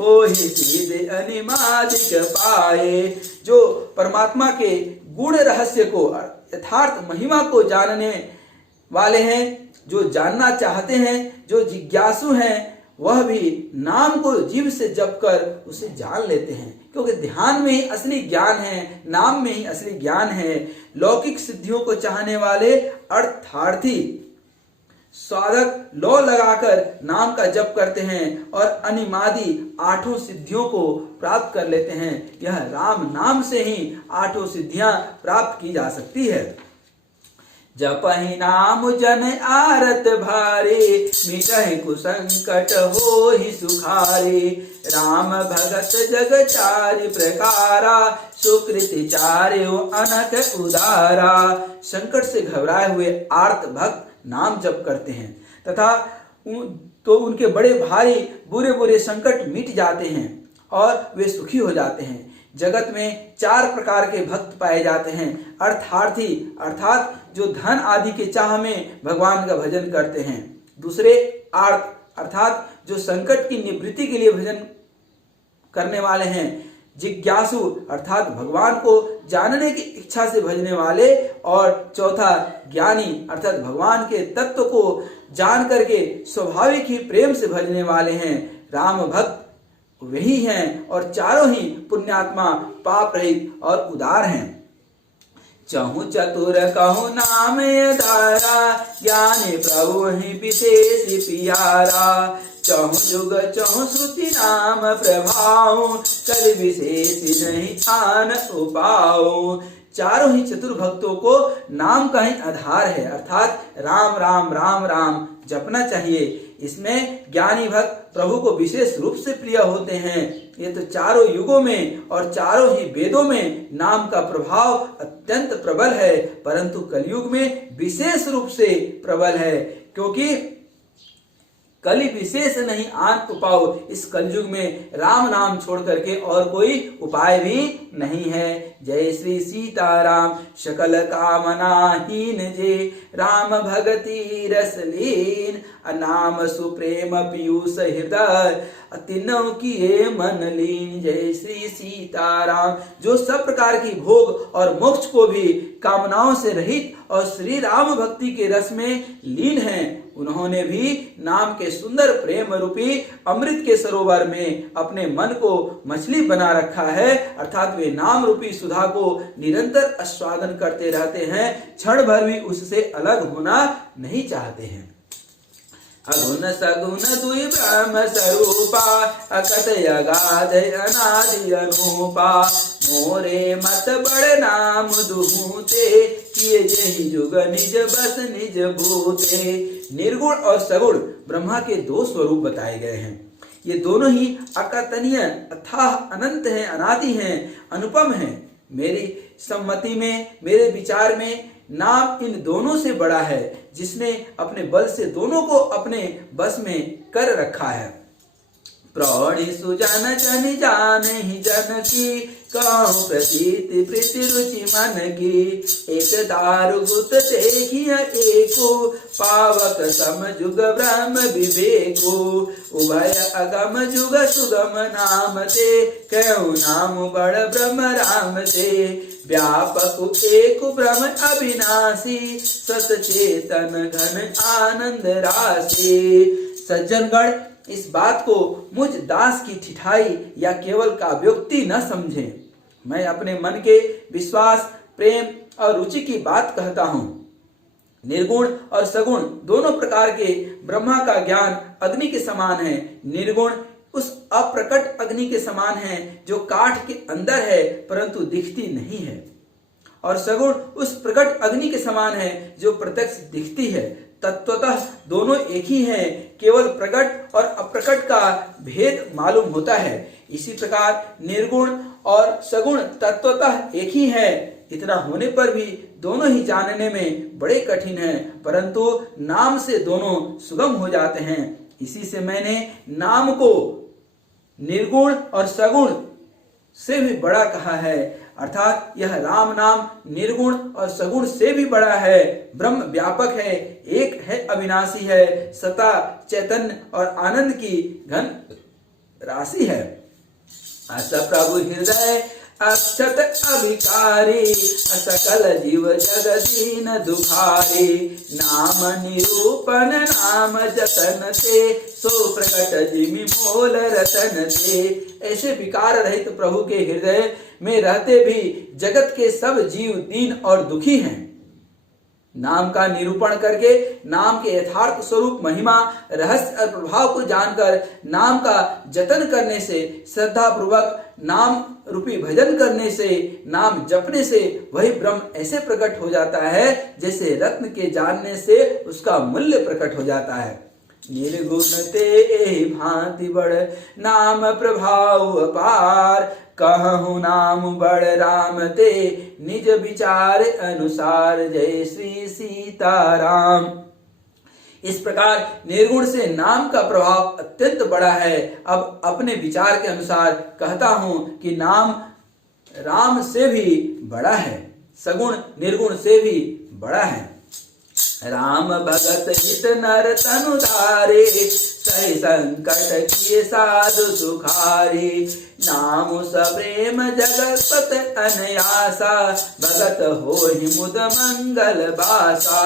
होहि सीधे अनिमादिक पाए। जो परमात्मा के गुण रहस्य को यथार्थ महिमा को जानने वाले हैं, जो जानना चाहते हैं, जो जिज्ञासु हैं, वह भी नाम को जीव से जप कर उसे जान लेते हैं। क्योंकि ध्यान में ही असली ज्ञान है, नाम में ही असली ज्ञान है। लौकिक सिद्धियों को चाहने वाले अर्थार्थी साधक लौ लगाकर नाम का जप करते हैं और अनिमादि आठों सिद्धियों को प्राप्त कर लेते हैं। यह राम नाम से ही आठों सिद्धियां प्राप्त की जा सकती है। जपहि नाम जन आरत भारे, मिटहि कुसंकट होहि सुखारे। राम भगत जग चारि प्रकारा, सुकृति चार्यो अनक उदारा। संकट से घबराए हुए आर्त भक्त नाम जप करते हैं तथा तो उनके बड़े भारी बुरे बुरे संकट मिट जाते हैं और वे सुखी हो जाते हैं। जगत में चार प्रकार के भक्त पाए जाते हैं। अर्थार्थी अर्थात जो धन आदि के चाह में भगवान का भजन करते हैं। दूसरे आर्त अर्थात जो संकट की निवृत्ति के लिए भजन करने वाले हैं। जिज्ञासु अर्थात भगवान को जानने की इच्छा से भजने वाले। और चौथा ज्ञानी अर्थात भगवान के तत्व को जान करके स्वाभाविक ही प्रेम से भजने वाले हैं। राम भक्त वही हैं और चारों ही पुण्यात्मा, पाप रहित और उदार हैं। चहु चतुर कहु नाम धारा, ज्ञानी प्रभु ही विशेष पियारा। चहु जुग चहु श्रुति नाम प्रभाव, कल विशेष नहीं आन उपाओ। चारों ही चतुर भक्तों को नाम का ही आधार है, अर्थात राम राम राम राम जपना चाहिए। इसमें ज्ञानी भक्त प्रभु को विशेष रूप से प्रिय होते हैं। ये तो चारों युगों में और चारों ही वेदों में नाम का प्रभाव अत्यंत प्रबल है, परंतु कलयुग में विशेष रूप से प्रबल है। क्योंकि कली विशेष नहीं आन उपाय, इस कलयुग में राम नाम छोड़ करके और कोई उपाय भी नहीं है। जय श्री सीताराम सकल कामनाहीन जे, राम भगति रस लीन। नाम सुप्रेम पीयूष हृदय, तीनों किए मन लीन। जय श्री सीताराम। जो सब प्रकार की भोग और मोक्ष को भी कामनाओं से रहित और श्री राम भक्ति के रस में लीन हैं, उन्होंने भी नाम के सुंदर प्रेम रूपी अमृत के सरोवर में अपने मन को मछली बना रखा है, अर्थात वे नाम रूपी सुधा को निरंतर आस्वादन करते रहते हैं, क्षण भर भी उससे अलग होना नहीं चाहते हैं। अगुण सगुण दुई ब्रह्म स्वरूपा, अकथय अगाध अनादि अनूपा। मोरे मत बड़ नाम दुहूते, किए जेहि जुग निज बस निज भूते। निर्गुण और सगुण ब्रह्मा के दो स्वरूप बताए गए हैं। ये दोनों ही अकथनीय अथाह अनंत हैं, अनादि हैं, अनुपम हैं। मेरी सम्मति में, मेरे विचार में नाम इन दोनों से बड़ा है, जिसने अपने बल से दोनों को अपने बस में कर रखा है। प्रौढ़ी सुजन जन जान ही जन की, कहूँ प्रतीति प्रीति रुचि मन की, एक दारु गुत देखिए एको, पावक सम जुग ब्रह्म विवेको, उभय अगम जुग सुगम नाम ते, कहूँ नाम बड़ ब्रह्म राम ते, व्यापक एक ब्रह्म अविनाशी, सत चेतन घन आनंद राशि। सज्जनगण इस बात को मुझ दास की ठिठाई या केवल काव्योक्ति न समझें। मैं अपने मन के विश्वास, प्रेम और रुचि की बात कहता हूँ। निर्गुण और सगुण दोनों प्रकार के ब्रह्मा का ज्ञान अग्नि के समान है। निर्गुण उस अप्रकट अग्नि के समान है जो काठ के अंदर है परंतु दिखती नहीं है, और सगुण उस प्रकट अग्नि के समान है जो प्रत्यक्ष दिखती है। तत्वतः दोनों एक ही हैं, केवल प्रकट और अप्रकट का भेद मालूम होता है। इसी प्रकार निर्गुण और सगुण तत्वतः एक ही है। इतना होने पर भी दोनों ही जानने में बड़े कठिन हैं, परंतु नाम से दोनों सुगम हो जाते हैं। इसी से मैंने नाम को निर्गुण और सगुण से भी बड़ा कहा है, अर्थात यह राम नाम निर्गुण और सगुण से भी बड़ा है। ब्रह्म व्यापक है, एक है, अविनाशी है, सता चैतन्य और आनंद की घन राशि है। अस प्रभु हृदय अक्षत अभिकारी, सकल जीव जगदीन दुखारी, नाम निरूपण नाम जतन से, सो प्रकट जिमि मोल रतन से। ऐसे विकार रहित प्रभु के हृदय में रहते भी जगत के सब जीव दीन और दुखी हैं। नाम का निरूपण करके, नाम के यथार्थ स्वरूप, महिमा, रहस्य और प्रभाव को जानकर, नाम का जतन करने से, श्रद्धा पूर्वक नाम रूपी भजन करने से, नाम जपने से वही ब्रह्म ऐसे प्रकट हो जाता है जैसे रत्न के जानने से उसका मूल्य प्रकट हो जाता है। निर्गुण ते भांति बड़ नाम प्रभाव अपार, कहूँ नाम बड़ राम ते, निज विचार अनुसार, जय श्री सीताराम। इस प्रकार निर्गुण से नाम का प्रभाव अत्यंत बड़ा है। अब अपने विचार के अनुसार कहता हूं कि नाम राम से भी बड़ा है, सगुण निर्गुण से भी बड़ा है। राम भगत हित नर तनु धारे, सही संकट किए साधु सुखारे, नाम सप्रेम जगत अनयासा, भगत होहि मुद मंगल बासा।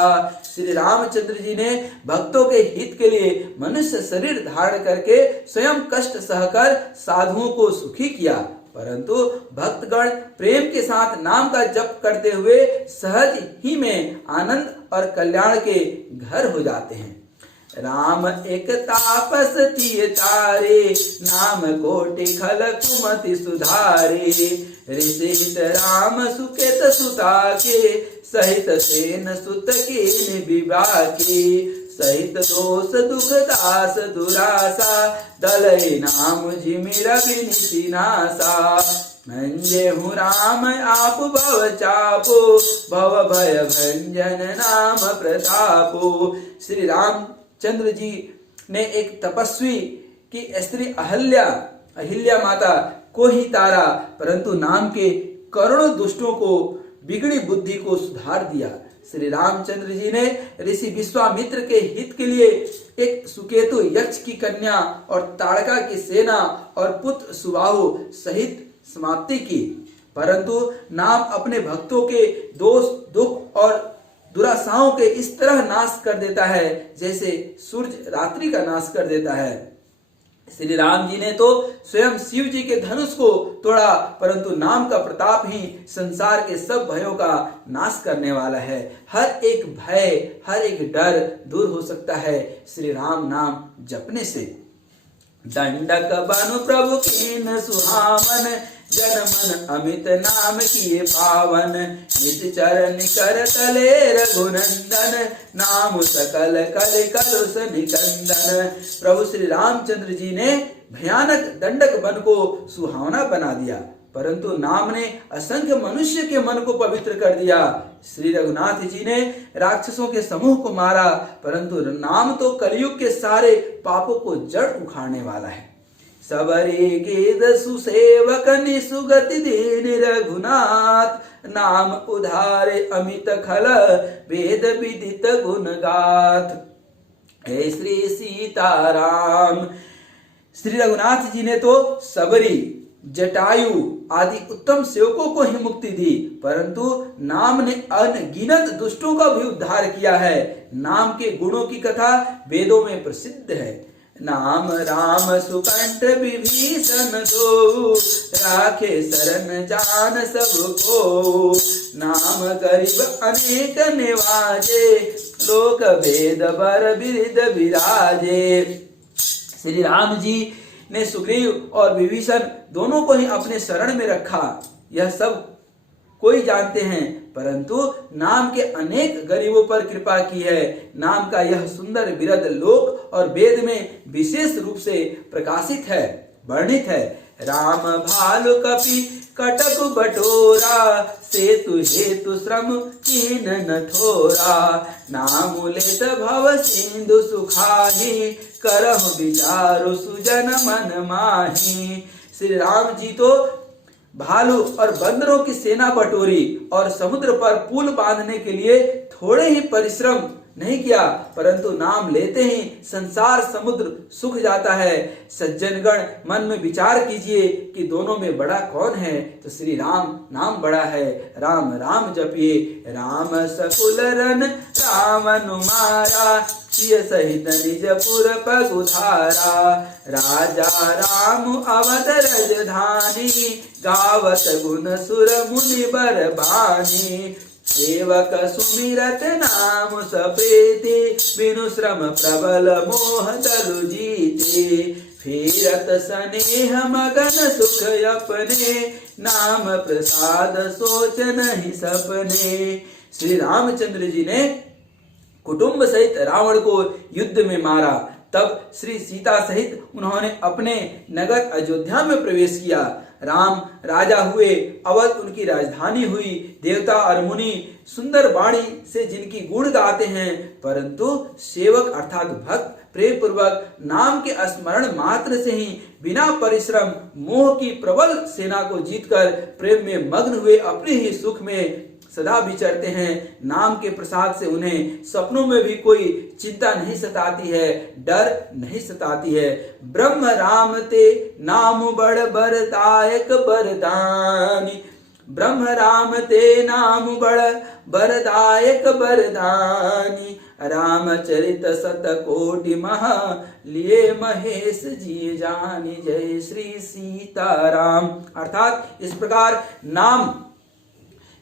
श्री रामचंद्र जी ने भक्तों के हित के लिए मनुष्य शरीर धारण करके स्वयं कष्ट सहकर साधुओं को सुखी किया, परंतु भक्तगण प्रेम के साथ नाम का जप करते हुए सहज ही में आनंद और कल्याण के घर हो जाते हैं। राम एक तापस तिय तारे, नाम कोटि खल कुमति सुधारे, ऋषित राम सुकेत सुता के, सहित सेन सुत के विवाके, सहित दोष दुख दास दुरासा, दलई नाम जिमि रवि नासा। मंजे हूँ राम आप भव चापो, भव भय भंजन नाम प्रतापो। श्री रामचंद्र जी ने एक तपस्वी की स्त्री अहिल्या माता को ही तारा, परंतु नाम के करोड़ों दुष्टों को बिगड़ी बुद्धि को सुधार दिया। श्री रामचंद्र जी ने ऋषि विश्वामित्र के हित के लिए एक सुकेतु यक्ष की कन्या और ताड़का की सेना और पुत्र सुबाहु सहित समाप्ति की, परंतु नाम अपने भक्तों के दोष दुख और दुराशाओं के इस तरह नाश कर देता है जैसे सूर्य रात्रि का नाश कर देता है। श्री राम जी ने तो स्वयं शिव जी के धनुष को तोड़ा, परंतु नाम का प्रताप ही संसार के सब भयों का नाश करने वाला है। हर एक भय, हर एक डर दूर हो सकता है श्री राम नाम जपने से। दंडक बनु प्रभु कीन सुहावन, जन मन अमित नाम किए पावन, नित चरण कर तले रघुनंदन, नाम सकल कल कलुष निकंदन। प्रभु श्री रामचंद्र जी ने भयानक दंडक वन को सुहावना बना दिया, परंतु नाम ने असंख्य मनुष्य के मन को पवित्र कर दिया। श्री रघुनाथ जी ने राक्षसों के समूह को मारा, परंतु नाम तो कलयुग के सारे पापों को जड़ उखाड़ने वाला है। सबरी गेद सुसेवक निसुगति दीन रघुनाथ, नाम उधारे अमित खल वेद विदित गुण गाथ। हे श्री सीताराम। श्री रघुनाथ जी ने तो सबरी, जटायु आदि उत्तम सेवकों को ही मुक्ति दी, परंतु नाम ने अनगिनत दुष्टों का भी उद्धार किया है। नाम के गुणों की कथा वेदों में प्रसिद्ध है। नाम राम सुकंठ विभीषण दो, राखे शरण जान सबको। नाम गरीब अनेक निवाजे, लोक भेद बर बिरद विराजे। श्री राम जी ने सुग्रीव और विभीषण दोनों को ही अपने शरण में रखा, यह सब कोई जानते हैं, परंतु नाम के अनेक गरीबों पर कृपा की है। नाम का यह सुंदर बिरद लोक और वेद में विशेष रूप से प्रकाशित है, वर्णित है। राम भालु कपि कटक बटोरा, सेतु हेतु श्रम कीन न थोरा। नाम लेत भव सिंधु सुखाही, करहु विचारु सुजन मन माही। श्री राम जी तो भालू और बंदरों की सेना बटोरी और समुद्र पर पुल बांधने के लिए थोड़े ही परिश्रम नहीं किया, परंतु नाम लेते ही संसार समुद्र सूख जाता है। सज्जनगण मन में विचार कीजिए कि दोनों में बड़ा कौन है, तो श्री राम नाम बड़ा है। राम राम जपिए। राम सकुल रन रावण मारा, सिय सहित निजपुर पगुधारा। राजा राम अवध रजधानी, गावत गुण सुर मुनि बरबानी। सेवक सुमिरत नाम सप्रीति, बिनु श्रम प्रबल मोह तलु जीते। फिरत स्नेह मगन सुख अपने, नाम प्रसाद सोच नहीं सपने। श्री रामचंद्र जी ने कुटुंब सहित रावण को युद्ध में मारा, तब श्री सीता सहित उन्होंने अपने नगर अयोध्या में प्रवेश किया। राम राजा हुए, अवध उनकी राजधानी हुई। देवता और मुनि सुंदर वाणी से जिनकी गुण गाते हैं, परंतु सेवक अर्थात भक्त प्रेम पूर्वक नाम के स्मरण मात्र से ही बिना परिश्रम मोह की प्रबल सेना को जीतकर प्रेम में मग्न हुए अपने ही सुख में सदा विचरते हैं। नाम के प्रसाद से उन्हें सपनों में भी कोई चिंता नहीं सताती है, डर नहीं सताती है। ब्रह्म राम ते नाम बड़ बरदायक बरदानी। ब्रह्म राम ते नाम बड़ बरदायक बरदानी। रामचरित सत कोटि महा, लिए महेश जी जानी। जय श्री सीताराम। अर्थात इस प्रकार नाम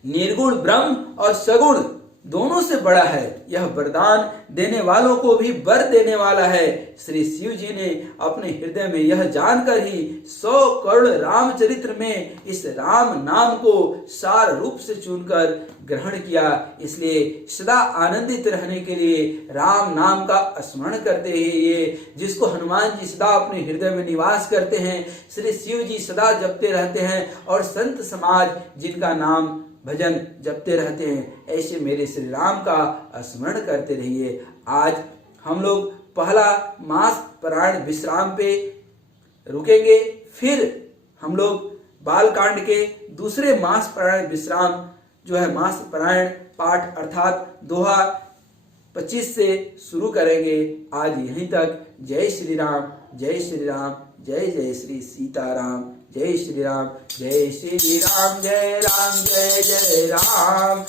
निर्गुण ब्रह्म और सगुण दोनों से बड़ा है। यह वरदान देने वालों को भी वर देने वाला है। श्री शिव जी ने अपने हृदय में यह जानकर ही 100 करोड़ रामचरित्र में इस राम नाम को सार रूप से चुनकर ग्रहण किया। इसलिए सदा आनंदित रहने के लिए राम नाम का स्मरण करते हैं। जिसको हनुमान जी सदा अपने हृदय में निवास करते हैं, श्री शिव जी सदा जपते रहते हैं, और संत समाज जिनका नाम भजन जपते रहते हैं, ऐसे मेरे श्री राम का स्मरण करते रहिए। आज हम लोग पहला मास पारायण विश्राम पे रुकेंगे, फिर हम लोग बालकांड के दूसरे मास पारायण विश्राम जो है मास पारायण पाठ अर्थात दोहा 25 से शुरू करेंगे। आज यहीं तक। जय श्री राम, जय श्री राम, जय जय श्री सीताराम। जय श्री राम, जय श्री राम, जय राम, जय जय राम।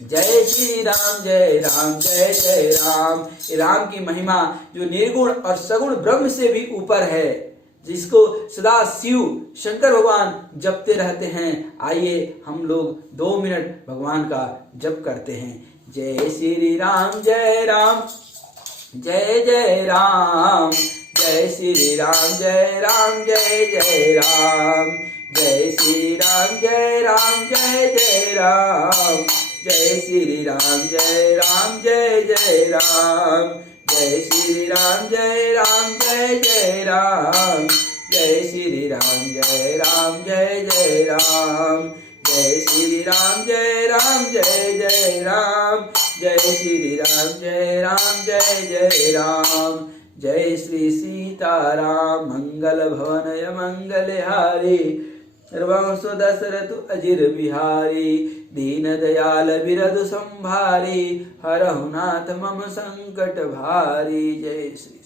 जय श्री राम, जय राम, जय जय राम। राम की महिमा जो निर्गुण और सगुण ब्रह्म से भी ऊपर है, जिसको सदा शिव शंकर भगवान जपते रहते हैं। आइए हम लोग 2 मिनट भगवान का जप करते हैं। जय श्री राम, जय राम, जय जय राम। जय श्री राम, जय राम, जय जय राम। जय श्री राम, जय राम, जय जय राम। जय श्री राम, जय राम, जय जय राम। जय श्री राम, जय राम, जय जय राम। जय श्री राम, जय राम, जय जय राम। जय श्री राम, जय राम, जय जय राम। जय श्री राम, जय राम, जय जय राम। जय श्री सीताराम मंगल भवनय मंगलहारी रघुवंश दशरथ अजिर बिहारी दीन दयाल बिरधु संभारी हरहु नाथ मम संकट भारी। जय श्री